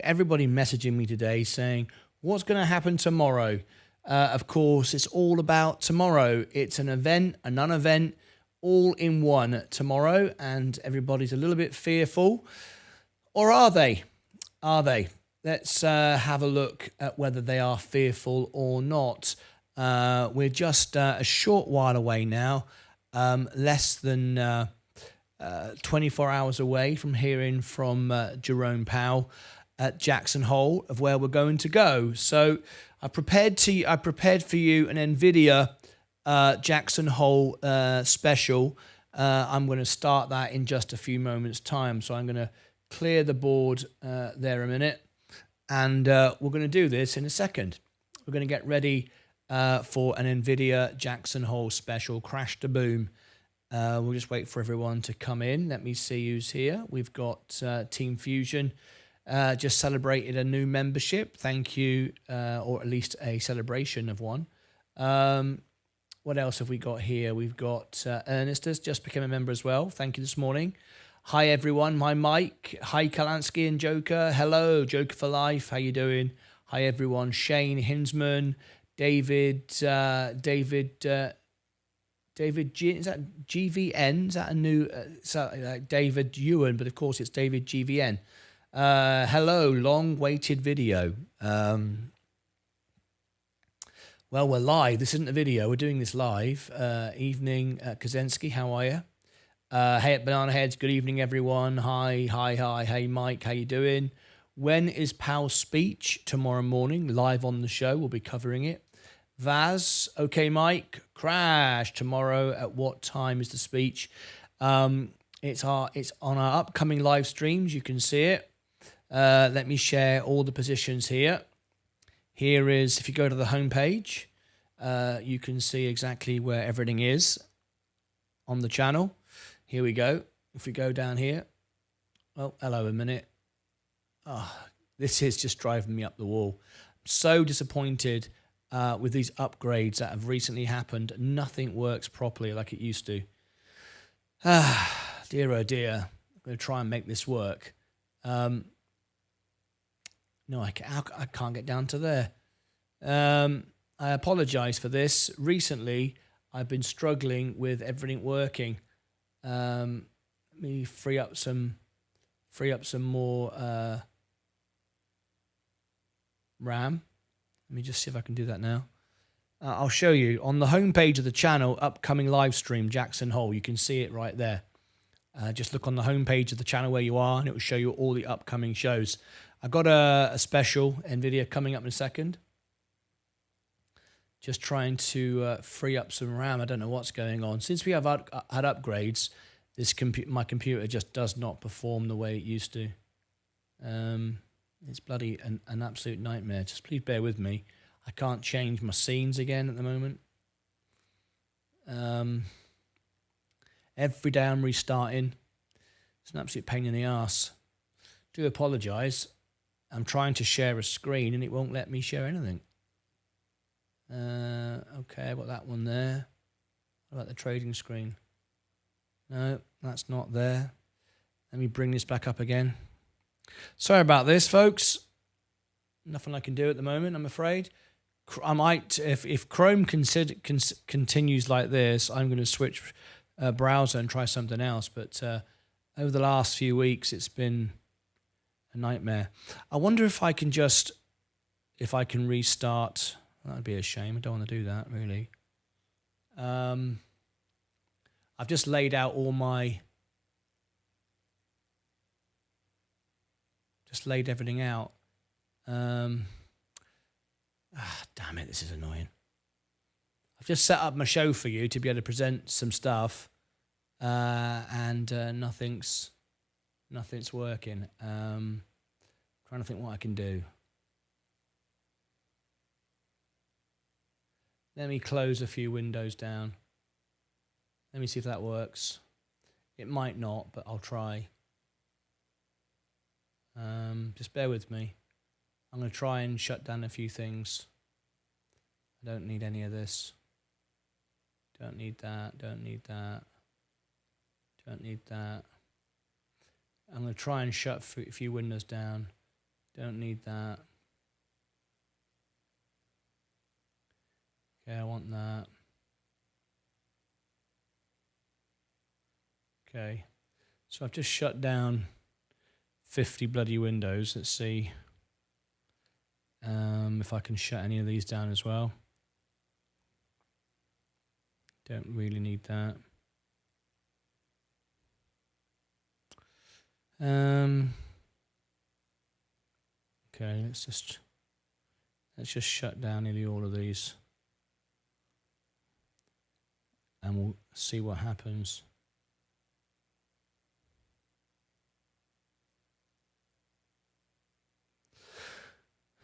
everybody messaging me today saying, what's going to happen tomorrow? Of course, it's all about tomorrow. It's an event, a non-event, all in one tomorrow, and everybody's a little bit fearful. Or are they? Are they? Let's have a look at whether they are fearful or not. We're just a short while away now, less than 24 hours away from hearing from Jerome Powell at Jackson Hole of where we're going to go. So I prepared for you an NVIDIA Jackson Hole special. I'm going to start that in just a few moments' time. So I'm going to clear the board there a minute. And we're going to do this in a second. We're going to get ready for an NVIDIA Jackson Hole special, Crash to Boom. We'll just wait for everyone to come in. Let me see who's here. We've got Team Fusion. Just celebrated a new membership. Thank you, or at least a celebration of one. What else have we got here? We've got Ernest has just become a member as well. Thank you this morning. Hi, everyone. My Mike. Hi, Kalansky and Joker. Hello, Joker for Life. How you doing? Hi, everyone. Shane Hinsman, David G. Is that GVN? Is that a new? David Ewan, but of course it's David GVN. Hello, long-awaited video. Well, we're live. This isn't a video. We're doing this live. Evening, Kazensky. How are you? Hey at Banana Heads, good evening everyone. Hi. Hey Mike, how you doing? When is Powell's speech? Tomorrow morning, live on the show. We'll be covering it. Vaz, okay Mike. Crash, tomorrow at what time is the speech? It's on our upcoming live streams. You can see it. Let me share all the positions here. Here is, if you go to the homepage, you can see exactly where everything is on the channel. Here we go. If we go down here. Oh, hello a minute. Oh, this is just driving me up the wall. I'm so disappointed with these upgrades that have recently happened. Nothing works properly like it used to. Dear oh dear. I'm going to try and make this work. No, I can't get down to there. I apologize for this. Recently, I've been struggling with everything working. Let me free up some more RAM. Let me just see if I can do that now. I'll show you on the homepage of the channel, upcoming live stream, Jackson Hole. You can see it right there. Just look on the homepage of the channel where you are, and it will show you all the upcoming shows. I've got a special NVIDIA coming up in a second. Just trying to free up some RAM. I don't know what's going on. Since we have had upgrades, my computer just does not perform the way it used to. It's bloody an absolute nightmare. Just please bear with me. I can't change my scenes again at the moment. Every day I'm restarting. It's an absolute pain in the arse. Do apologise. I'm trying to share a screen and it won't let me share anything. Okay, I've got that one there. What about the trading screen? No, that's not there. Let me bring this back up again. Sorry about this, folks. Nothing I can do at the moment, I'm afraid. I might, if Chrome continues like this, I'm going to switch browser and try something else. But over the last few weeks, it's been a nightmare. I wonder if I can just, if I can restart. That'd be a shame. I don't want to do that, really. I've just laid out all my... Just laid everything out. Damn it, this is annoying. I've just set up my show for you to be able to present some stuff, and nothing's working. Trying to think what I can do. Let me close a few windows down. Let me see if that works. It might not, but I'll try. Just bear with me. I'm going to try and shut down a few things. I don't need any of this. Don't need that. Don't need that. Don't need that. I'm going to try and shut a few windows down. Don't need that. Okay, I want that. Okay, so I've just shut down 50 bloody windows. Let's see if I can shut any of these down as well. Don't really need that. Okay, let's just shut down nearly all of these, and we'll see what happens.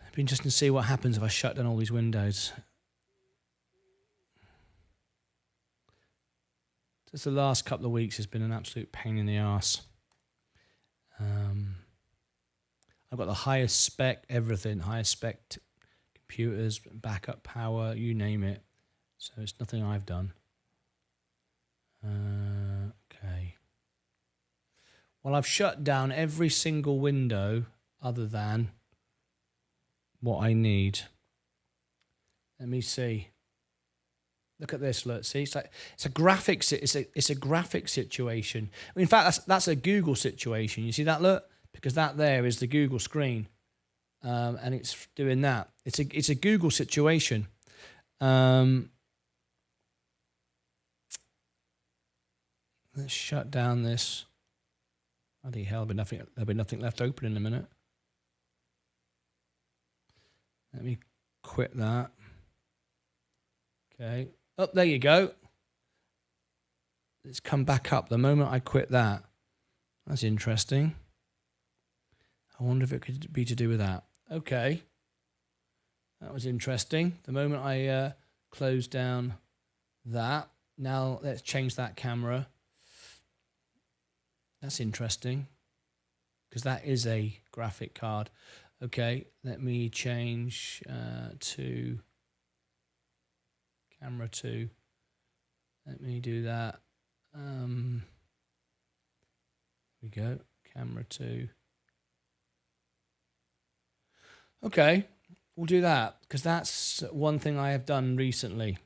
It'd be interesting to see what happens if I shut down all these windows. Just the last couple of weeks has been an absolute pain in the arse. I've got the highest spec everything, highest spec computers, backup power, you name it. So it's nothing I've done. Okay. Well, I've shut down every single window other than what I need. Let me see. Look at this. Look, see, it's a graphics. It's a graphic situation. I mean, in fact, that's a Google situation. You see that? Look, because that there is the Google screen, and it's doing that. It's a Google situation. Let's shut down this. Bloody hell! There'll be nothing left open in a minute. Let me quit that. Okay. Oh, there you go. It's come back up the moment I quit that. That's interesting. I wonder if it could be to do with that. Okay. That was interesting. The moment I closed down that. Now let's change that camera. That's interesting. Because that is a graphic card. Okay. Let me change to... Camera 2. Let me do that. Here we go. Camera 2. Okay, we'll do that because that's one thing I have done recently.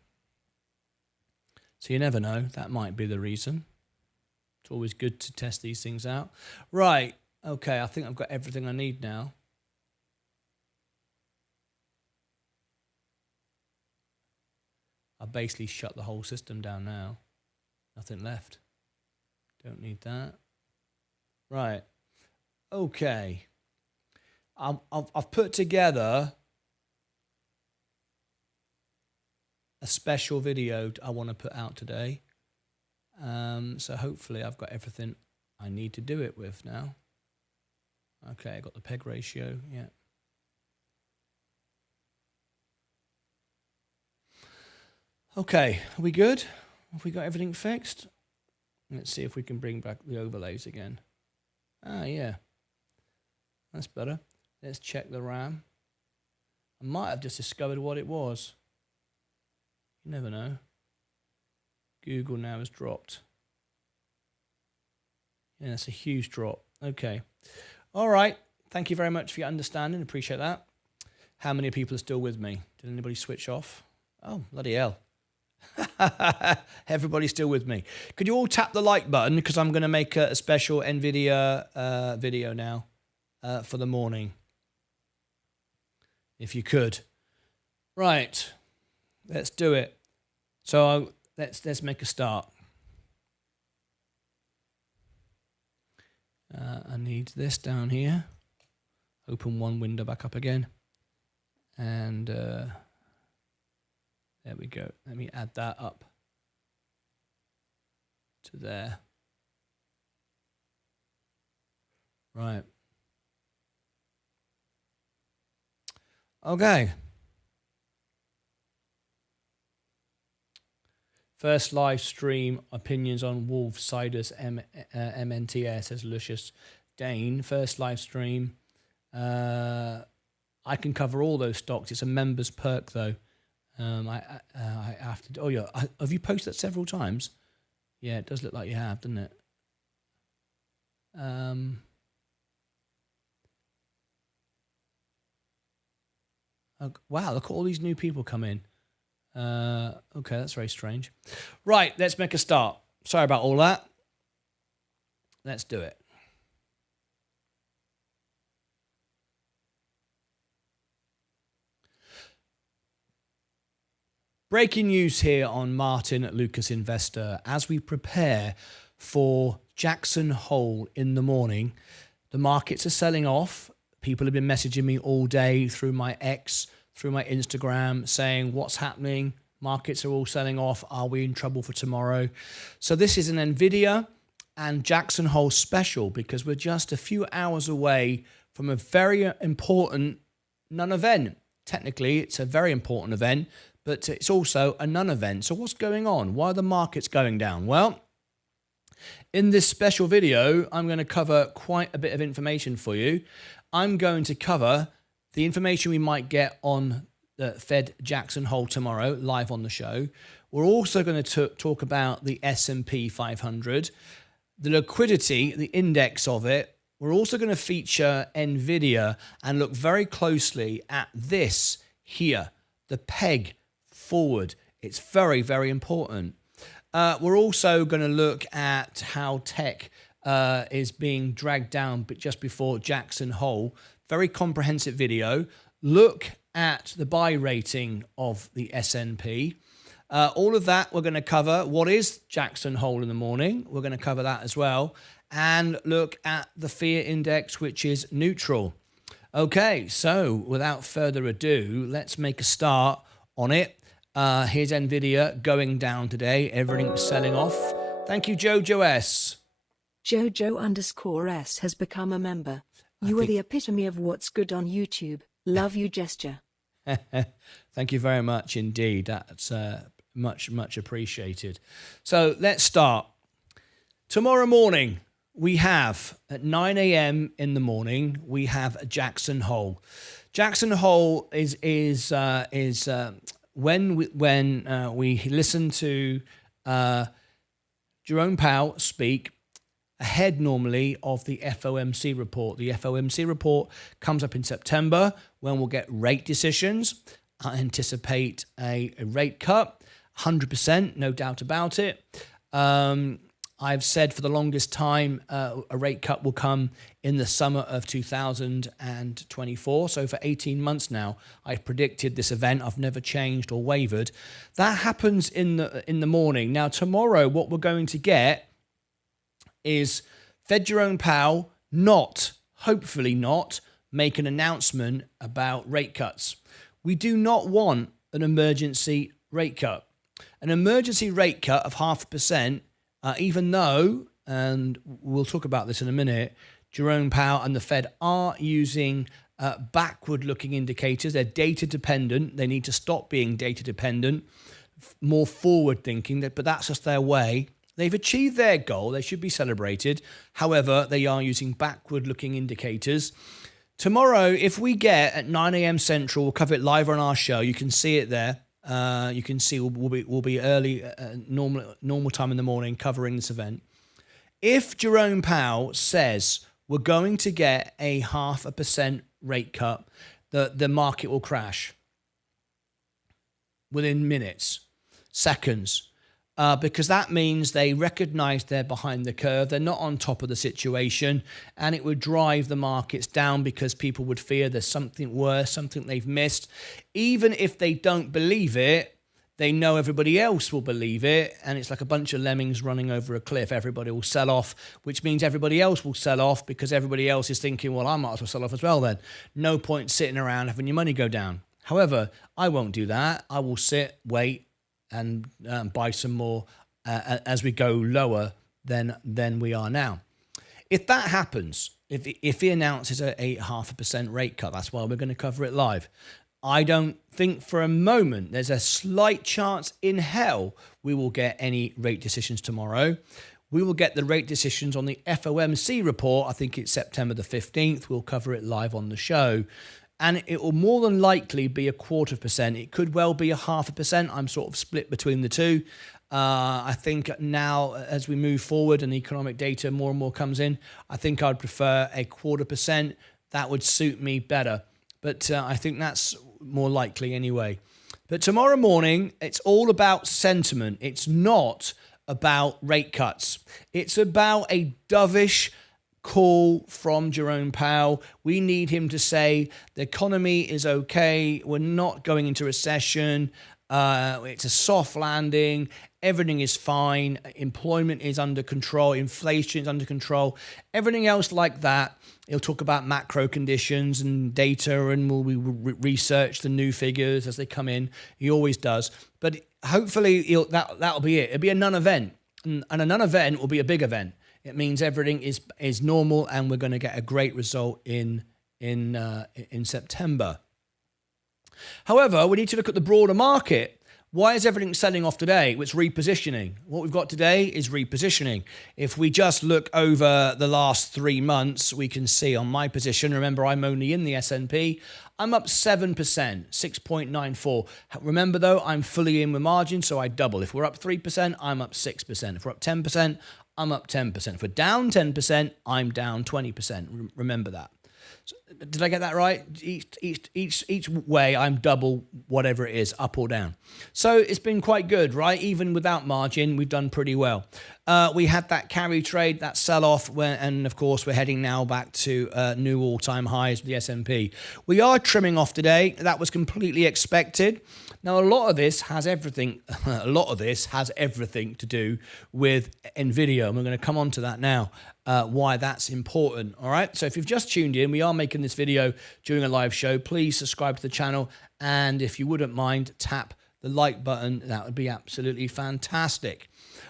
So you never know. That might be the reason. It's always good to test these things out. Right. Okay, I think I've got everything I need now. I've basically shut the whole system down now. Nothing left. Don't need that. Right. Okay. I've put together a special video I want to put out today. So hopefully I've got everything I need to do it with now. Okay, I got the peg ratio. Yeah. Okay, are we good? Have we got everything fixed? Let's see if we can bring back the overlays again. Ah, yeah. That's better. Let's check the RAM. I might have just discovered what it was. You never know. Google now has dropped. Yeah, that's a huge drop. Okay. All right. Thank you very much for your understanding. Appreciate that. How many people are still with me? Did anybody switch off? Oh, bloody hell. Everybody's still with me. Could you all tap the like button because I'm going to make a special NVIDIA video now for the morning. if you could. Right, let's do it. So let's make a start. I need this down here. Open one window back up again. And there we go. Let me add that up to there. Right. Okay. First live stream, opinions on Wolf, Sidus, MNTS, says Lucius Dane. First live stream. I can cover all those stocks. It's a members perk, though. I have to. Oh, yeah. Have you posted that several times? Yeah, it does look like you have, doesn't it? Wow, look at all these new people come in. Okay, that's very strange. Right, let's make a start. Sorry about all that. Let's do it. Breaking news here on Martyn Lucas Investor. As we prepare for Jackson Hole in the morning, the markets are selling off. People have been messaging me all day through my X, through my Instagram, saying what's happening. Markets are all selling off. Are we in trouble for tomorrow? So this is an NVIDIA and Jackson Hole special because we're just a few hours away from a very important non-event. Technically, it's a very important event, but it's also a non-event. So what's going on? Why are the markets going down? Well, in this special video, I'm going to cover quite a bit of information for you. I'm going to cover the information we might get on the Fed Jackson Hole tomorrow, live on the show. We're also going to talk about the S&P 500, the liquidity, the index of it. We're also going to feature NVIDIA and look very closely at this here, the peg forward. It's very, very important. We're also going to look at how tech is being dragged down but just before Jackson Hole. Very comprehensive video. Look at the buy rating of the S&P. All of that we're going to cover. What is Jackson Hole in the morning? We're going to cover that as well. And look at the fear index, which is neutral. Okay, so without further ado, let's make a start on it. Here's NVIDIA going down today. Everything's selling off. Thank you, Jojo S. Jojo_S has become a member. You are the epitome of what's good on YouTube. Love you, gesture. Thank you very much indeed. That's much appreciated. So let's start. Tomorrow morning, we have at 9 a.m. in the morning, we have Jackson Hole. Jackson Hole is when we listen to Jerome Powell speak ahead normally of the FOMC report. The FOMC report comes up in September when we'll get rate decisions. I anticipate a rate cut, 100%, no doubt about it. I've said for the longest time a rate cut will come in the summer of 2024. So for 18 months now, I've predicted this event. I've never changed or wavered. That happens in the morning. Now tomorrow, what we're going to get is Fed Jerome Powell hopefully not, make an announcement about rate cuts. We do not want an emergency rate cut. An emergency rate cut of 0.5%, even though, and we'll talk about this in a minute, Jerome Powell and the Fed are using backward-looking indicators. They're data-dependent. They need to stop being data-dependent, more forward-thinking, but that's just their way. They've achieved their goal. They should be celebrated. However, they are using backward-looking indicators. Tomorrow, if we get at 9 a.m. Central, we'll cover it live on our show. You can see it there. You can see we'll be early, normal time in the morning covering this event. If Jerome Powell says we're going to get a 0.5% rate cut, the market will crash within minutes, seconds. because that means they recognize they're behind the curve. They're not on top of the situation, and it would drive the markets down because people would fear there's something worse, something they've missed. Even if they don't believe it, they know everybody else will believe it, and it's like a bunch of lemmings running over a cliff. Everybody will sell off, which means everybody else will sell off because everybody else is thinking, well, I might as well sell off as well then. No point sitting around having your money go down. However, I won't do that. I will sit, wait, and buy some more as we go lower than we are now. If that happens, if he announces a 0.5% rate cut, that's why we're going to cover it live. I don't think for a moment there's a slight chance in hell we will get any rate decisions tomorrow. We will get the rate decisions on the FOMC report. I think it's September the 15th. We'll cover it live on the show. And it will more than likely be 0.25%. It could well be 0.5%. I'm sort of split between the two. I think now, as we move forward and economic data more and more comes in, I think I'd prefer 0.25%. That would suit me better. But I think that's more likely anyway. But tomorrow morning, it's all about sentiment. It's not about rate cuts. It's about a dovish call from Jerome Powell. We need him to say the economy is okay. We're not going into recession. It's a soft landing. Everything is fine. Employment is under control. Inflation is under control. Everything else like that. He'll talk about macro conditions and data, and we'll research the new figures as they come in. He always does. But hopefully that'll be it. It'll be a non-event. And a non-event will be a big event. It means everything is normal, and we're going to get a great result in September. However, we need to look at the broader market. Why is everything selling off today? It's repositioning. What we've got today is repositioning. If we just look over the last 3 months, we can see on my position, remember I'm only in the S&P, I'm up 7%, 6.94. Remember though, I'm fully in with margin, so I double. If we're up 3%, I'm up 6%. If we're up 10%, I'm up 10%. If we're down 10%, I'm down 20%. Remember that. So, did I get that right? Each way, I'm double whatever it is, up or down. So it's been quite good, right? Even without margin, we've done pretty well. We had that carry trade, that sell-off, and of course, we're heading now back to new all-time highs with the S&P. We are trimming off today. That was completely expected. Now, a lot of this has everything to do with NVIDIA, and we're going to come on to that now. Why that's important. All right. So if you've just tuned in, we are making this video during a live show. Please subscribe to the channel. And if you wouldn't mind, tap the like button. That would be absolutely fantastic.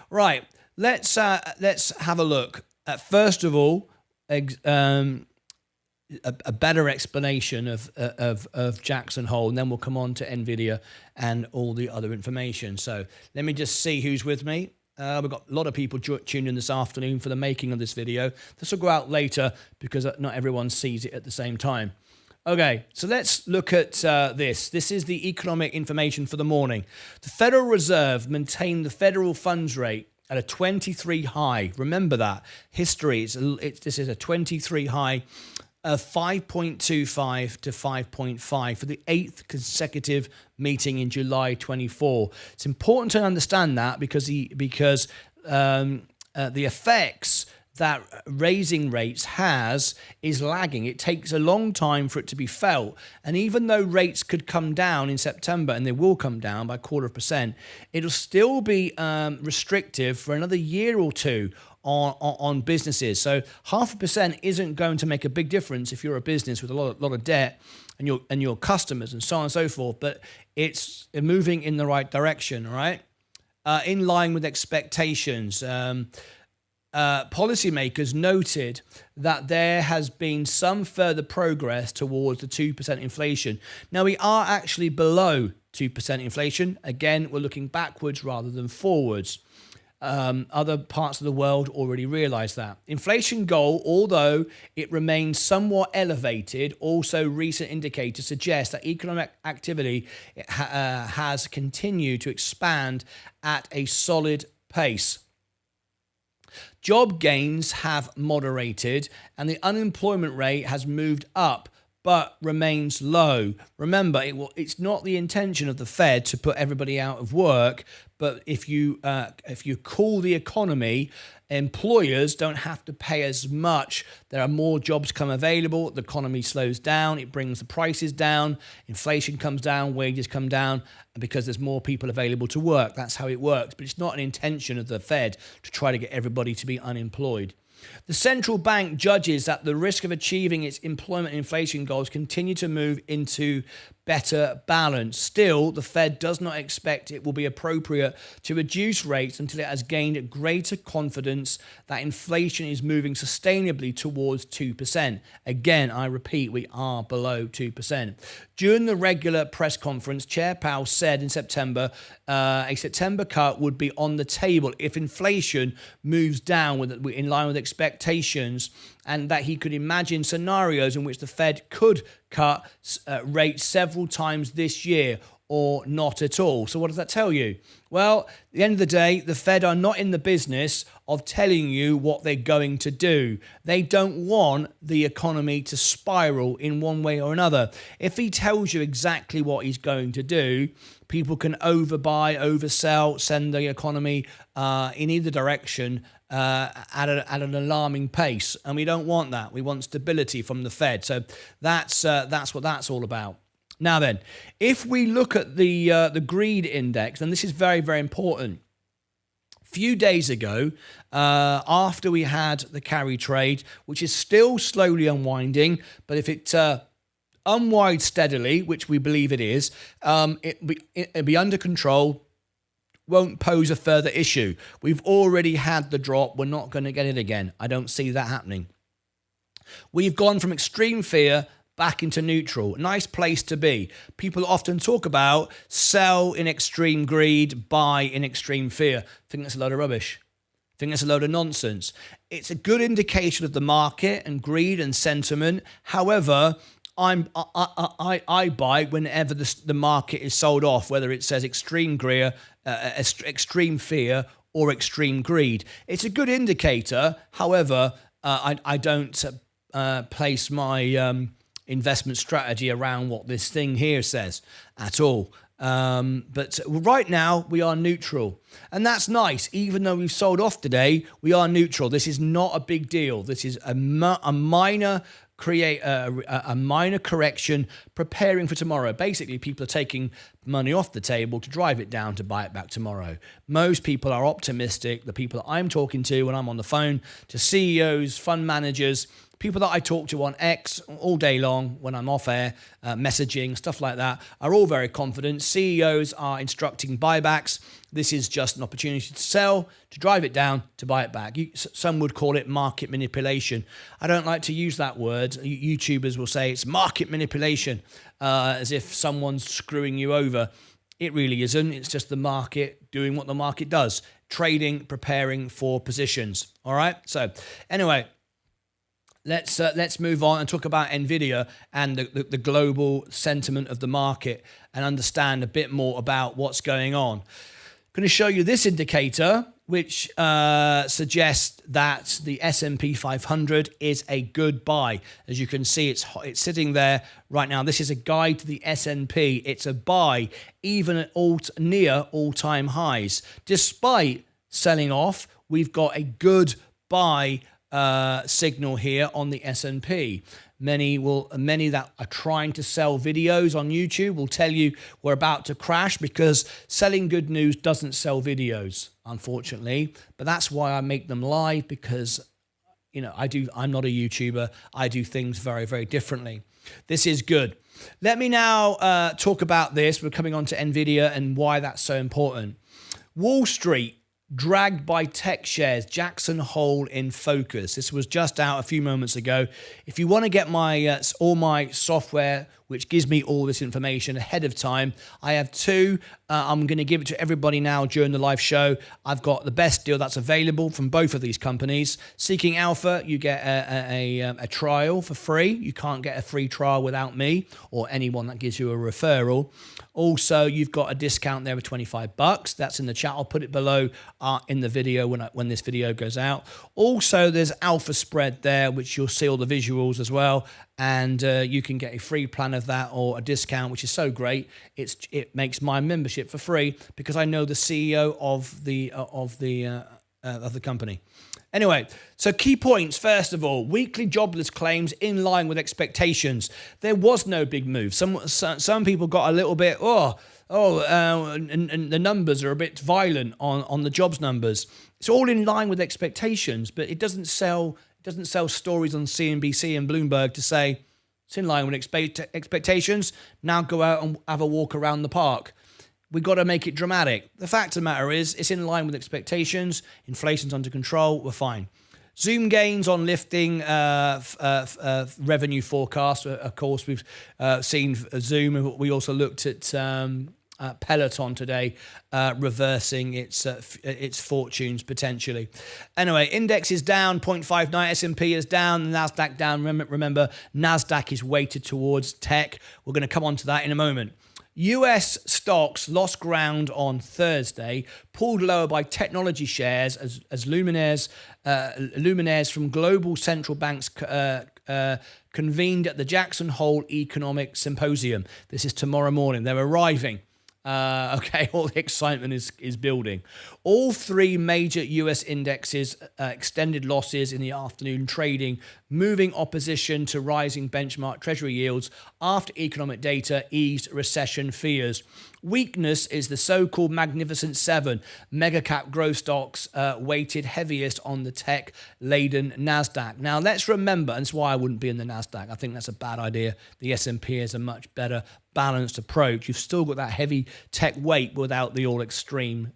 Right. Let's have a look at, first of all, a better explanation of Jackson Hole, and then we'll come on to NVIDIA and all the other information. So let me just see who's with me. We've got a lot of people tuned in this afternoon for the making of this video. This will go out later because not everyone sees it at the same time. Okay, so let's look at this. This is the economic information for the morning. The Federal Reserve maintained the federal funds rate at a 23 high. Remember that. History, this is a 23 high of 5.25 to 5.5 for the 8th consecutive meeting in July 24. It's important to understand that because the effects that raising rates has is lagging. It takes a long time for it to be felt. And even though rates could come down in September, and they will come down by 0.25%, it'll still be restrictive for another year or two on businesses. So 0.5% isn't going to make a big difference if you're a business with a lot of debt and your customers and so on and so forth. But it's moving in the right direction, all right? In line with expectations. Policymakers noted that there has been some further progress towards the 2% inflation. Now, we are actually below 2% inflation. Again, we're looking backwards rather than forwards. Other parts of the world already realize that. Inflation goal, although it remains somewhat elevated, also recent indicators suggest that economic activity has continued to expand at a solid pace. Job gains have moderated and the unemployment rate has moved up but remains low. Remember, it's not the intention of the Fed to put everybody out of work, but if you cool the economy, employers don't have to pay as much. There are more jobs come available. The economy slows down. It brings the prices down. Inflation comes down. Wages come down because there's more people available to work. That's how it works. But it's not an intention of the Fed to try to get everybody to be unemployed. The central bank judges that the risk of achieving its employment and inflation goals continue to move into better balance. Still, the Fed does not expect it will be appropriate to reduce rates until it has gained greater confidence that inflation is moving sustainably towards 2%. Again, I repeat, we are below 2%. During the regular press conference, Chair Powell said in September, a September cut would be on the table if inflation moves down in line with expectations, and that he could imagine scenarios in which the Fed could cut rates several times this year or not at all. So what does that tell you? Well, at the end of the day, the Fed are not in the business of telling you what they're going to do. They don't want the economy to spiral in one way or another. If he tells you exactly what he's going to do, people can overbuy, oversell, send the economy in either direction at an alarming pace, and we don't want that. We want stability from the Fed. So that's what that's all about. Now then, if we look at the greed index, and this is very, very important. A few days ago, after we had the carry trade, which is still slowly unwinding, but if it unwinds steadily, which we believe it is, it'll be under control, won't pose a further issue. We've already had the drop. We're not going to get it again. I don't see that happening. We've gone from extreme fear back into neutral. Nice place to be. People often talk about sell in extreme greed, buy in extreme fear. I think that's a load of rubbish. I think that's a load of nonsense. It's a good indication of the market and greed and sentiment. However, I buy whenever the market is sold off, whether it says extreme fear or extreme greed. It's a good indicator. However, I don't place my investment strategy around what this thing here says at all. But right now we are neutral, and that's nice. Even though we've sold off today, we are neutral. This is not a big deal. This is a minor correction, preparing for tomorrow. Basically, people are taking money off the table to drive it down to buy it back tomorrow. Most people are optimistic. The people that I'm talking to when I'm on the phone to CEOs, fund managers, people that I talk to on X all day long when I'm off air, messaging, stuff like that, are all very confident. CEOs are instructing buybacks. This is just an opportunity to sell, to drive it down, to buy it back. Some would call it market manipulation. I don't like to use that word. YouTubers will say it's market manipulation, as if someone's screwing you over. It really isn't. It's just the market doing what the market does. Trading, preparing for positions. All right? So anyway, let's move on and talk about NVIDIA and the global sentiment of the market and understand a bit more about what's going on. I'm going to show you this indicator, which suggests that the S&P 500 is a good buy. As you can see, it's sitting there right now. This is a guide to the S&P. It's a buy, even at near all-time highs. Despite selling off, we've got a good buy signal here on the S&P. Many that are trying to sell videos on YouTube will tell you we're about to crash because selling good news doesn't sell videos, unfortunately. But that's why I make them live, because I'm not a YouTuber. I do things very, very differently. This is good. Let me now talk about this. We're coming on to NVIDIA and why that's so important. Wall Street dragged by tech shares, Jackson Hole in focus. This was just out a few moments ago. If you want to get my all my software which gives me all this information ahead of time. I have two. I'm going to give it to everybody now during the live show. I've got the best deal that's available from both of these companies. Seeking Alpha, you get a trial for free. You can't get a free trial without me or anyone that gives you a referral. Also, you've got a discount there of $25. That's in the chat. I'll put it below in the video when this video goes out. Also, there's Alpha Spread there, which you'll see all the visuals as well. And you can get a free plan of that or a discount, which is so great. It makes my membership for free because I know the CEO of the company. Anyway, so key points. First of all, weekly jobless claims in line with expectations. There was no big move. Some people got a little bit, and the numbers are a bit violent on the jobs numbers. It's all in line with expectations, but it doesn't sell stories on CNBC and Bloomberg to say it's in line with expectations. Now go out and have a walk around the park. We've got to make it dramatic. The fact of the matter is, it's in line with expectations. Inflation's under control. We're fine. Zoom gains on lifting revenue forecast. Of course, we've seen Zoom. We also looked at Peloton today, reversing its fortunes potentially. Anyway, index is down 0.59. S&P is down. Nasdaq down. Remember, Nasdaq is weighted towards tech. We're going to come on to that in a moment. US stocks lost ground on Thursday, pulled lower by technology shares as luminaires from global central banks convened at the Jackson Hole Economic Symposium. This is tomorrow morning. They're arriving. All the excitement is building. All three major US indexes extended losses in the afternoon trading, moving opposition to rising benchmark treasury yields after economic data eased recession fears. Weakness is the so-called Magnificent Seven, mega-cap growth stocks weighted heaviest on the tech-laden NASDAQ. Now, let's remember, and that's why I wouldn't be in the NASDAQ. I think that's a bad idea. The S&P is a much better balanced approach. You've still got that heavy tech weight without the all-extreme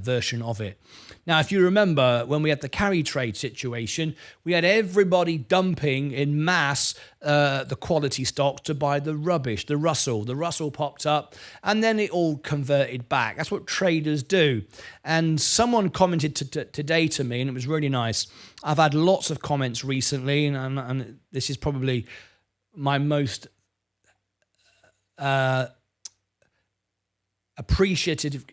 version of it. Now, if you remember, when we had the carry trade situation, we had everybody dumping in mass the quality stocks to buy the rubbish, the Russell. The Russell popped up, and then it all converted back. That's what traders do. And someone commented today to me, and it was really nice. I've had lots of comments recently, and this is probably my most appreciative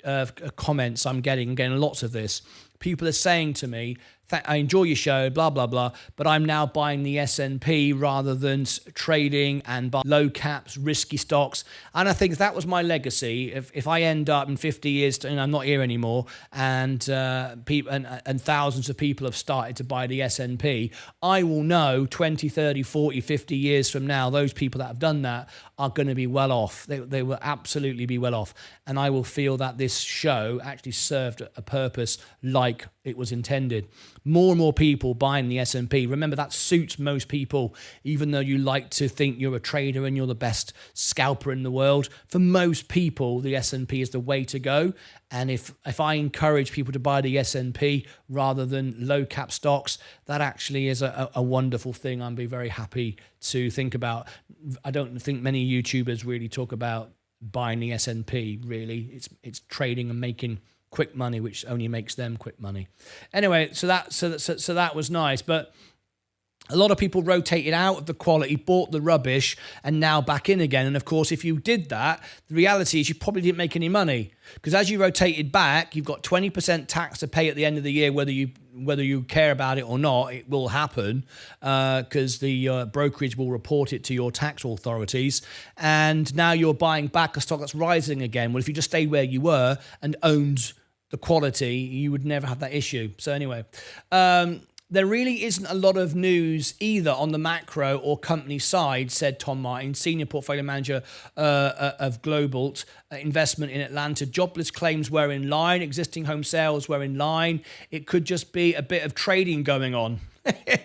comments I'm getting lots of this. People are saying to me, I enjoy your show, blah, blah, blah, but I'm now buying the S&P rather than trading and buy low caps, risky stocks. And I think that was my legacy. If I end up in 50 years and I'm not here anymore and thousands of people have started to buy the S&P, I will know 20, 30, 40, 50 years from now, those people that have done that are going to be well off. They will absolutely be well off. And I will feel that this show actually served a purpose like it was intended. More and more people buying the S&P. Remember, that suits most people, even though you like to think you're a trader and you're the best scalper in the world. For most people, the S&P is the way to go. And if I encourage people to buy the S&P rather than low cap stocks, that actually is a wonderful thing. I'd be very happy to think about. I don't think many YouTubers really talk about buying the S&P, really. It's trading and making quick money, which only makes them quick money. Anyway, so that was nice, but a lot of people rotated out of the quality, bought the rubbish, and now back in again. And of course, if you did that, the reality is you probably didn't make any money, because as you rotated back, you've got 20% tax to pay at the end of the year, whether you care about it or not. It will happen because the brokerage will report it to your tax authorities. And now you're buying back a stock that's rising again. Well, if you just stayed where you were and owned the quality, you would never have that issue. So anyway, there really isn't a lot of news either on the macro or company side, said Tom Martyn, Senior Portfolio Manager of Globalt Investment in Atlanta. Jobless claims were in line. Existing home sales were in line. It could just be a bit of trading going on.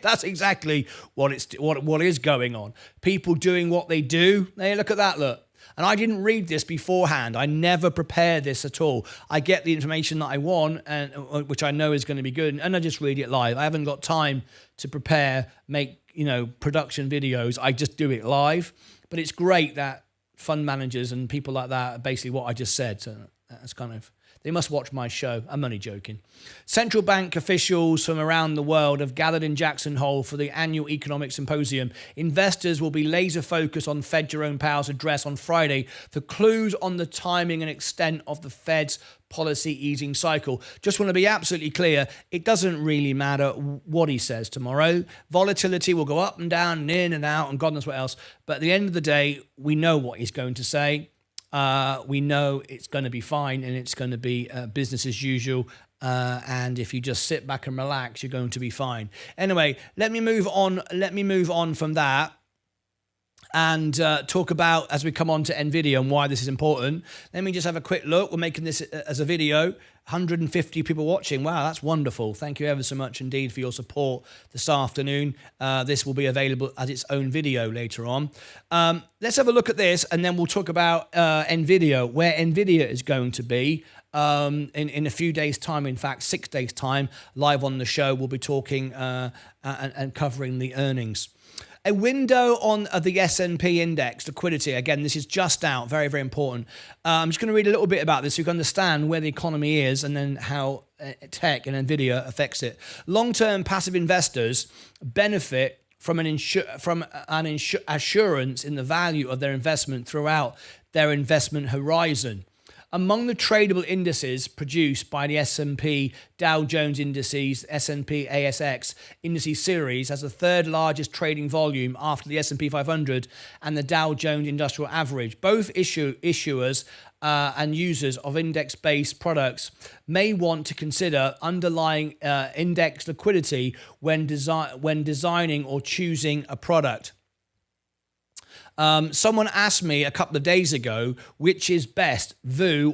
That's exactly what is going on. People doing what they do. Hey, look at that, look. And I didn't read this beforehand. I never prepare this at all. I get the information that I want, and which I know is going to be good, and I just read it live. I haven't got time to prepare, make production videos. I just do it live. But it's great that fund managers and people like that are basically what I just said. So that's they must watch my show. I'm only joking. Central bank officials from around the world have gathered in Jackson Hole for the annual economic symposium. Investors will be laser focused on Fed Jerome Powell's address on Friday for clues on the timing and extent of the Fed's policy easing cycle. Just want to be absolutely clear, it doesn't really matter what he says tomorrow. Volatility will go up and down and in and out and God knows what else. But at the end of the day, we know what he's going to say. We know it's going to be fine and it's going to be business as usual. And if you just sit back and relax, you're going to be fine. Anyway, let me move on from that and talk about, as we come on to NVIDIA and why this is important. Let me just have a quick look. We're making this as a video. 150 people watching. Wow, that's wonderful. Thank you ever so much indeed for your support this afternoon. This will be available as its own video later on. Let's have a look at this and then we'll talk about NVIDIA, where NVIDIA is going to be in a few days' time. In fact, 6 days' time, live on the show, we'll be talking and covering the earnings. A window on the S&P index, liquidity. Again, this is just out. Very, very important. I'm just going to read a little bit about this so you can understand where the economy is and then how tech and NVIDIA affects it. Long-term passive investors benefit from an assurance in the value of their investment throughout their investment horizon. Among the tradable indices produced by the S&P Dow Jones Indices, S&P ASX Indices Series has the third largest trading volume after the S&P 500 and the Dow Jones Industrial Average. Both issuers and users of index-based products may want to consider underlying index liquidity when designing or choosing a product. Someone asked me a couple of days ago, which is best, VU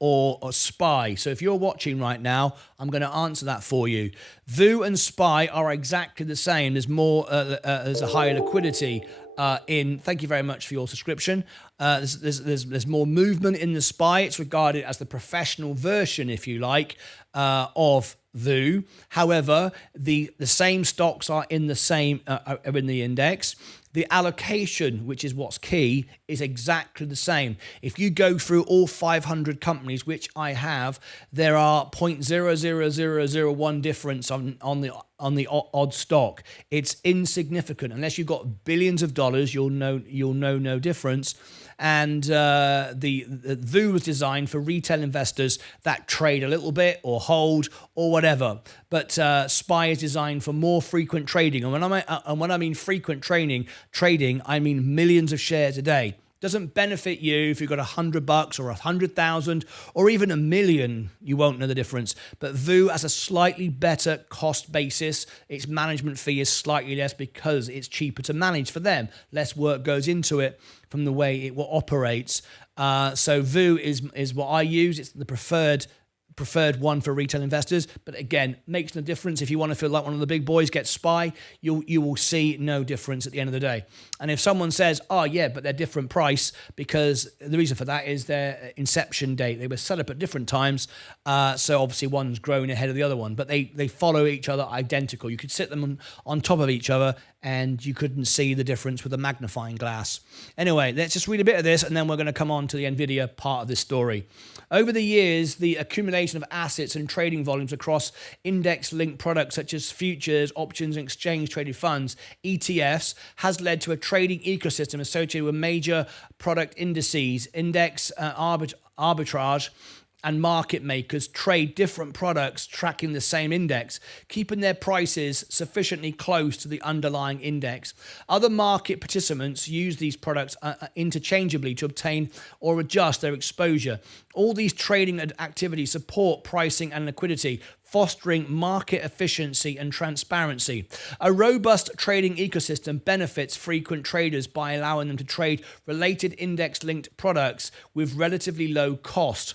or SPY? So if you're watching right now, I'm going to answer that for you. VU and SPY are exactly the same. There's a higher liquidity thank you very much for your subscription. There's more movement in the SPY. It's regarded as the professional version, if you like, of VU. However, the same stocks are in the index. The allocation, which is what's key, is exactly the same. If you go through all 500 companies, which I have, there are 0.00001 difference on the odd stock. It's insignificant. Unless you've got billions of dollars, you'll know no difference. And the VU was designed for retail investors that trade a little bit or hold or whatever. But SPY is designed for more frequent trading. And when I mean frequent trading, I mean millions of shares a day. Doesn't benefit you if you've got $100 or 100,000 or even 1 million. You won't know the difference. But VU has a slightly better cost basis. Its management fee is slightly less because it's cheaper to manage for them. Less work goes into it from the way it operates. So VU is what I use. It's the preferred one for retail investors, but again, makes no difference. If you want to feel like one of the big boys, get SPY. You will see no difference at the end of the day. And if someone says, oh yeah, but they're different price, because the reason for that is their inception date. They were set up at different times, so obviously one's growing ahead of the other one, but they follow each other identical. You could sit them on top of each other and you couldn't see the difference with a magnifying glass. Anyway, let's just read a bit of this and then we're going to come on to the NVIDIA part of this story. Over the years, the accumulation of assets and trading volumes across index-linked products such as futures, options, and exchange-traded funds, ETFs, has led to a trading ecosystem associated with major product indices, index arbitrage, and market makers trade different products tracking the same index, keeping their prices sufficiently close to the underlying index. Other market participants use these products interchangeably to obtain or adjust their exposure. All these trading activities support pricing and liquidity, fostering market efficiency and transparency. A robust trading ecosystem benefits frequent traders by allowing them to trade related index-linked products with relatively low cost.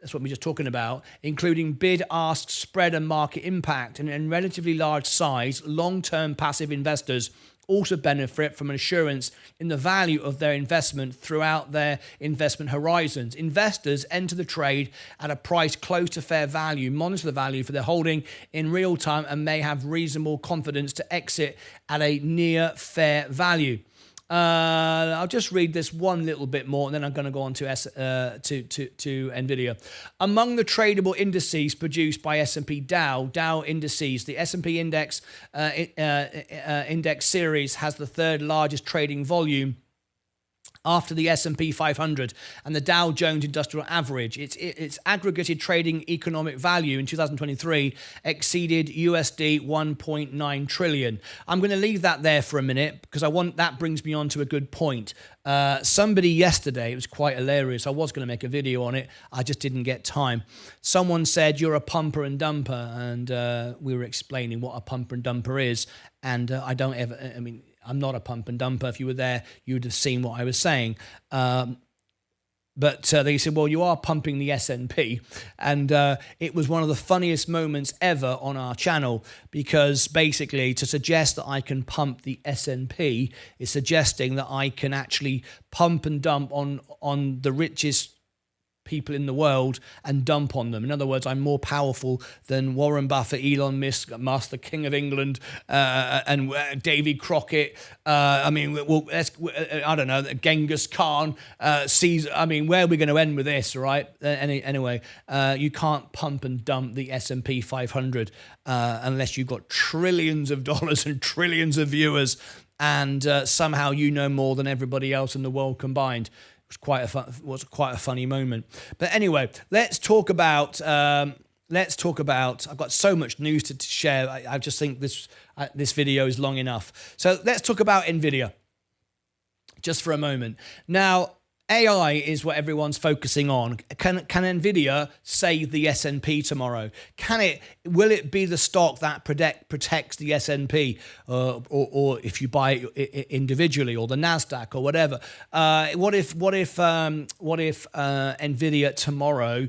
That's what we're just talking about, including bid-ask spread and market impact. And in relatively large size, long-term passive investors also benefit from an assurance in the value of their investment throughout their investment horizons. Investors enter the trade at a price close to fair value, monitor the value for their holding in real time, and may have reasonable confidence to exit at a near fair value. I'll just read this one little bit more, and then I'm going to go on to NVIDIA. Among the tradable indices produced by S&P Dow indices, the S&P index series has the third largest trading volume after the S&P 500 and the Dow Jones Industrial Average. Its aggregated trading economic value in 2023 exceeded USD 1.9 trillion. I'm going to leave that there for a minute because that brings me on to a good point. Somebody yesterday, it was quite hilarious. I was going to make a video on it. I just didn't get time. Someone said, "You're a pumper and dumper," and we were explaining what a pumper and dumper is. And I'm not a pump and dumper. If you were there, you would have seen what I was saying. But they said, well, you are pumping the S&P. And it was one of the funniest moments ever on our channel, because basically to suggest that I can pump the S&P is suggesting that I can actually pump and dump on the richest people in the world and dump on them. In other words, I'm more powerful than Warren Buffett, Elon Musk, the King of England, and Davy Crockett. I don't know, Genghis Khan, Caesar. Where are we going to end with this, right? Anyway, you can't pump and dump the S&P 500 unless you've got trillions of dollars and trillions of viewers, and somehow you know more than everybody else in the world combined. Was quite a funny moment. But anyway, let's talk about. I've got so much news to share. I just think this video is long enough. So let's talk about NVIDIA just for a moment. Now, AI is what everyone's focusing on. Can NVIDIA save the S&P tomorrow? Will it be the stock that protects the S&P, or if you buy it individually, or the Nasdaq, or whatever? What if NVIDIA tomorrow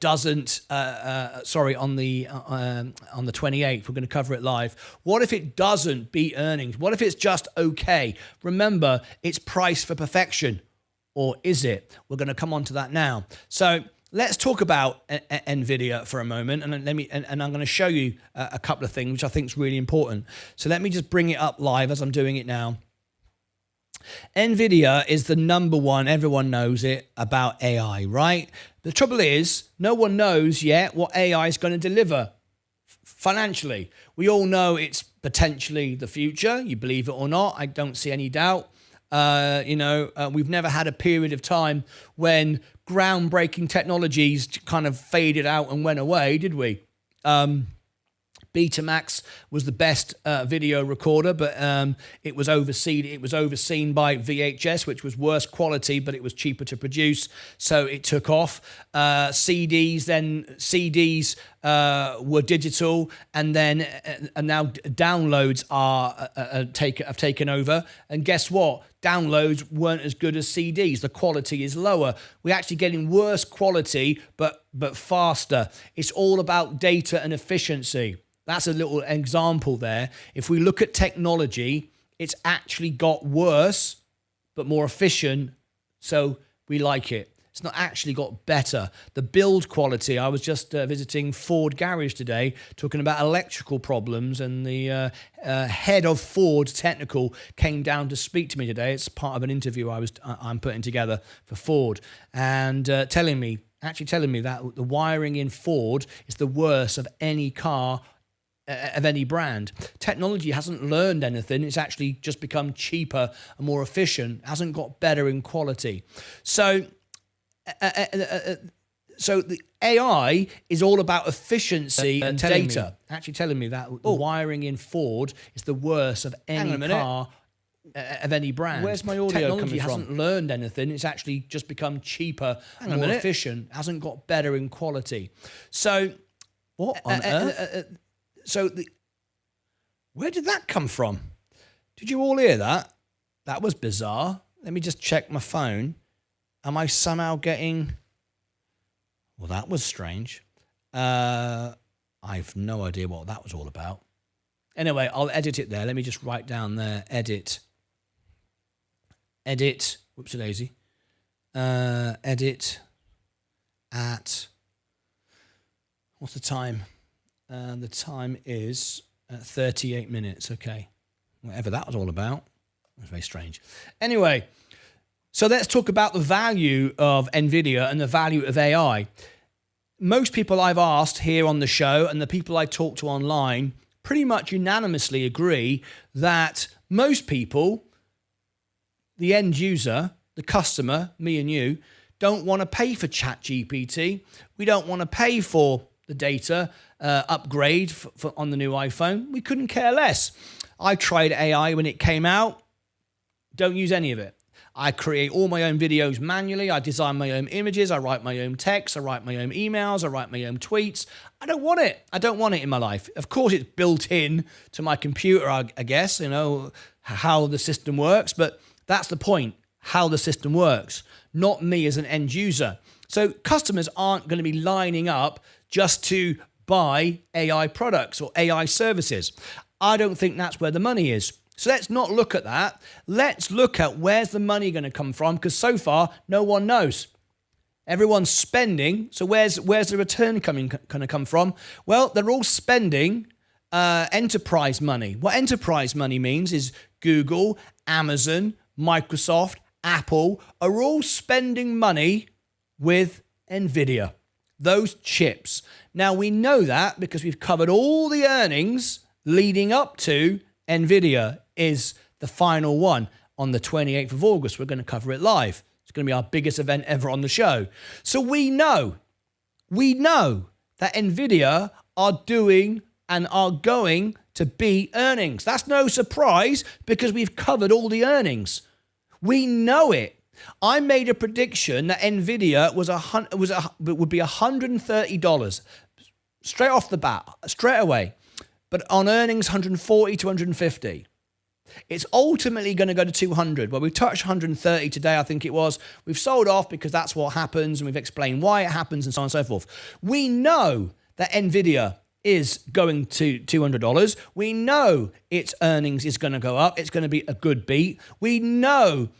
doesn't? On the 28th, we're going to cover it live. What if it doesn't beat earnings? What if it's just okay? Remember, it's priced for perfection. Or is it? We're going to come on to that now. So let's talk about NVIDIA for a moment, and I'm going to show you a couple of things which I think is really important. So let me just bring it up live as I'm doing it now. NVIDIA is the number one, everyone knows it, about AI, right? The trouble is, no one knows yet what AI is going to deliver financially. We all know it's potentially the future. You believe it or not, I don't see any doubt. We've never had a period of time when groundbreaking technologies kind of faded out and went away, did we? Betamax was the best video recorder, but it was overseen by VHS, which was worse quality, but it was cheaper to produce, so it took off. CDs were digital, and now downloads have taken over. And guess what? Downloads weren't as good as CDs. The quality is lower. We're actually getting worse quality, but faster. It's all about data and efficiency. That's a little example there. If we look at technology, it's actually got worse, but more efficient, so we like it. It's not actually got better. The build quality, I was just visiting Ford garage today, talking about electrical problems, and the head of Ford Technical came down to speak to me today. It's part of an interview I'm putting together for Ford, and telling me that the wiring in Ford is the worst of any car, of any brand. Technology hasn't learned anything. It's actually just become cheaper and more efficient. It hasn't got better in quality. So the AI is all about efficiency and data. Actually telling me that the wiring in Ford is the worst of any car, of any brand. Where's my audio coming from? Technology hasn't learned anything. It's actually just become cheaper and more efficient. It hasn't got better in quality. So what on earth? Where did that come from? Did you all hear that? That was bizarre. Let me just check my phone. Am I somehow getting... Well, that was strange. I've no idea what that was all about. Anyway, I'll edit it there. Let me just write down there, edit, whoopsie daisy, edit at, what's the time? The time is 38 minutes. Okay. Whatever that was all about. It was very strange. Anyway, so let's talk about the value of NVIDIA and the value of AI. Most people I've asked here on the show and the people I talk to online pretty much unanimously agree that most people, the end user, the customer, me and you, don't want to pay for ChatGPT. We don't want to pay for the data upgrade for on the new iPhone. We couldn't care less. I tried AI when it came out. Don't use any of it. I create all my own videos manually. I design my own images. I write my own text. I write my own emails. I write my own tweets. I don't want it. I don't want it in my life. Of course, it's built in to my computer, I guess, you know, how the system works. But that's the point, how the system works, not me as an end user. So customers aren't going to be lining up just to buy AI products or AI services. I don't think that's where the money is. So let's not look at that. Let's look at where's the money going to come from, because so far no one knows. Everyone's spending, so where's the return going to come from? Well, they're all spending enterprise money. What enterprise money means is Google, Amazon, Microsoft, Apple are all spending money with NVIDIA, those chips. Now, we know that because we've covered all the earnings leading up to NVIDIA is the final one on the 28th of August. We're going to cover it live. It's going to be our biggest event ever on the show. So we know that NVIDIA are doing and are going to beat earnings. That's no surprise because we've covered all the earnings. We know it. I made a prediction that NVIDIA would be $130 straight off the bat, straight away. But on earnings, 140 to 150. It's ultimately going to go to 200. Well, we've touched 130 today, I think it was. We've sold off because that's what happens, and we've explained why it happens and so on and so forth. We know that NVIDIA is going to $200. We know its earnings is going to go up. It's going to be a good beat. We know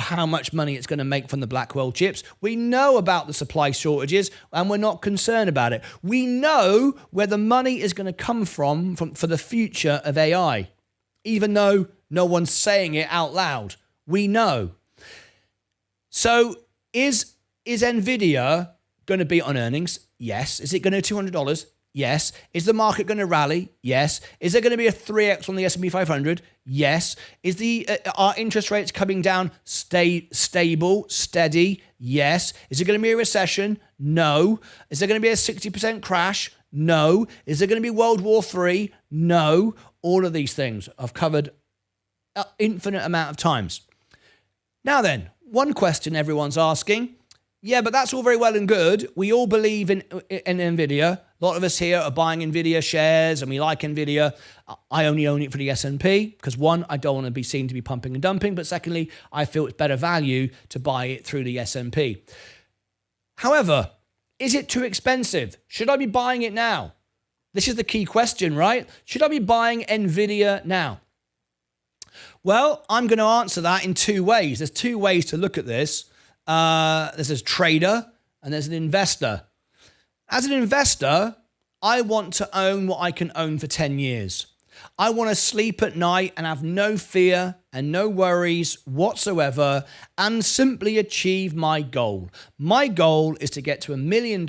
how much money it's going to make from the Blackwell chips. We know about the supply shortages, and we're not concerned about it. We know where the money is going to come from for the future of AI, even though no one's saying it out loud. We know. So is NVIDIA going to beat on earnings? Yes. Is it going to $200? Yes. Is the market going to rally? Yes. Is there going to be a 3x on the S&P 500? Yes. Is our interest rates coming down stable, steady? Yes. Is it going to be a recession? No. Is there going to be a 60% crash? No. Is there going to be World War III? No. All of these things I've covered an infinite amount of times. Now then, one question everyone's asking. Yeah, but that's all very well and good. We all believe in NVIDIA. A lot of us here are buying NVIDIA shares and we like NVIDIA. I only own it for the S&P because one, I don't want to be seen to be pumping and dumping. But secondly, I feel it's better value to buy it through the S&P. However, is it too expensive? Should I be buying it now? This is the key question, right? Should I be buying NVIDIA now? Well, I'm going to answer that in two ways. There's two ways to look at this. There's a trader and there's an investor. As an investor, I want to own what I can own for 10 years. I want to sleep at night and have no fear and no worries whatsoever and simply achieve my goal. My goal is to get to $1 million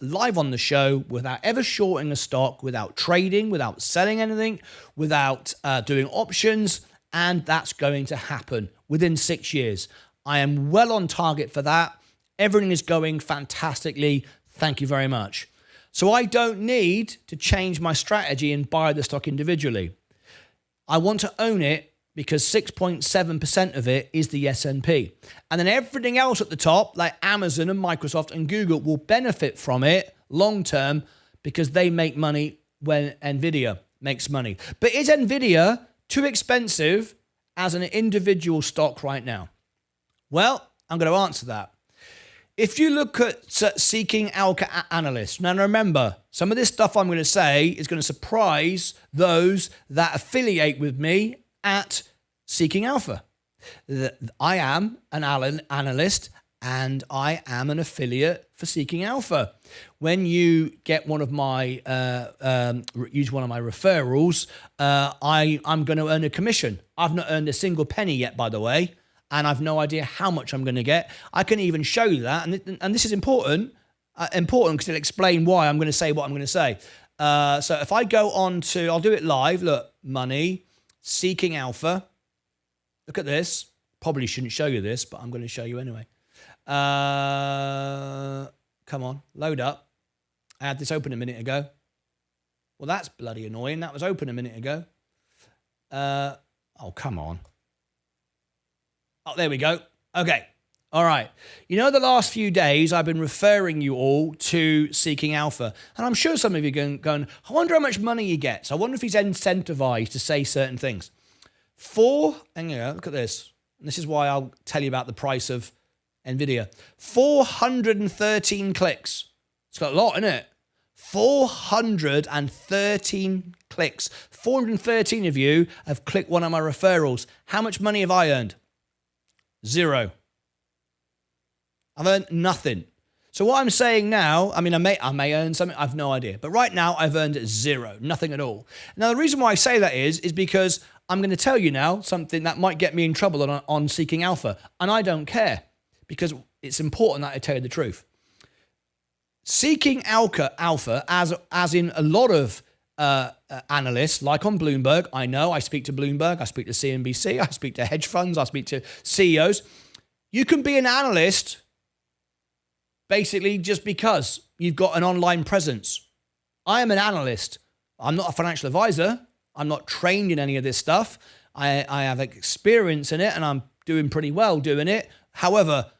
live on the show without ever shorting a stock, without trading, without selling anything, without doing options. And that's going to happen within 6 years. I am well on target for that. Everything is going fantastically. Thank you very much. So I don't need to change my strategy and buy the stock individually. I want to own it because 6.7% of it is the S&P. And then everything else at the top, like Amazon and Microsoft and Google, will benefit from it long term because they make money when NVIDIA makes money. But is NVIDIA too expensive as an individual stock right now? Well, I'm going to answer that. if you look at Seeking Alpha analysts, now remember, some of this stuff I'm going to say is going to surprise those that affiliate with me at Seeking Alpha. I am an analyst and I am an affiliate for Seeking Alpha. When you get one of my, use one of my referrals, I'm going to earn a commission. I've not earned a single penny yet, by the way, and I've no idea how much I'm going to get. I can even show you that, and this is important because it'll explain why I'm going to say what I'm going to say. So if I go on to, I'll do it live. Look, money, Seeking Alpha. Look at this. Probably shouldn't show you this, but I'm going to show you anyway. Come on, load up. I had this open a minute ago. Well, that's bloody annoying. That was open a minute ago. Oh, come on. Oh, there we go. Okay. All right. You know, the last few days, I've been referring you all to Seeking Alpha. And I'm sure some of you are going, I wonder how much money he gets. I wonder if he's incentivized to say certain things. And you know, look at this. And this is why I'll tell you about the price of NVIDIA. 413 clicks. It's got a lot, isn't it? 413 clicks. 413 of you have clicked one of my referrals. How much money have I earned? 0. I've earned nothing. So what I'm saying now, I mean, I may earn something. I've no idea. But right now, I've earned 0. Nothing at all. Now, the reason why I say that is because I'm going to tell you now something that might get me in trouble on Seeking Alpha. And I don't care because it's important that I tell you the truth. Seeking Alpha, as in a lot of analysts, like on Bloomberg, I know I speak to Bloomberg, I speak to CNBC, I speak to hedge funds, I speak to CEOs. You can be an analyst basically just because you've got an online presence. I am an analyst. I'm not a financial advisor. I'm not trained in any of this stuff. I have experience in it and I'm doing pretty well doing it. However,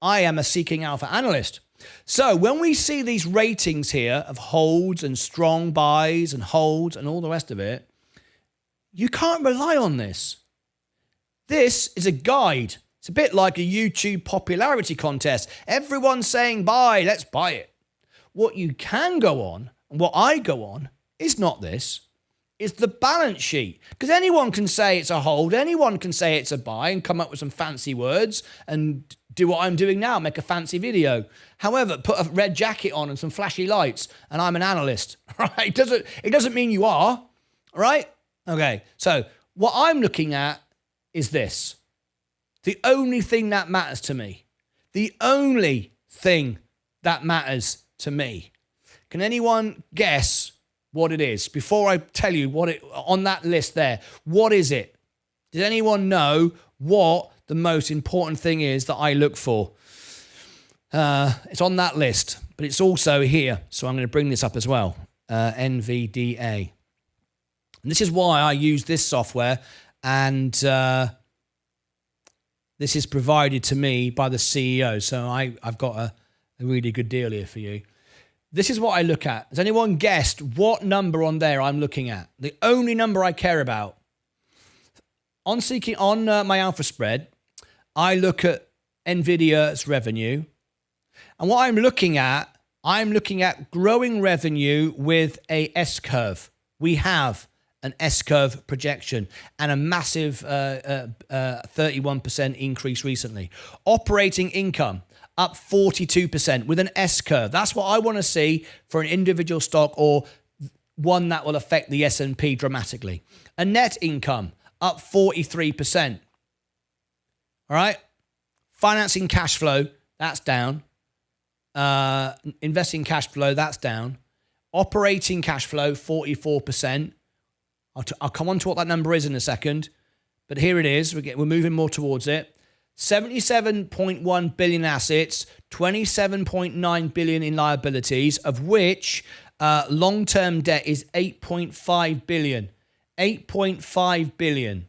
I am a Seeking Alpha analyst. So when we see these ratings here of holds and strong buys and holds and all the rest of it, you can't rely on this. This is a guide. It's a bit like a YouTube popularity contest. Everyone's saying buy, let's buy it. What you can go on, and what I go on, is not this. It's the balance sheet. Because anyone can say it's a hold, anyone can say it's a buy and come up with some fancy words and do what I'm doing now, make a fancy video. However, put a red jacket on and some flashy lights, and I'm an analyst, right? It doesn't mean you are, right? Okay, so what I'm looking at is this. The only thing that matters to me. The only thing that matters to me. Can anyone guess what it is? Before I tell you what it on that list there, what is it? Does anyone know what the most important thing is that I look for? It's on that list, but it's also here. So I'm going to bring this up as well. NVDA. And this is why I use this software, and this is provided to me by the CEO. So I've got a really good deal here for you. This is what I look at. Has anyone guessed what number on there I'm looking at? The only number I care about. On my alpha spread, I look at NVIDIA's revenue. And what I'm looking at growing revenue with a S-curve. We have an S-curve projection and a massive 31% increase recently. Operating income up 42% with an S-curve. That's what I want to see for an individual stock or one that will affect the S&P dramatically. A net income up 43%. All right. Financing cash flow, that's down. Investing cash flow, that's down. Operating cash flow, 44%. I'll come on to what that number is in a second. But here it is. We're moving more towards it. 77.1 billion assets, 27.9 billion in liabilities, of which long-term debt is 8.5 billion. 8.5 billion.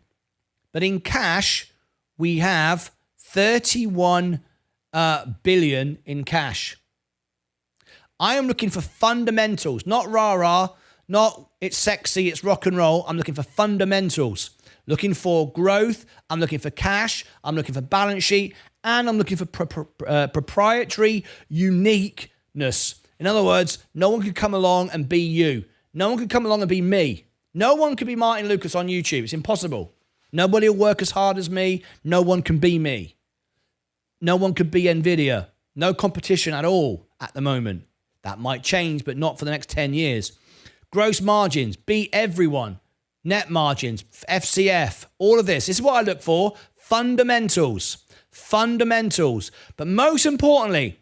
But in cash, we have 31 billion in cash. I am looking for fundamentals, not rah-rah, not it's sexy, it's rock and roll. I'm looking for fundamentals. Looking for growth. I'm looking for cash. I'm looking for balance sheet. and I'm looking for proprietary uniqueness. In other words, no one could come along and be you. No one could come along and be me. No one could be Martyn Lucas on YouTube. It's impossible. Nobody will work as hard as me. No one can be me. No one could be NVIDIA. No competition at all at the moment. That might change, but not for the next 10 years. Gross margins, beat everyone. Net margins, FCF, all of this. This is what I look for. Fundamentals. Fundamentals. But most importantly,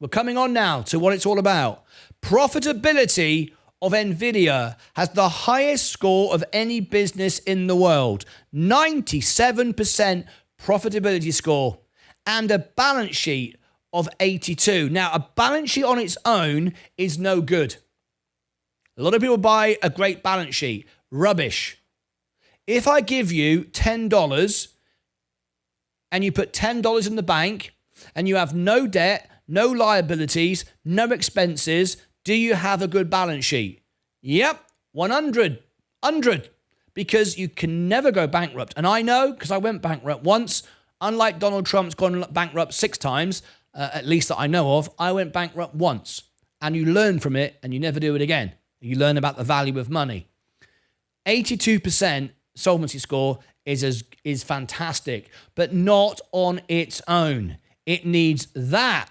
we're coming on now to what it's all about. Profitability of NVIDIA has the highest score of any business in the world. 97% profitability score. And a balance sheet of 82. Now, a balance sheet on its own is no good. A lot of people buy a great balance sheet. Rubbish. If I give you $10 and you put $10 in the bank and you have no debt, no liabilities, no expenses, do you have a good balance sheet? Yep, 100. Because you can never go bankrupt. And I know, because I went bankrupt once. Unlike Donald Trump's gone bankrupt 6 times, at least that I know of, I went bankrupt once. And you learn from it and you never do it again. You learn about the value of money. 82% solvency score is fantastic, but not on its own. It needs that.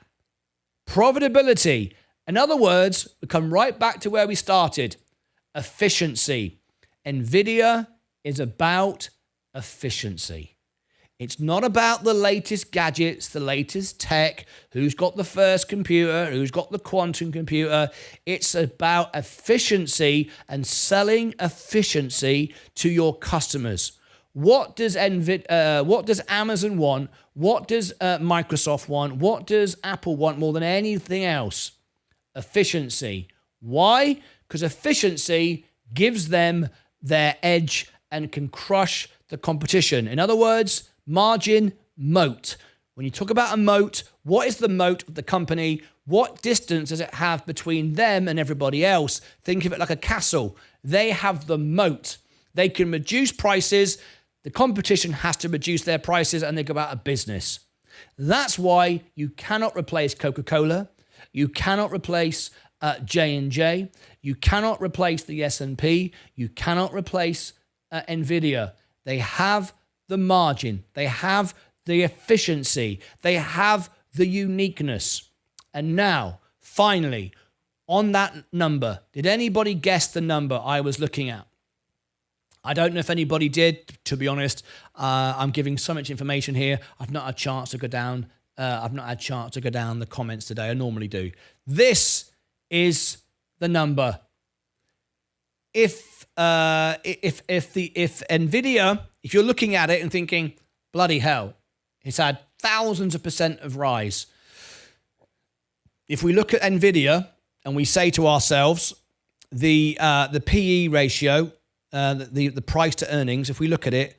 Profitability. In other words, we come right back to where we started. Efficiency. NVIDIA is about efficiency. It's not about the latest gadgets, the latest tech, who's got the first computer, who's got the quantum computer. It's about efficiency and selling efficiency to your customers. What does Amazon want? What does Microsoft want? What does Apple want more than anything else? Efficiency. Why? Because efficiency gives them their edge and can crush the competition. In other words, margin, moat. When you talk about a moat, what is the moat of the company? What distance does it have between them and everybody else? Think of it like a castle. They have the moat. They can reduce prices. The competition has to reduce their prices and they go out of business. That's why you cannot replace Coca-Cola. You cannot replace J&J. You cannot replace the S&P. You cannot replace NVIDIA. They have the margin. They have the efficiency. They have the uniqueness. And now, finally, on that number, did anybody guess the number I was looking at? I don't know if anybody did, to be honest. I'm giving so much information here. I've not had a chance to go down. The comments today. I normally do. This is the number. If NVIDIA, if you're looking at it and thinking, bloody hell, it's had thousands of % of rise. If we look at NVIDIA and we say to ourselves, the PE ratio, the price to earnings, if we look at it,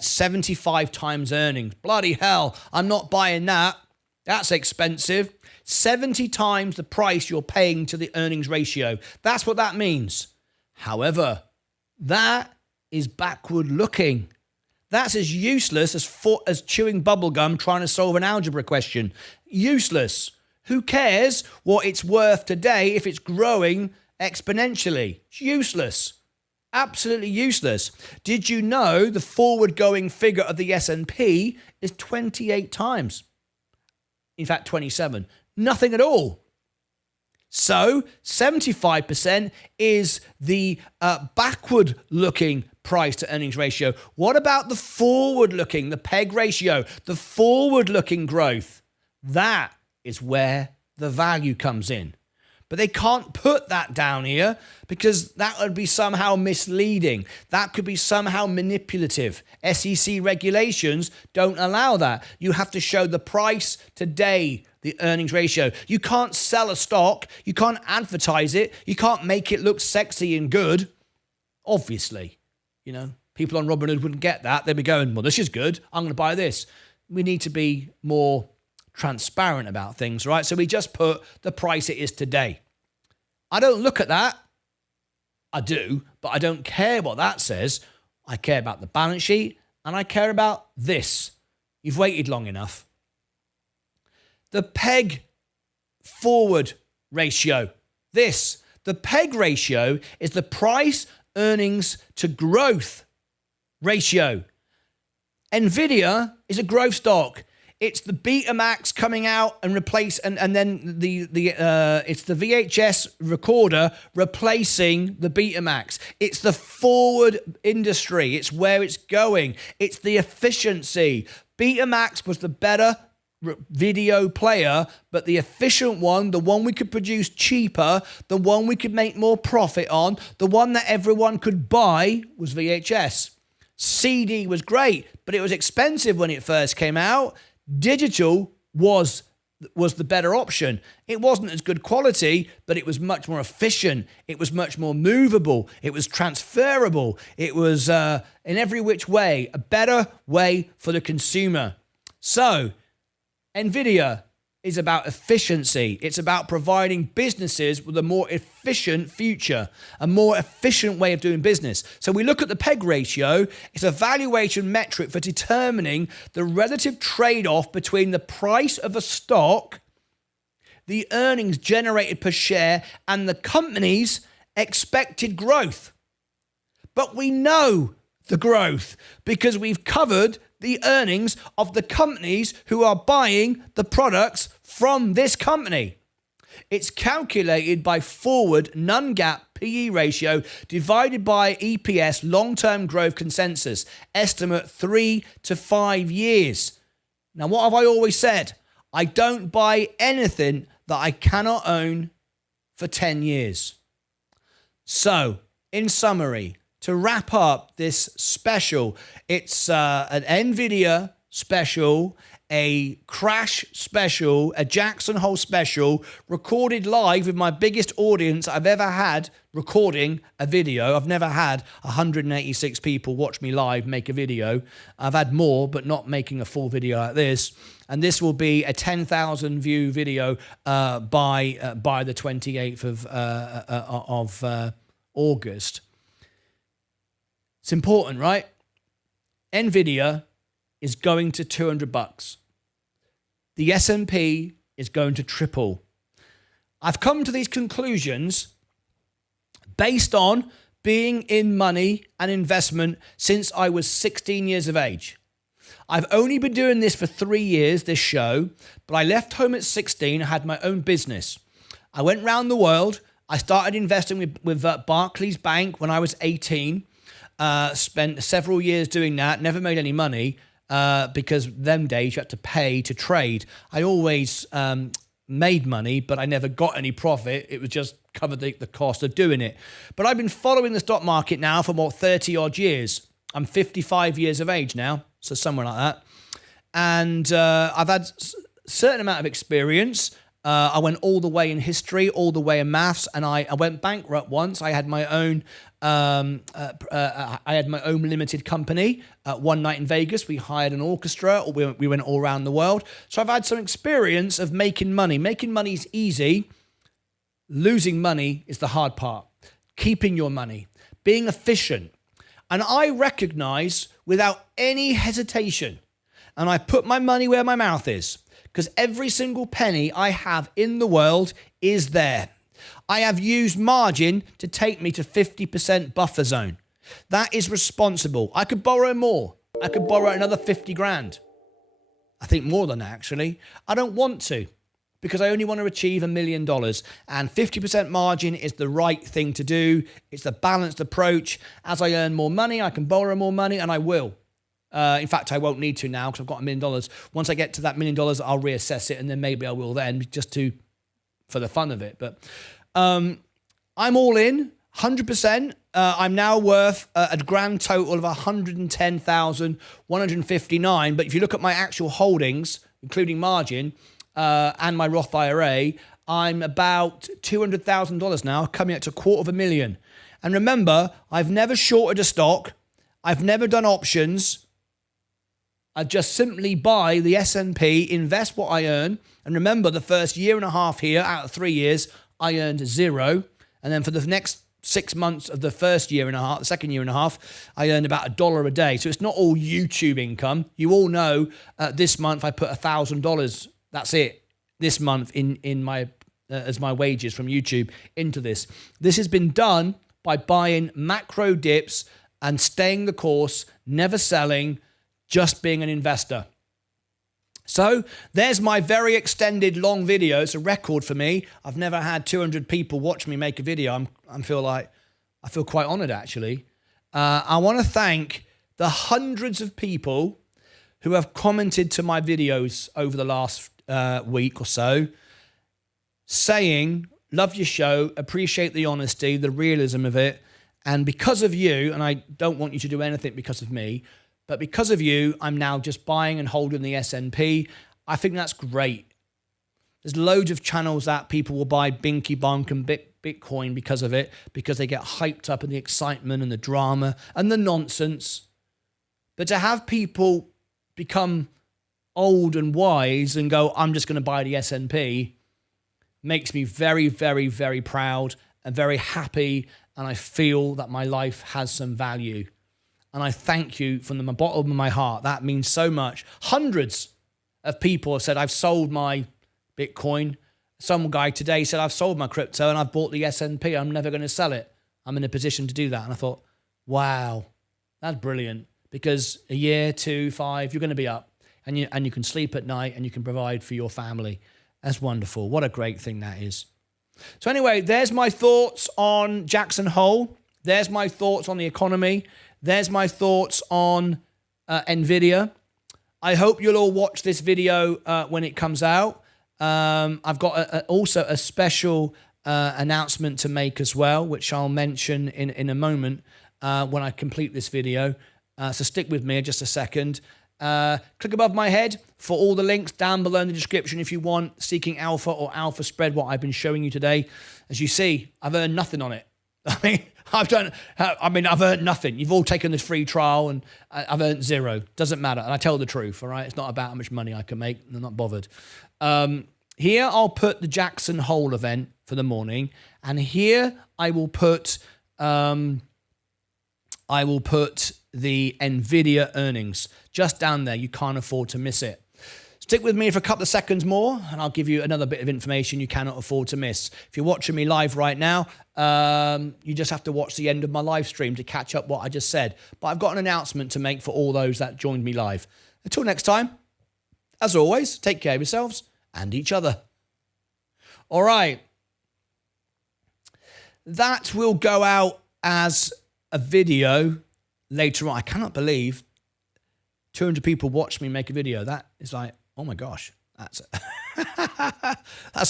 75 times earnings. Bloody hell, I'm not buying that. That's expensive. 70 times the price you're paying to the earnings ratio. That's what that means. However, that is backward looking. That's as useless as chewing bubblegum trying to solve an algebra question. Useless. Who cares what it's worth today if it's growing exponentially? It's useless. Absolutely useless. Did you know the forward-going figure of the S&P is 28 times? In fact, 27. Nothing at all. So 75% is the backward-looking price to earnings ratio. What about the forward-looking, the PEG ratio, the forward-looking growth? That is where the value comes in. But they can't put that down here because that would be somehow misleading. That could be somehow manipulative. SEC regulations don't allow that. You have to show the price today, the earnings ratio. You can't sell a stock. You can't advertise it. You can't make it look sexy and good. Obviously, people on Robinhood wouldn't get that. They'd be going, well, this is good. I'm going to buy this. We need to be more transparent about things, right? So we just put the price it is today. I don't look at that. I do, but I don't care what that says. I care about the balance sheet and I care about this. You've waited long enough. the PEG forward ratio. The PEG ratio is the price earnings to growth ratio. Nvidia is a growth stock. It's the Betamax coming out and replace, and then it's the VHS recorder replacing the Betamax. It's the forward industry. It's where it's going. It's the efficiency. Betamax was the better video player, but the efficient one, the one we could produce cheaper, the one we could make more profit on, the one that everyone could buy was VHS. CD was great, but it was expensive when it first came out. Digital was the better option. It wasn't as good quality, but it was much more efficient. It was much more movable. It was transferable. It was, in every which way, a better way for the consumer. So, Nvidia is about efficiency. It's about providing businesses with a more efficient future, a more efficient way of doing business. So we look at the PEG ratio. It's a valuation metric for determining the relative trade-off between the price of a stock, the earnings generated per share, and the company's expected growth. But we know the growth because we've covered the earnings of the companies who are buying the products from this company. It's calculated by forward non-GAAP PE ratio divided by EPS long-term growth consensus, estimate 3 to 5 years. Now, what have I always said? I don't buy anything that I cannot own for 10 years. So, in summary, to wrap up this special, it's an NVIDIA special, a Crash special, a Jackson Hole special, recorded live with my biggest audience I've ever had recording a video. I've never had 186 people watch me live make a video. I've had more, but not making a full video like this. And this will be a 10,000 view video by the 28th of August. It's important, right? Nvidia is going to $200. The S&P is going to triple. I've come to these conclusions based on being in money and investment since I was 16 years of age. I've only been doing this for 3 years, this show, but I left home at 16. I had my own business. I went around the world. I started investing with Barclays Bank when I was 18. Spent several years doing that, never made any money because them days you had to pay to trade. I always made money, but I never got any profit. It was just covered the cost of doing it. But I've been following the stock market now for about 30 odd years. I'm 55 years of age now, so somewhere like that. And I've had a certain amount of experience. I went all the way in history, all the way in maths, and I went bankrupt once. I had my own limited company. One night in Vegas, we hired an orchestra. We went all around the world. So I've had some experience of making money. Making money is easy. Losing money is the hard part. Keeping your money, being efficient. And I recognize without any hesitation, and I put my money where my mouth is, because every single penny I have in the world is there. I have used margin to take me to 50% buffer zone. That is responsible. I could borrow more. I could borrow another 50 grand. I think more than that, actually. I don't want to because I only want to achieve $1 million. And 50% margin is the right thing to do. It's the balanced approach. As I earn more money, I can borrow more money, and I will. In fact, I won't need to now because I've got $1 million. Once I get to that $1 million, I'll reassess it, and then maybe I will then, just for the fun of it. But I'm all in, 100%. I'm now worth a grand total of 110,159. But if you look at my actual holdings, including margin and my Roth IRA, I'm about $200,000 now, coming up to $250,000. And remember, I've never shorted a stock. I've never done options. I just simply buy the S&P, invest what I earn. And remember, the first year and a half here, out of 3 years, I earned $0. And then for the next 6 months of the first year and a half, the second year and a half, I earned about $1 a day. So it's not all YouTube income. You all know this month I put $1,000. That's it. this month in my as my wages from YouTube into this. This has been done by buying macro dips and staying the course, never selling, just being an investor. So there's my very extended long video. It's a record for me. I've never had 200 people watch me make a video. I feel quite honored, actually. I want to thank the hundreds of people who have commented to my videos over the last week or so, saying, love your show, appreciate the honesty, the realism of it. And because of you, and I don't want you to do anything because of me, but because of you, I'm now just buying and holding the S&P. I think that's great. There's loads of channels that people will buy Binky Bonk and Bitcoin because of it, because they get hyped up in the excitement and the drama and the nonsense. But to have people become old and wise and go, I'm just going to buy the S&P, makes me very, very, very proud and very happy. And I feel that my life has some value. And I thank you from the bottom of my heart. That means so much. Hundreds of people have said, I've sold my Bitcoin. Some guy today said, I've sold my crypto and I've bought the S&P. I'm never going to sell it. I'm in a position to do that. And I thought, wow, that's brilliant. Because a year, 2, 5, you're going to be up. And you can sleep at night and you can provide for your family. That's wonderful. What a great thing that is. So anyway, there's my thoughts on Jackson Hole. There's my thoughts on the economy. There's my thoughts on NVIDIA. I hope you'll all watch this video when it comes out. I've got also a special announcement to make as well, which I'll mention in a moment when I complete this video. So stick with me just a second. Click above my head for all the links down below in the description if you want Seeking Alpha or Alpha Spread, what I've been showing you today. As you see, I've earned nothing on it. I've earned nothing. You've all taken this free trial and I've earned zero. Doesn't matter. And I tell the truth, all right? It's not about how much money I can make. I'm not bothered. Here I'll put the Jackson Hole event for the morning. And here I will put the NVIDIA earnings just down there. You can't afford to miss it. Stick with me for a couple of seconds more and I'll give you another bit of information you cannot afford to miss. If you're watching me live right now, you just have to watch the end of my live stream to catch up what I just said. But I've got an announcement to make for all those that joined me live. Until next time, as always, take care of yourselves and each other. All right. That will go out as a video later on. I cannot believe 200 people watched me make a video. That is like, oh my gosh, that's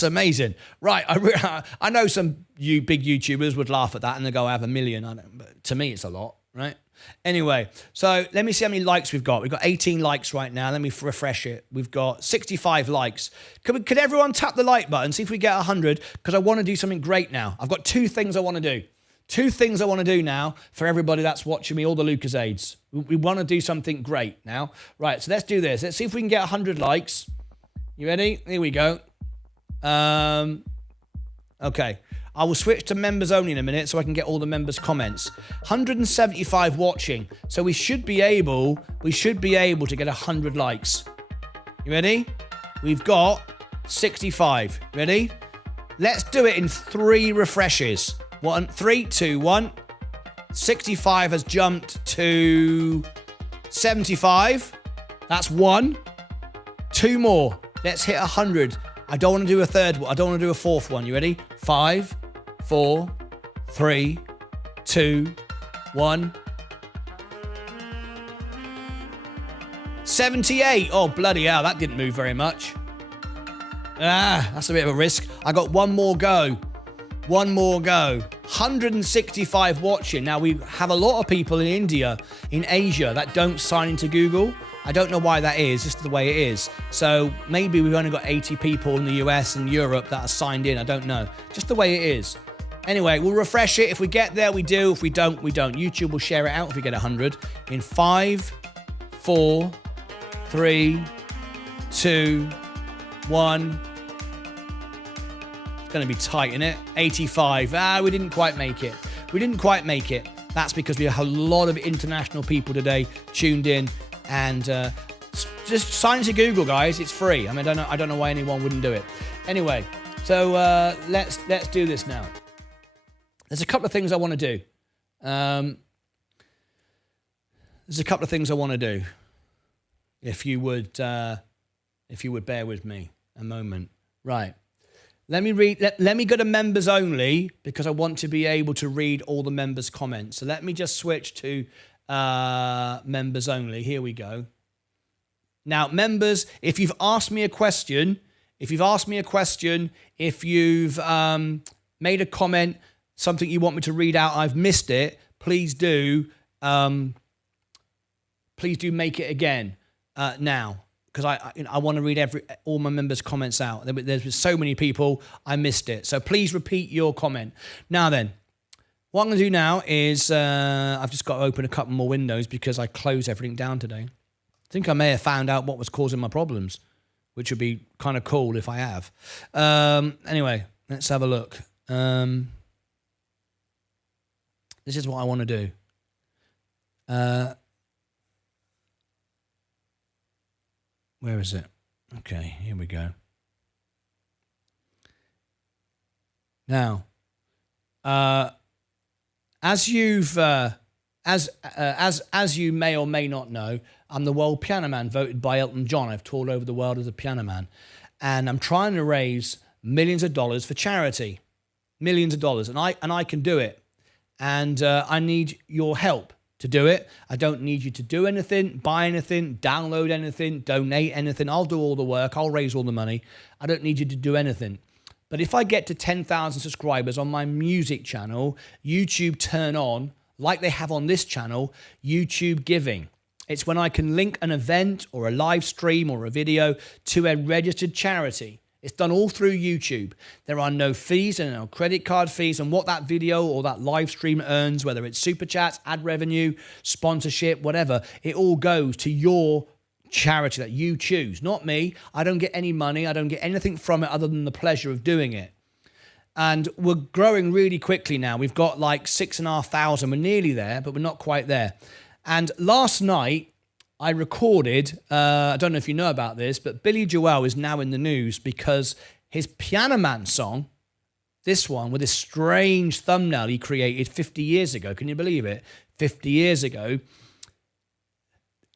amazing. Right, I know some big YouTubers would laugh at that and they go, I have 1 million. But to me, it's a lot, right? Anyway, so let me see how many likes we've got. We've got 18 likes right now. Let me refresh it. We've got 65 likes. Could everyone tap the like button, see if we get 100? Because I want to do something great now. I've got 2 things I want to do. 2 things I want to do now for everybody that's watching me, all the Lucas aides. We want to do something great now. Right, so let's do this. Let's see if we can get 100 likes. You ready? Here we go. Okay. I will switch to members only in a minute so I can get all the members' comments. 175 watching. So we should be able to get 100 likes. You ready? We've got 65. Ready? Let's do it in 3 refreshes. 3, 2, 1. 65 has jumped to 75. That's 1. 2 more. Let's hit 100. I don't want to do a third one. I don't want to do a fourth one. You ready? 5, 4, 3, 2, 1. 78. Oh, bloody hell. That didn't move very much. That's a bit of a risk. I got one more go. 165 watching. Now, we have a lot of people in India, in Asia, that don't sign into Google. I don't know why that is, just the way it is. So maybe we've only got 80 people in the US and Europe that are signed in. I don't know. Just the way it is. Anyway, we'll refresh it. If we get there, we do. If we don't, we don't. YouTube will share it out if we get 100. In 5, 4, 3, 2, 1. It's going to be tight, isn't it? 85. We didn't quite make it. That's because we have a lot of international people today tuned in and just sign into Google, guys. It's free. I mean, I don't know why anyone wouldn't do it. Anyway, so let's do this now. There's a couple of things I want to do. There's a couple of things I want to do. If you would bear with me a moment. Right. Let me read. Let me go to members only because I want to be able to read all the members' comments. So let me just switch to members only. Here we go. Now, members, if you've asked me a question, if you've made a comment, something you want me to read out, I've missed it, please do make it again now. Because I want to read all my members' comments out. There's been so many people, I missed it. So please repeat your comment. Now then, what I'm going to do now is I've just got to open a couple more windows because I closed everything down today. I think I may have found out what was causing my problems, which would be kind of cool if I have. Anyway, let's have a look. This is what I want to do. Where is it? Okay, here we go. Now, as you may or may not know, I'm the world piano man voted by Elton John. I've toured over the world as a piano man, and I'm trying to raise millions of dollars for charity, millions of dollars, and I can do it, and I need your help to do it. I don't need you to do anything, buy anything, download anything, donate anything. I'll do all the work. I'll raise all the money. I don't need you to do anything. But if I get to 10,000 subscribers on my music channel, YouTube turn on, like they have on this channel, YouTube Giving. It's when I can link an event or a live stream or a video to a registered charity. It's done all through YouTube. There are no fees and no credit card fees. And what that video or that live stream earns, whether it's super chats, ad revenue, sponsorship, whatever, it all goes to your charity that you choose, not me. I don't get any money. I don't get anything from it other than the pleasure of doing it. And we're growing really quickly now. We've got like 6,500. We're nearly there, but we're not quite there. And last night, I recorded, I don't know if you know about this, but Billy Joel is now in the news because his Piano Man song, this one with this strange thumbnail he created 50 years ago, can you believe it? 50 years ago.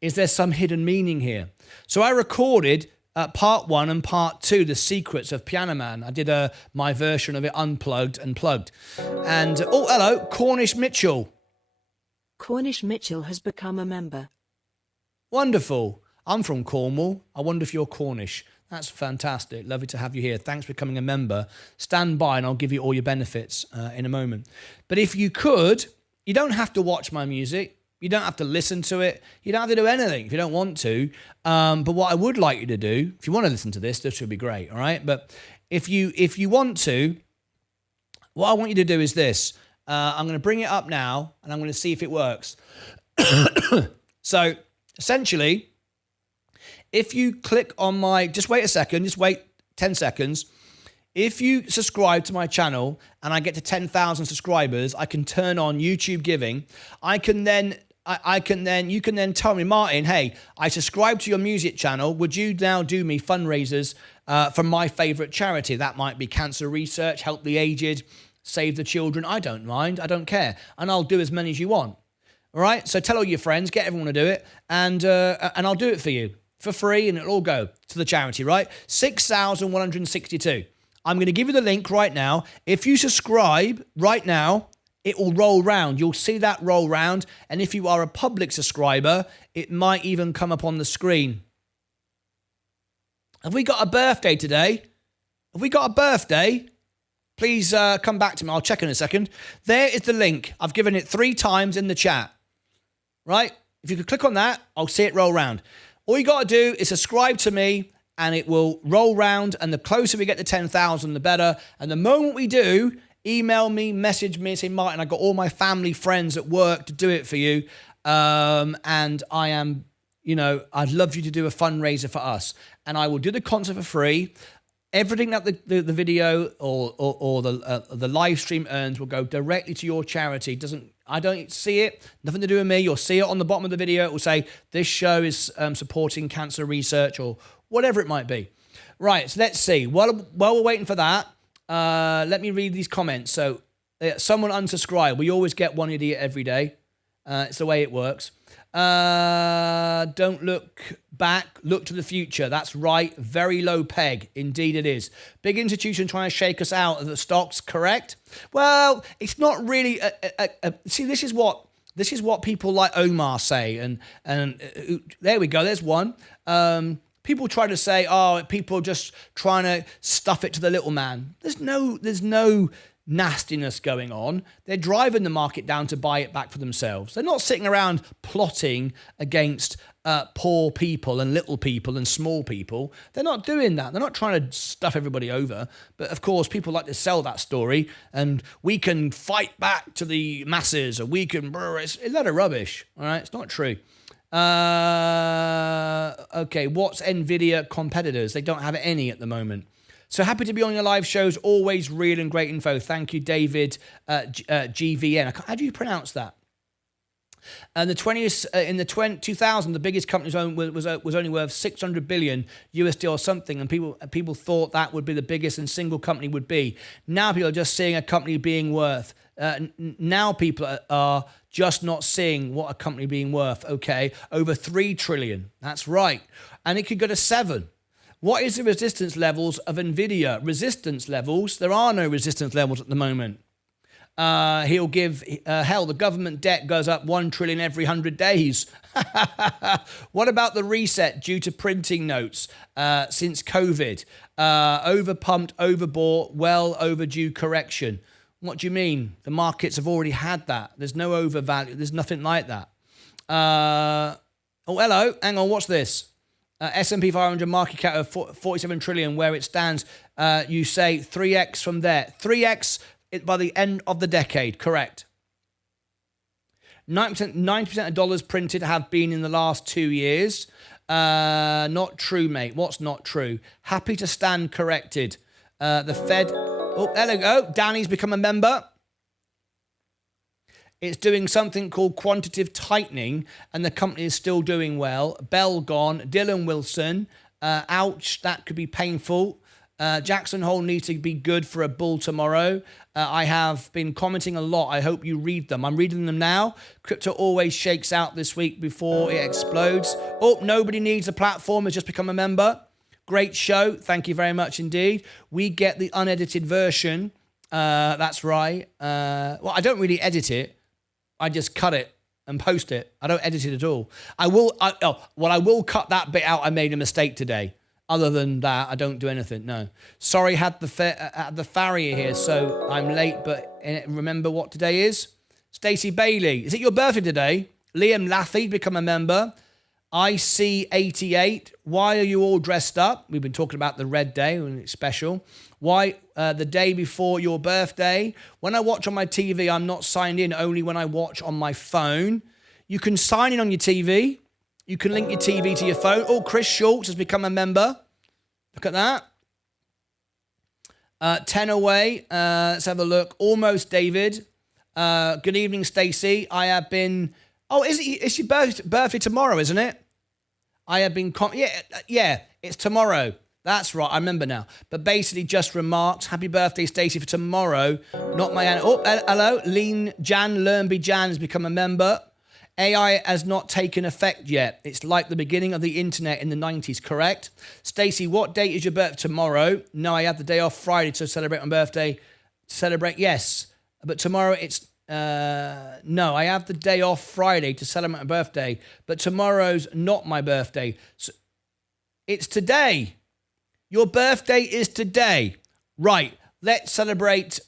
Is there some hidden meaning here? So I recorded part 1 and part 2, The Secrets of Piano Man. I did my version of it unplugged and plugged. And, oh, hello, Cornish Mitchell. Cornish Mitchell has become a member. Wonderful. I'm from Cornwall. I wonder if you're Cornish. That's fantastic. Lovely to have you here. Thanks for becoming a member. Stand by and I'll give you all your benefits in a moment. But if you could, you don't have to watch my music. You don't have to listen to it. You don't have to do anything if you don't want to. But what I would like you to do, if you want to listen to this would be great, all right? But if you want to, what I want you to do is this. I'm going to bring it up now and I'm going to see if it works. So, essentially, if you click on my, just wait a second, just wait 10 seconds. If you subscribe to my channel and I get to 10,000 subscribers, I can turn on YouTube Giving. You can then tell me, Martin, hey, I subscribe to your music channel. Would you now do me fundraisers for my favorite charity? That might be cancer research, help the aged, save the children. I don't mind. I don't care. And I'll do as many as you want. All right, so tell all your friends, get everyone to do it, and I'll do it for you for free, and it'll all go to the charity, right? 6,162. I'm going to give you the link right now. If you subscribe right now, it will roll round. You'll see that roll round, and if you are a public subscriber, it might even come up on the screen. Have we got a birthday today? Have we got a birthday? Please come back to me. I'll check in a second. There is the link. I've given it 3 times in the chat. Right? If you could click on that, I'll see it roll round. All you got to do is subscribe to me and it will roll round. And the closer we get to 10,000, the better. And the moment we do, email me, message me, say, Martin, I've got all my family, friends at work to do it for you. And I am, I'd love you to do a fundraiser for us. And I will do the concert for free. Everything that the video or the live stream earns will go directly to your charity. I don't see it. Nothing to do with me. You'll see it on the bottom of the video. It will say, this show is supporting cancer research or whatever it might be. Right, so let's see. While we're waiting for that, let me read these comments. So someone unsubscribed. We always get one idiot every day. It's the way it works. Don't look back, look to the future. That's right. Very low peg. Indeed it is. Big institution trying to shake us out of the stocks, correct? Well, it's not really see, this is what people like Omar say, and there we go, there's one. People try to say, oh, people just trying to stuff it to the little man. There's no nastiness going on. They're driving the market down to buy it back for themselves. They're not sitting around plotting against poor people and little people and small people. They're not doing that. They're not trying to stuff everybody over. But of course, people like to sell that story, and we can fight back to the masses, or we can, it's a lot of rubbish. All right, it's not true. Okay, what's Nvidia competitors? They don't have any at the moment. So happy to be on your live shows. Always real and great info. Thank you, David GVN. How do you pronounce that? And the 20th in the 2000, the biggest company was only worth 600 billion USD or something, and people thought that would be the biggest and single company would be. Now people are just seeing a company being worth. Now people are just not seeing what a company being worth. Okay, over 3 trillion. That's right, and it could go to 7. What is the resistance levels of Nvidia? Resistance levels? There are no resistance levels at the moment. He'll give, the government debt goes up 1 trillion every 100 days. What about the reset due to printing notes since COVID? Overpumped, overbought, well overdue correction. What do you mean? The markets have already had that. There's no overvalue. There's nothing like that. Oh, hello. Hang on. What's this? S&P 500 market cap of 47 trillion, where it stands, you say 3x from there. 3x by the end of the decade, correct. 90% of dollars printed have been in the last 2 years. Not true, mate. What's not true? Happy to stand corrected. The Fed... Oh, there we go. Danny's become a member. It's doing something called quantitative tightening, and the company is still doing well. Bell gone. Dylan Wilson. Ouch, that could be painful. Jackson Hole needs to be good for a bull tomorrow. I have been commenting a lot. I hope you read them. I'm reading them now. Crypto always shakes out this week before it explodes. Oh, nobody needs a platform. Has just become a member. Great show. Thank you very much indeed. We get the unedited version. That's right. Well, I don't really edit it. I just cut it and post it. I don't edit it at all. I will cut that bit out. I made a mistake today. Other than that, I don't do anything. No. Sorry, had the farrier here, so I'm late. But remember what today is? Stacey Bailey. Is it your birthday today? Liam Laffey, become a member. IC88. Why are you all dressed up? We've been talking about the red day when it's special. Why the day before your birthday? When I watch on my TV, I'm not signed in, only when I watch on my phone. You can sign in on your TV. You can link your TV to your phone. Oh, Chris Schultz has become a member. Look at that. 10 away. Let's have a look. Almost David. Good evening, Stacey. I have been... Oh, it's your birthday tomorrow, isn't it? I have been... Yeah, it's tomorrow. That's right, I remember now. But basically just remarks. Happy birthday, Stacey, for tomorrow. Not my... Oh, hello. Lean Jan Lernby Jan has become a member. AI has not taken effect yet. It's like the beginning of the internet in the 90s, correct? Stacey, what date is your birthday? Tomorrow. No, I have the day off Friday to celebrate my birthday. Celebrate, yes. But tomorrow it's... no, I have the day off Friday to celebrate my birthday. But tomorrow's not my birthday. So it's today. Your birthday is today. Right. Let's celebrate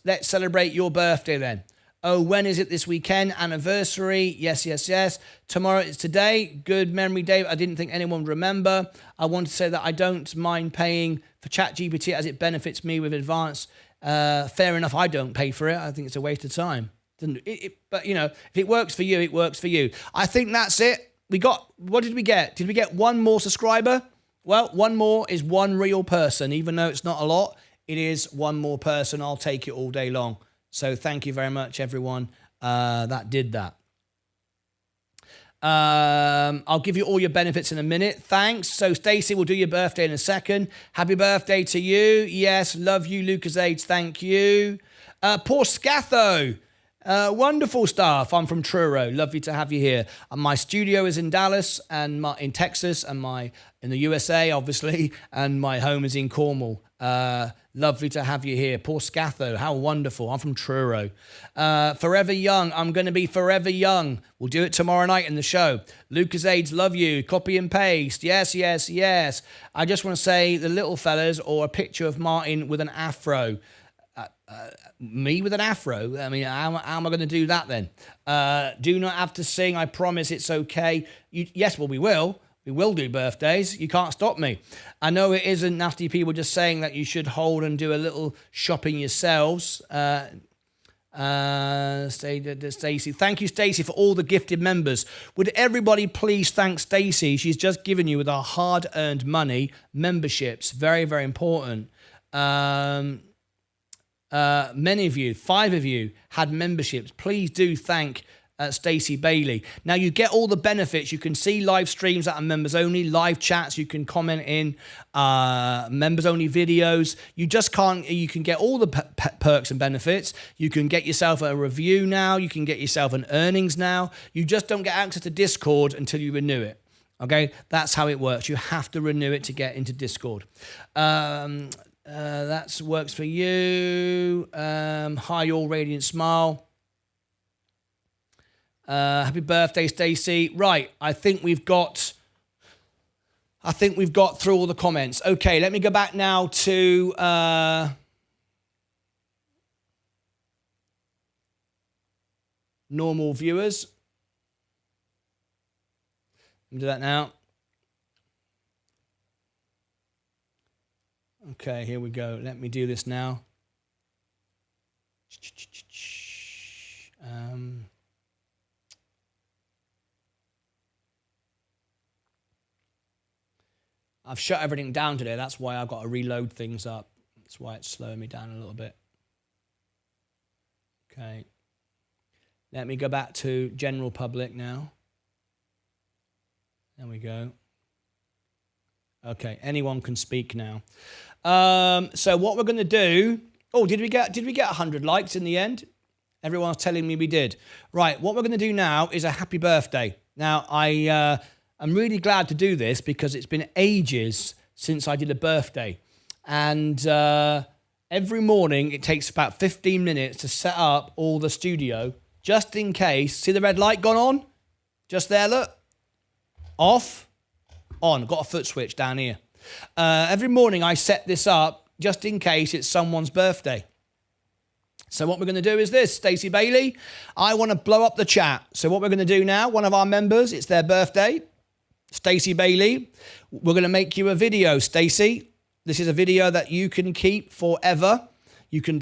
your birthday then. Oh, when is it this weekend? Anniversary. Yes, yes, yes. Tomorrow is today. Good memory, Dave. I didn't think anyone would remember. I want to say that I don't mind paying for ChatGPT as it benefits me with advance. Fair enough. I don't pay for it. I think it's a waste of time. But, you know, if it works for you, it works for you. I think that's it. What did we get? Did we get one more subscriber? Well, one more is one real person. Even though it's not a lot, it is one more person. I'll take it all day long. So thank you very much, everyone. that did that. I'll give you all your benefits in a minute. Thanks. So Stacey, we'll do your birthday in a second. Happy birthday to you. Yes, love you, Lucas AIDS. Thank you. Poor Scatho. Wonderful stuff. I'm from Truro. Lovely to have you here. My studio is in Dallas and in Texas and in the USA, obviously, and my home is in Cornwall. Lovely to have you here. Poor Scatho. How wonderful. I'm from Truro. Forever young. I'm going to be forever young. We'll do it tomorrow night in the show. Lucas AIDS, love you. Copy and paste. Yes, yes, yes. I just want to say the little fellas or a picture of Martyn with an afro. Me with an afro? I mean, how am I going to do that then? Do not have to sing. I promise it's okay. Yes, well, we will. We will do birthdays. You can't stop me. I know it isn't nasty people just saying that you should hold and do a little shopping yourselves. Stacey. Thank you, Stacey, for all the gifted members. Would everybody please thank Stacey? She's just given you with our hard-earned money memberships. Very, very important. Many of you, 5 of you, had memberships. Please do thank Stacey Bailey. Now you get all the benefits. You can see live streams that are members only, live chats you can comment in, members only videos. You can get all the perks and benefits. You can get yourself a review now. You can get yourself an earnings now. You just don't get access to Discord until you renew it. Okay, that's how it works. You have to renew it to get into Discord. That works for you. Hi, all radiant smile. Happy birthday, Stacey. Right, I think we've got through all the comments. Okay, let me go back now to normal viewers. Let me do that now. Okay, here we go. Let me do this now. I've shut everything down today. That's why I've got to reload things up. That's why it's slowing me down a little bit. Okay. Let me go back to general public now. There we go. Okay, anyone can speak now. So what we're going to do... Oh, did we get 100 likes in the end? Everyone's telling me we did. Right, what we're going to do now is a happy birthday. Now, I'm really glad to do this because it's been ages since I did a birthday. And every morning it takes about 15 minutes to set up all the studio just in case. See the red light gone on? Just there, look. Off, on. Got a foot switch down here. Every morning I set this up just in case it's someone's birthday. So what we're going to do is this, Stacey Bailey. I want to blow up the chat. So what we're going to do now, one of our members, it's their birthday. Stacey Bailey, we're going to make you a video, Stacey. This is a video that you can keep forever. You can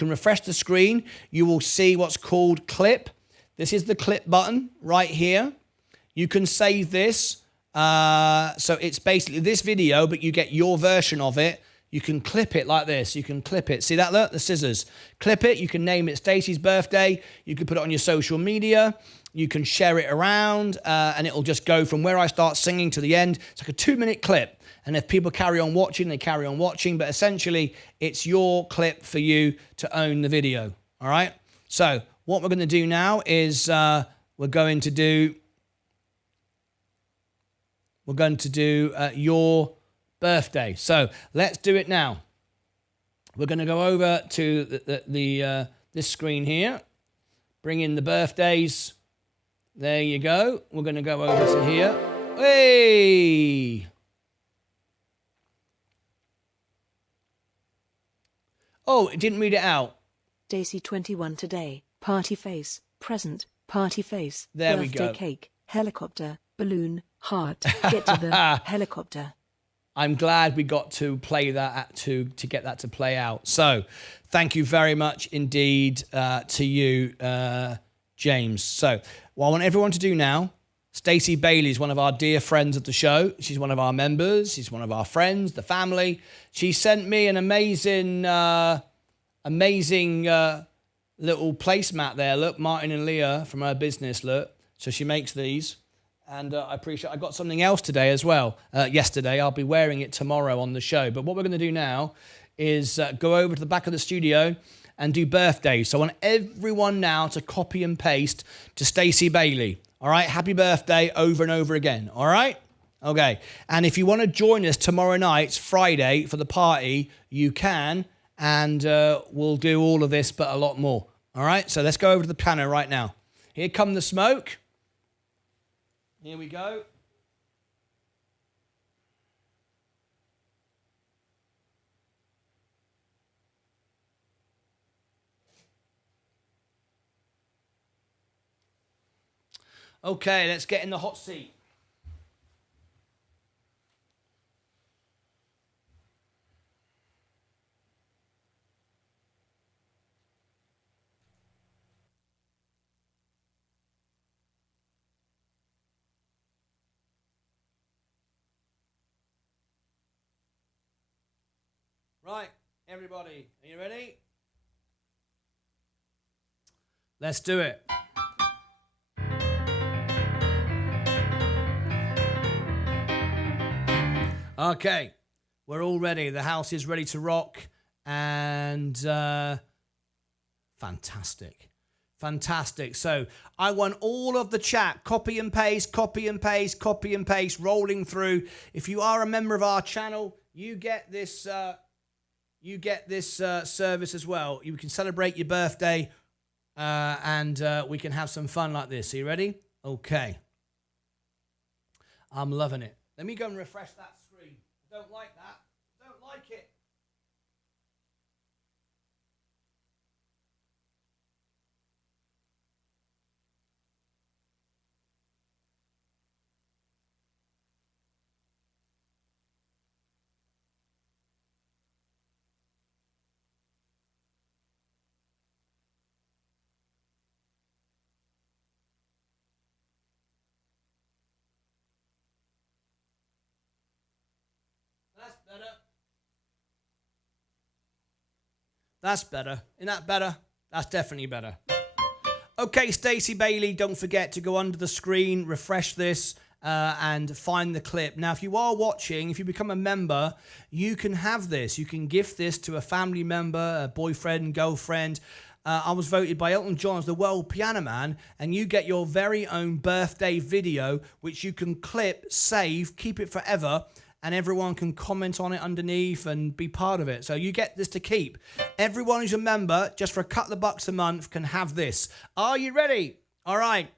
refresh the screen. You will see what's called clip. This is the clip button right here. You can save this. So it's basically this video, but you get your version of it. You can clip it like this. You can clip it. See that? Look, the scissors. Clip it. You can name it Stacey's birthday. You can put it on your social media. You can share it around, and it'll just go from where I start singing to the end. It's like a 2-minute clip. And if people carry on watching, they carry on watching. But essentially, it's your clip for you to own the video. All right? So what we're going to do now is we're going to do your birthday. So let's do it now. We're going to go over to this screen here. Bring in the birthdays. There you go. We're going to go over to here. Hey! Oh, it didn't read it out. Stacey 21 today. Party face. Present. Party face. There birthday we go. Cake. Helicopter. Balloon. Heart. Get to the helicopter. I'm glad we got to play that to get that to play out. So thank you very much indeed to you, James. So what I want everyone to do now, Stacey Bailey is one of our dear friends of the show. She's one of our members. She's one of our friends, the family. She sent me an amazing little placemat there. Look, Martin and Leah from her business, look. So she makes these. And I appreciate, I got something else today as well. Yesterday, I'll be wearing it tomorrow on the show. But what we're going to do now is go over to the back of the studio and do birthdays. So I want everyone now to copy and paste to Stacey Bailey. All right, happy birthday over and over again. All right? Okay. And if you want to join us tomorrow night, Friday, for the party, you can. And we'll do all of this, but a lot more. All right? So let's go over to the piano right now. Here come the smoke. Here we go. Okay, let's get in the hot seat. Right, everybody, are you ready? Let's do it. Okay, we're all ready. The house is ready to rock, and fantastic. Fantastic. So I want all of the chat, copy and paste, copy and paste, copy and paste, rolling through. If you are a member of our channel, you get this service as well. You can celebrate your birthday, and we can have some fun like this. Are you ready? Okay. I'm loving it. Let me go and refresh that screen. I don't like that. I don't like it. That's better. That's better. Isn't that better? That's definitely better. Okay, Stacey Bailey, don't forget to go under the screen, refresh this, and find the clip. Now, if you are watching, if you become a member, you can have this. You can gift this to a family member, a boyfriend, girlfriend. I was voted by Elton John as the world piano man, and you get your very own birthday video, which you can clip, save, keep it forever, and everyone can comment on it underneath and be part of it. So you get this to keep. Everyone who's a member, just for a couple of bucks a month, can have this. Are you ready? All right.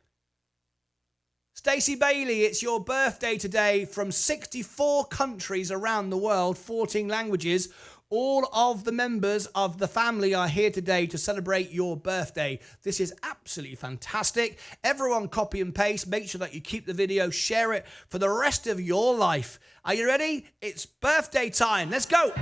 Stacey Bailey, it's your birthday today from 64 countries around the world, 14 languages. All of the members of the family are here today to celebrate your birthday. This is absolutely fantastic. Everyone copy and paste. Make sure that you keep the video, share it for the rest of your life. Are you ready? It's birthday time. Let's go.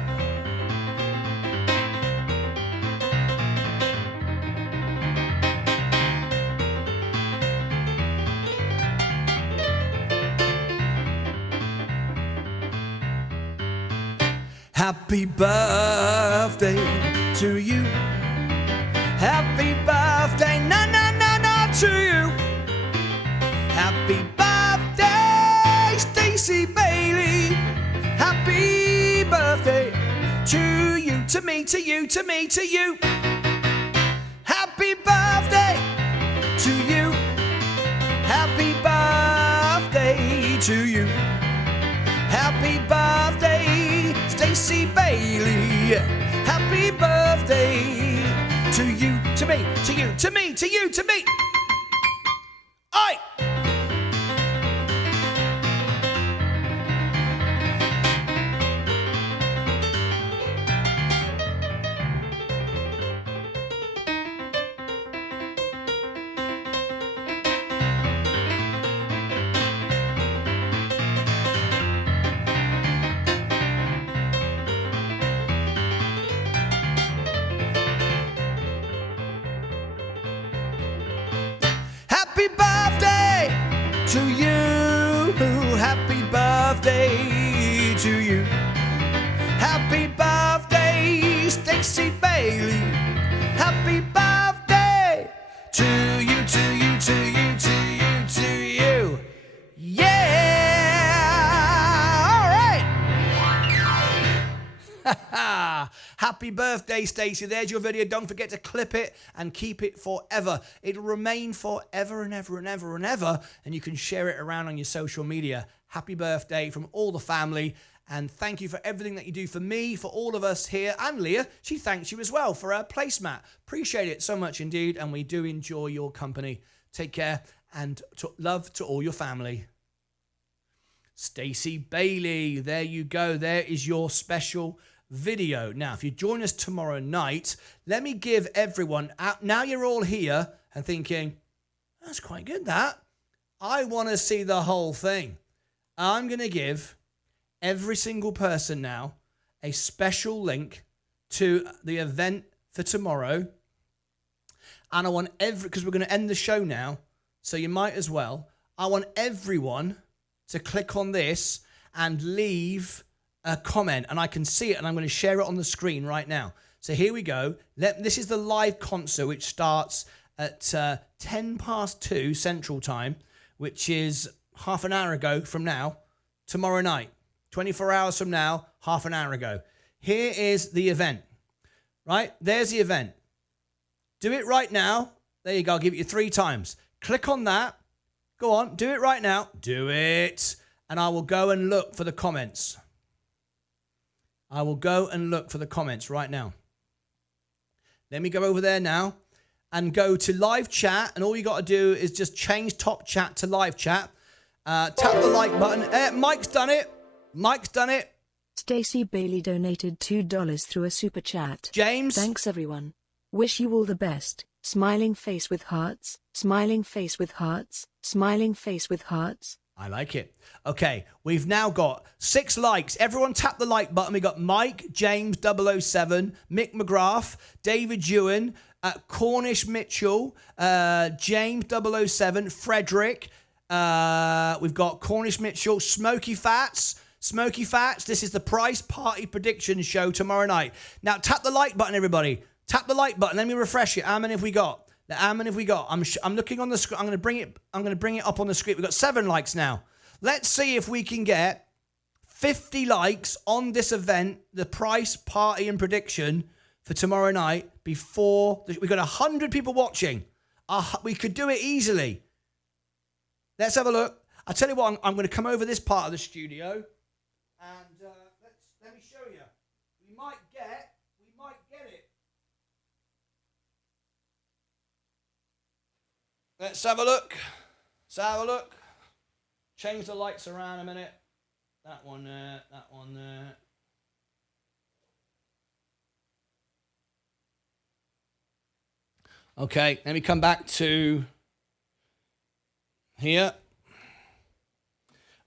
Happy birthday to you. Happy birthday, to you. Happy birthday, Stacey Bailey. Happy birthday to you, to me, to you, to me, to you. Happy birthday to you. Happy birthday to you. Happy birthday, Stacey Bailey. Happy birthday to you, to me, to you, to me, to you, to me. Oi! Happy birthday to you. Happy birthday to you. Happy birthday, Stacey Bailey. Happy birthday. Happy birthday, Stacey. There's your video. Don't forget to clip it and keep it forever. It'll remain forever and ever and ever and ever, and you can share it around on your social media. Happy birthday from all the family, and thank you for everything that you do for me, for all of us here, and Leah. She thanks you as well for her placemat. Appreciate it so much indeed, and we do enjoy your company. Take care, and love to all your family. Stacey Bailey, there you go. There is your special video. Now, if you join us tomorrow night, let me give everyone, now you're all here and thinking, that's quite good, that. I want to see the whole thing. I'm going to give every single person now a special link to the event for tomorrow. And I want because we're going to end the show now, so you might as well. I want everyone to click on this and leave a comment, and I can see it, and I'm going to share it on the screen right now. So here we go. This is the live concert, which starts at 2:10 Central Time, which is half an hour ago from now, tomorrow night, 24 hours from now, half an hour ago. Here is the event, right? There's the event. Do it right now. There you go. I'll give it you 3 times. Click on that. Go on. Do it right now. Do it. And I will go and look for the comments. I will go and look for the comments right now. Let me go over there now and go to live chat. And all you got to do is just change top chat to live chat. Tap the like button. Mike's done it. Mike's done it. Stacey Bailey donated $2 through a super chat. James. Thanks everyone. Wish you all the best. Smiling face with hearts. Smiling face with hearts. Smiling face with hearts. I like it. Okay, we've now got 6 likes. Everyone tap the like button. We got Mike, James 007, Mick McGrath, David Ewan, Cornish Mitchell, James 007, Frederick. We've got Cornish Mitchell, Smoky Fats. Smoky Fats, this is the price party prediction show tomorrow night. Now tap the like button, everybody. Tap the like button. Let me refresh it. How many have we got? How many have we got? I'm looking on the screen. I'm going to bring it up on the screen. We've got 7 likes now. Let's see if we can get 50 likes on this event, the price, party, and prediction for tomorrow night. Before we've got 100 people watching. We could do it easily. Let's have a look. I'll tell you what. I'm going to come over this part of the studio, and let me show you. We might get it. Let's have a look. Let's have a look. Change the lights around a minute. That one there. That one there. Okay, let me come back to here.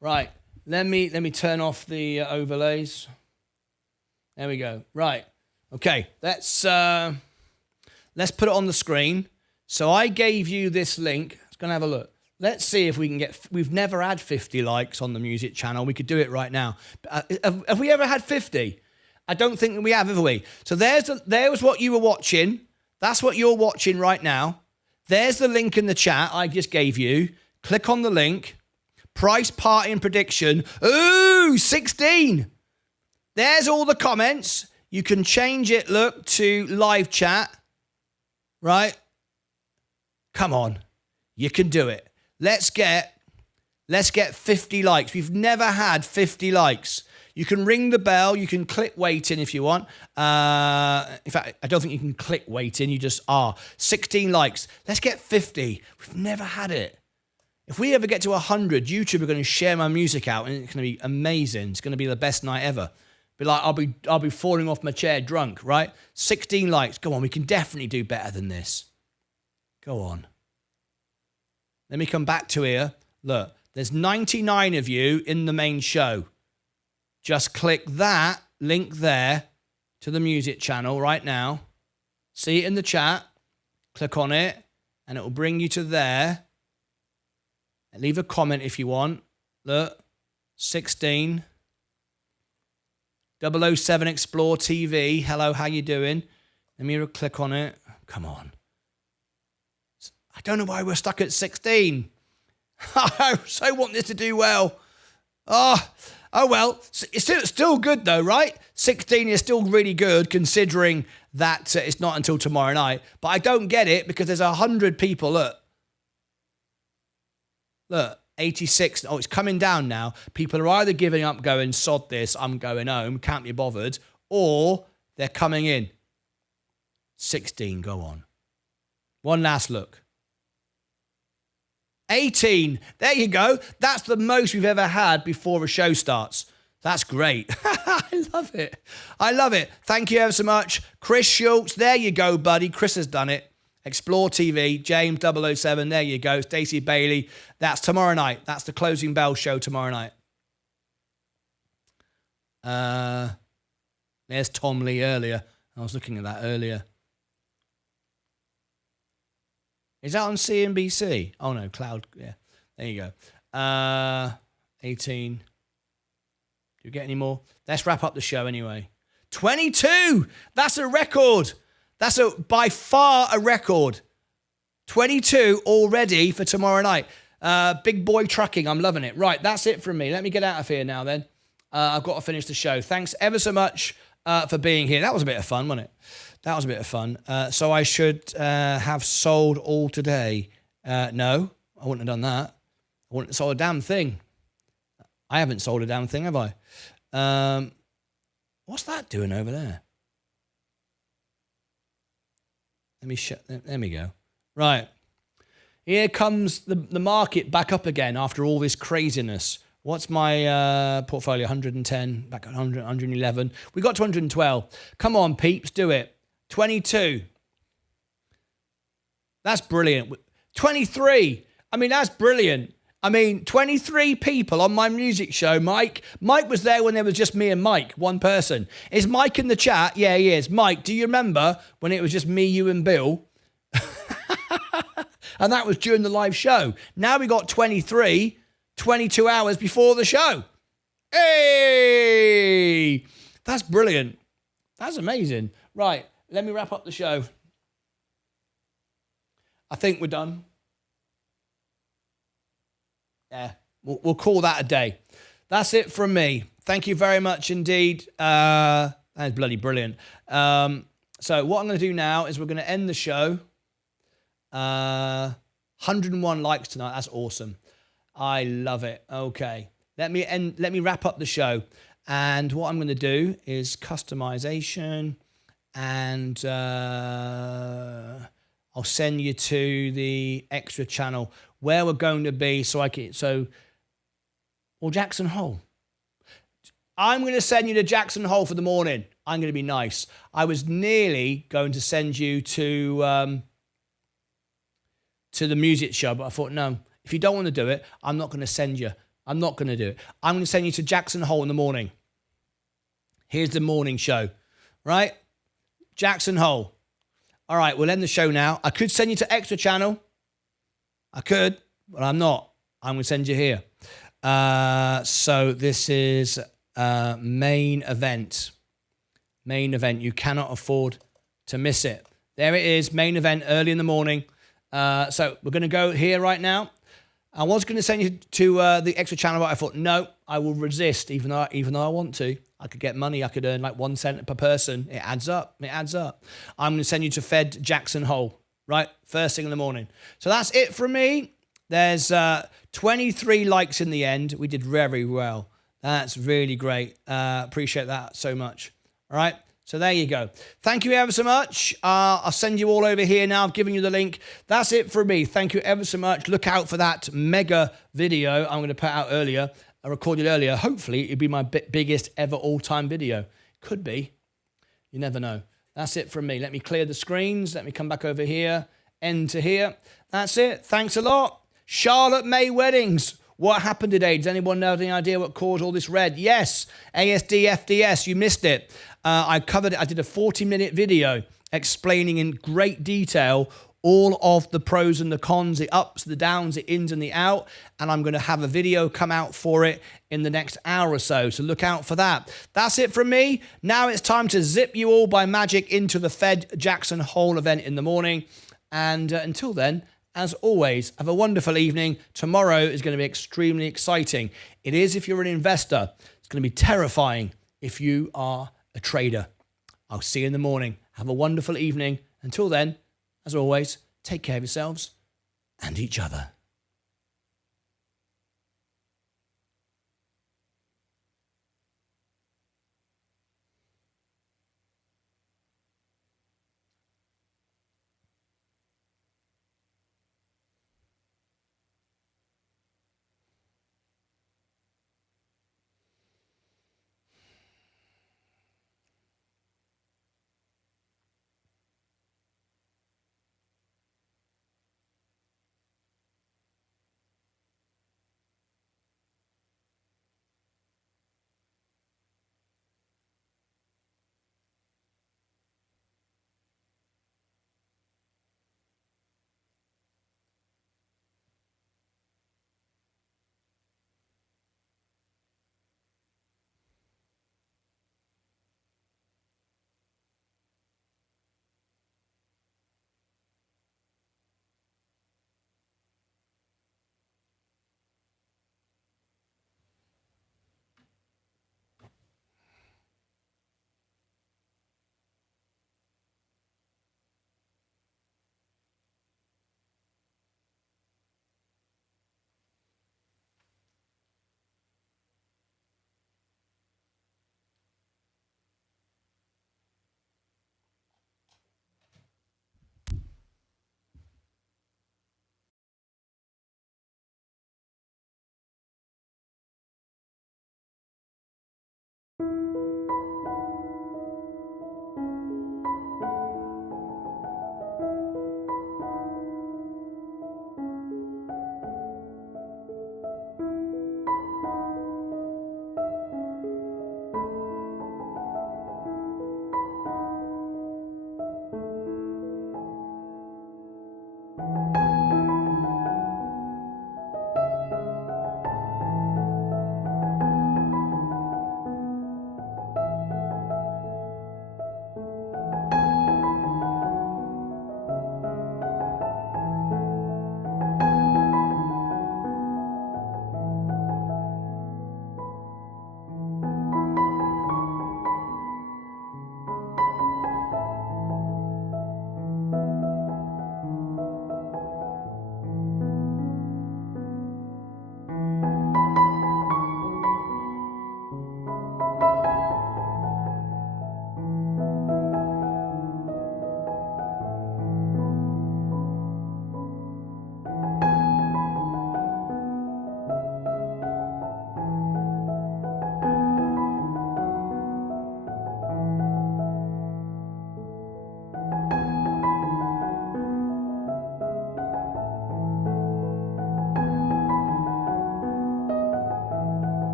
Right. Let me turn off the overlays. There we go. Right. Okay. Let's put it on the screen. So I gave you this link. Let's go and have a look. Let's see if we can get... We've never had 50 likes on the music channel. We could do it right now. Have we ever had 50? I don't think we have we? So there's what you were watching. That's what you're watching right now. There's the link in the chat I just gave you. Click on the link. Price, party, and prediction. Ooh, 16. There's all the comments. You can change it, look, to live chat. Right? Come on. You can do it. Let's get 50 likes. We've never had 50 likes. You can ring the bell. You can click wait in if you want. In fact, I don't think you can click wait in. You just are. 16 likes. Let's get 50. We've never had it. If we ever get to 100, YouTube are going to share my music out, and it's going to be amazing. It's going to be the best night ever. Be like, I'll be falling off my chair drunk, right? 16 likes. Go on. We can definitely do better than this. Go on. Let me come back to here. Look, there's 99 of you in the main show. Just click that link there to the music channel right now. See it in the chat. Click on it, and it will bring you to there. And leave a comment if you want. Look, 16. 007 Explore TV. Hello, how you doing? Let me click on it. Come on. I don't know why we're stuck at 16. I so want this to do well. Oh, Oh, well, it's still good though, right? 16 is still really good considering that it's not until tomorrow night. But I don't get it because there's 100 people. Look, 86. Oh, it's coming down now. People are either giving up, going, sod this, I'm going home, can't be bothered, or they're coming in. 16, go on. One last look. 18. There you go. That's the most we've ever had before a show starts. That's great. I love it. I love it. Thank you ever so much. Chris Schultz. There you go, buddy. Chris has done it. Explore TV. James 007. There you go. Stacey Bailey. That's tomorrow night. That's the closing bell show tomorrow night. There's Tom Lee earlier. I was looking at that earlier. Is that on CNBC? Oh, no, Cloud. Yeah, there you go. 18. Do you get any more? Let's wrap up the show anyway. 22. That's a record. That's by far a record. 22 already for tomorrow night. Big boy trucking. I'm loving it. Right, that's it from me. Let me get out of here now then. I've got to finish the show. Thanks ever so much for being here. That was a bit of fun, wasn't it? That was a bit of fun. So I should have sold all today. No, I wouldn't have done that. I wouldn't have sold a damn thing. I haven't sold a damn thing, have I? What's that doing over there? There we go. Right. Here comes the market back up again after all this craziness. What's my portfolio? 110, back at 100, 111. We got to 112. Come on, peeps, do it. 22. That's brilliant. 23. I mean, that's brilliant. I mean, 23 people on my music show. Mike was there when there was just me and Mike, one person. Is Mike in the chat? Yeah, he is. Mike, do you remember when it was just me, you, and Bill? And that was during the live show. Now we got 23, 22 hours before the show. Hey! That's brilliant. That's amazing. Right, let me wrap up the show. I think we're done. Yeah, we'll call that a day. That's it from me. Thank you very much indeed. That is bloody brilliant. So what I'm going to do now is we're going to end the show. 101 likes tonight. That's awesome. I love it. Okay. Let me wrap up the show. And what I'm going to do is customization, and I'll send you to the extra channel where we're going to be Jackson Hole. I'm going to send you to Jackson Hole for the morning. I'm going to be nice. I was nearly going to send you to the music show, but I thought, no, if you don't want to do it, I'm not going to send you. I'm not going to do it. I'm going to send you to Jackson Hole in the morning. Here's the morning show, right? Jackson Hole. All right, we'll end the show now. I could send you to extra channel. I could, but I'm not. I'm going to send you here. So this is main event. Main event. You cannot afford to miss it. There it is. Main event early in the morning. So we're going to go here right now. I was going to send you to the extra channel, but I thought, no, I will resist, even though I want to. I could get money. I could earn like 1 cent per person. It adds up. It adds up. I'm going to send you to Fed Jackson Hole, right? First thing in the morning. So that's it from me. There's 23 likes in the end. We did very well. That's really great. Appreciate that so much. All right. So there you go. Thank you ever so much. I'll send you all over here now. I've given you the link. That's it for me. Thank you ever so much. Look out for that mega video I'm going to put out earlier. I recorded earlier. Hopefully, it'll be my biggest ever all-time video. Could be. You never know. That's it from me. Let me clear the screens. Let me come back over here. End to here. That's it. Thanks a lot. Charlotte May Weddings. What happened today? Does anyone have any idea what caused all this red? Yes. ASD FDS. You missed it. I covered it. I did a 40-minute video explaining in great detail all of the pros and the cons, the ups, the downs, the ins and the out. And I'm going to have a video come out for it in the next hour or so. So look out for that. That's it from me. Now it's time to zip you all by magic into the Fed Jackson Hole event in the morning. And until then, as always, have a wonderful evening. Tomorrow is going to be extremely exciting. It is if you're an investor. going to be terrifying if you are a trader. I'll see you in the morning. Have a wonderful evening. Until then, as always, take care of yourselves and each other.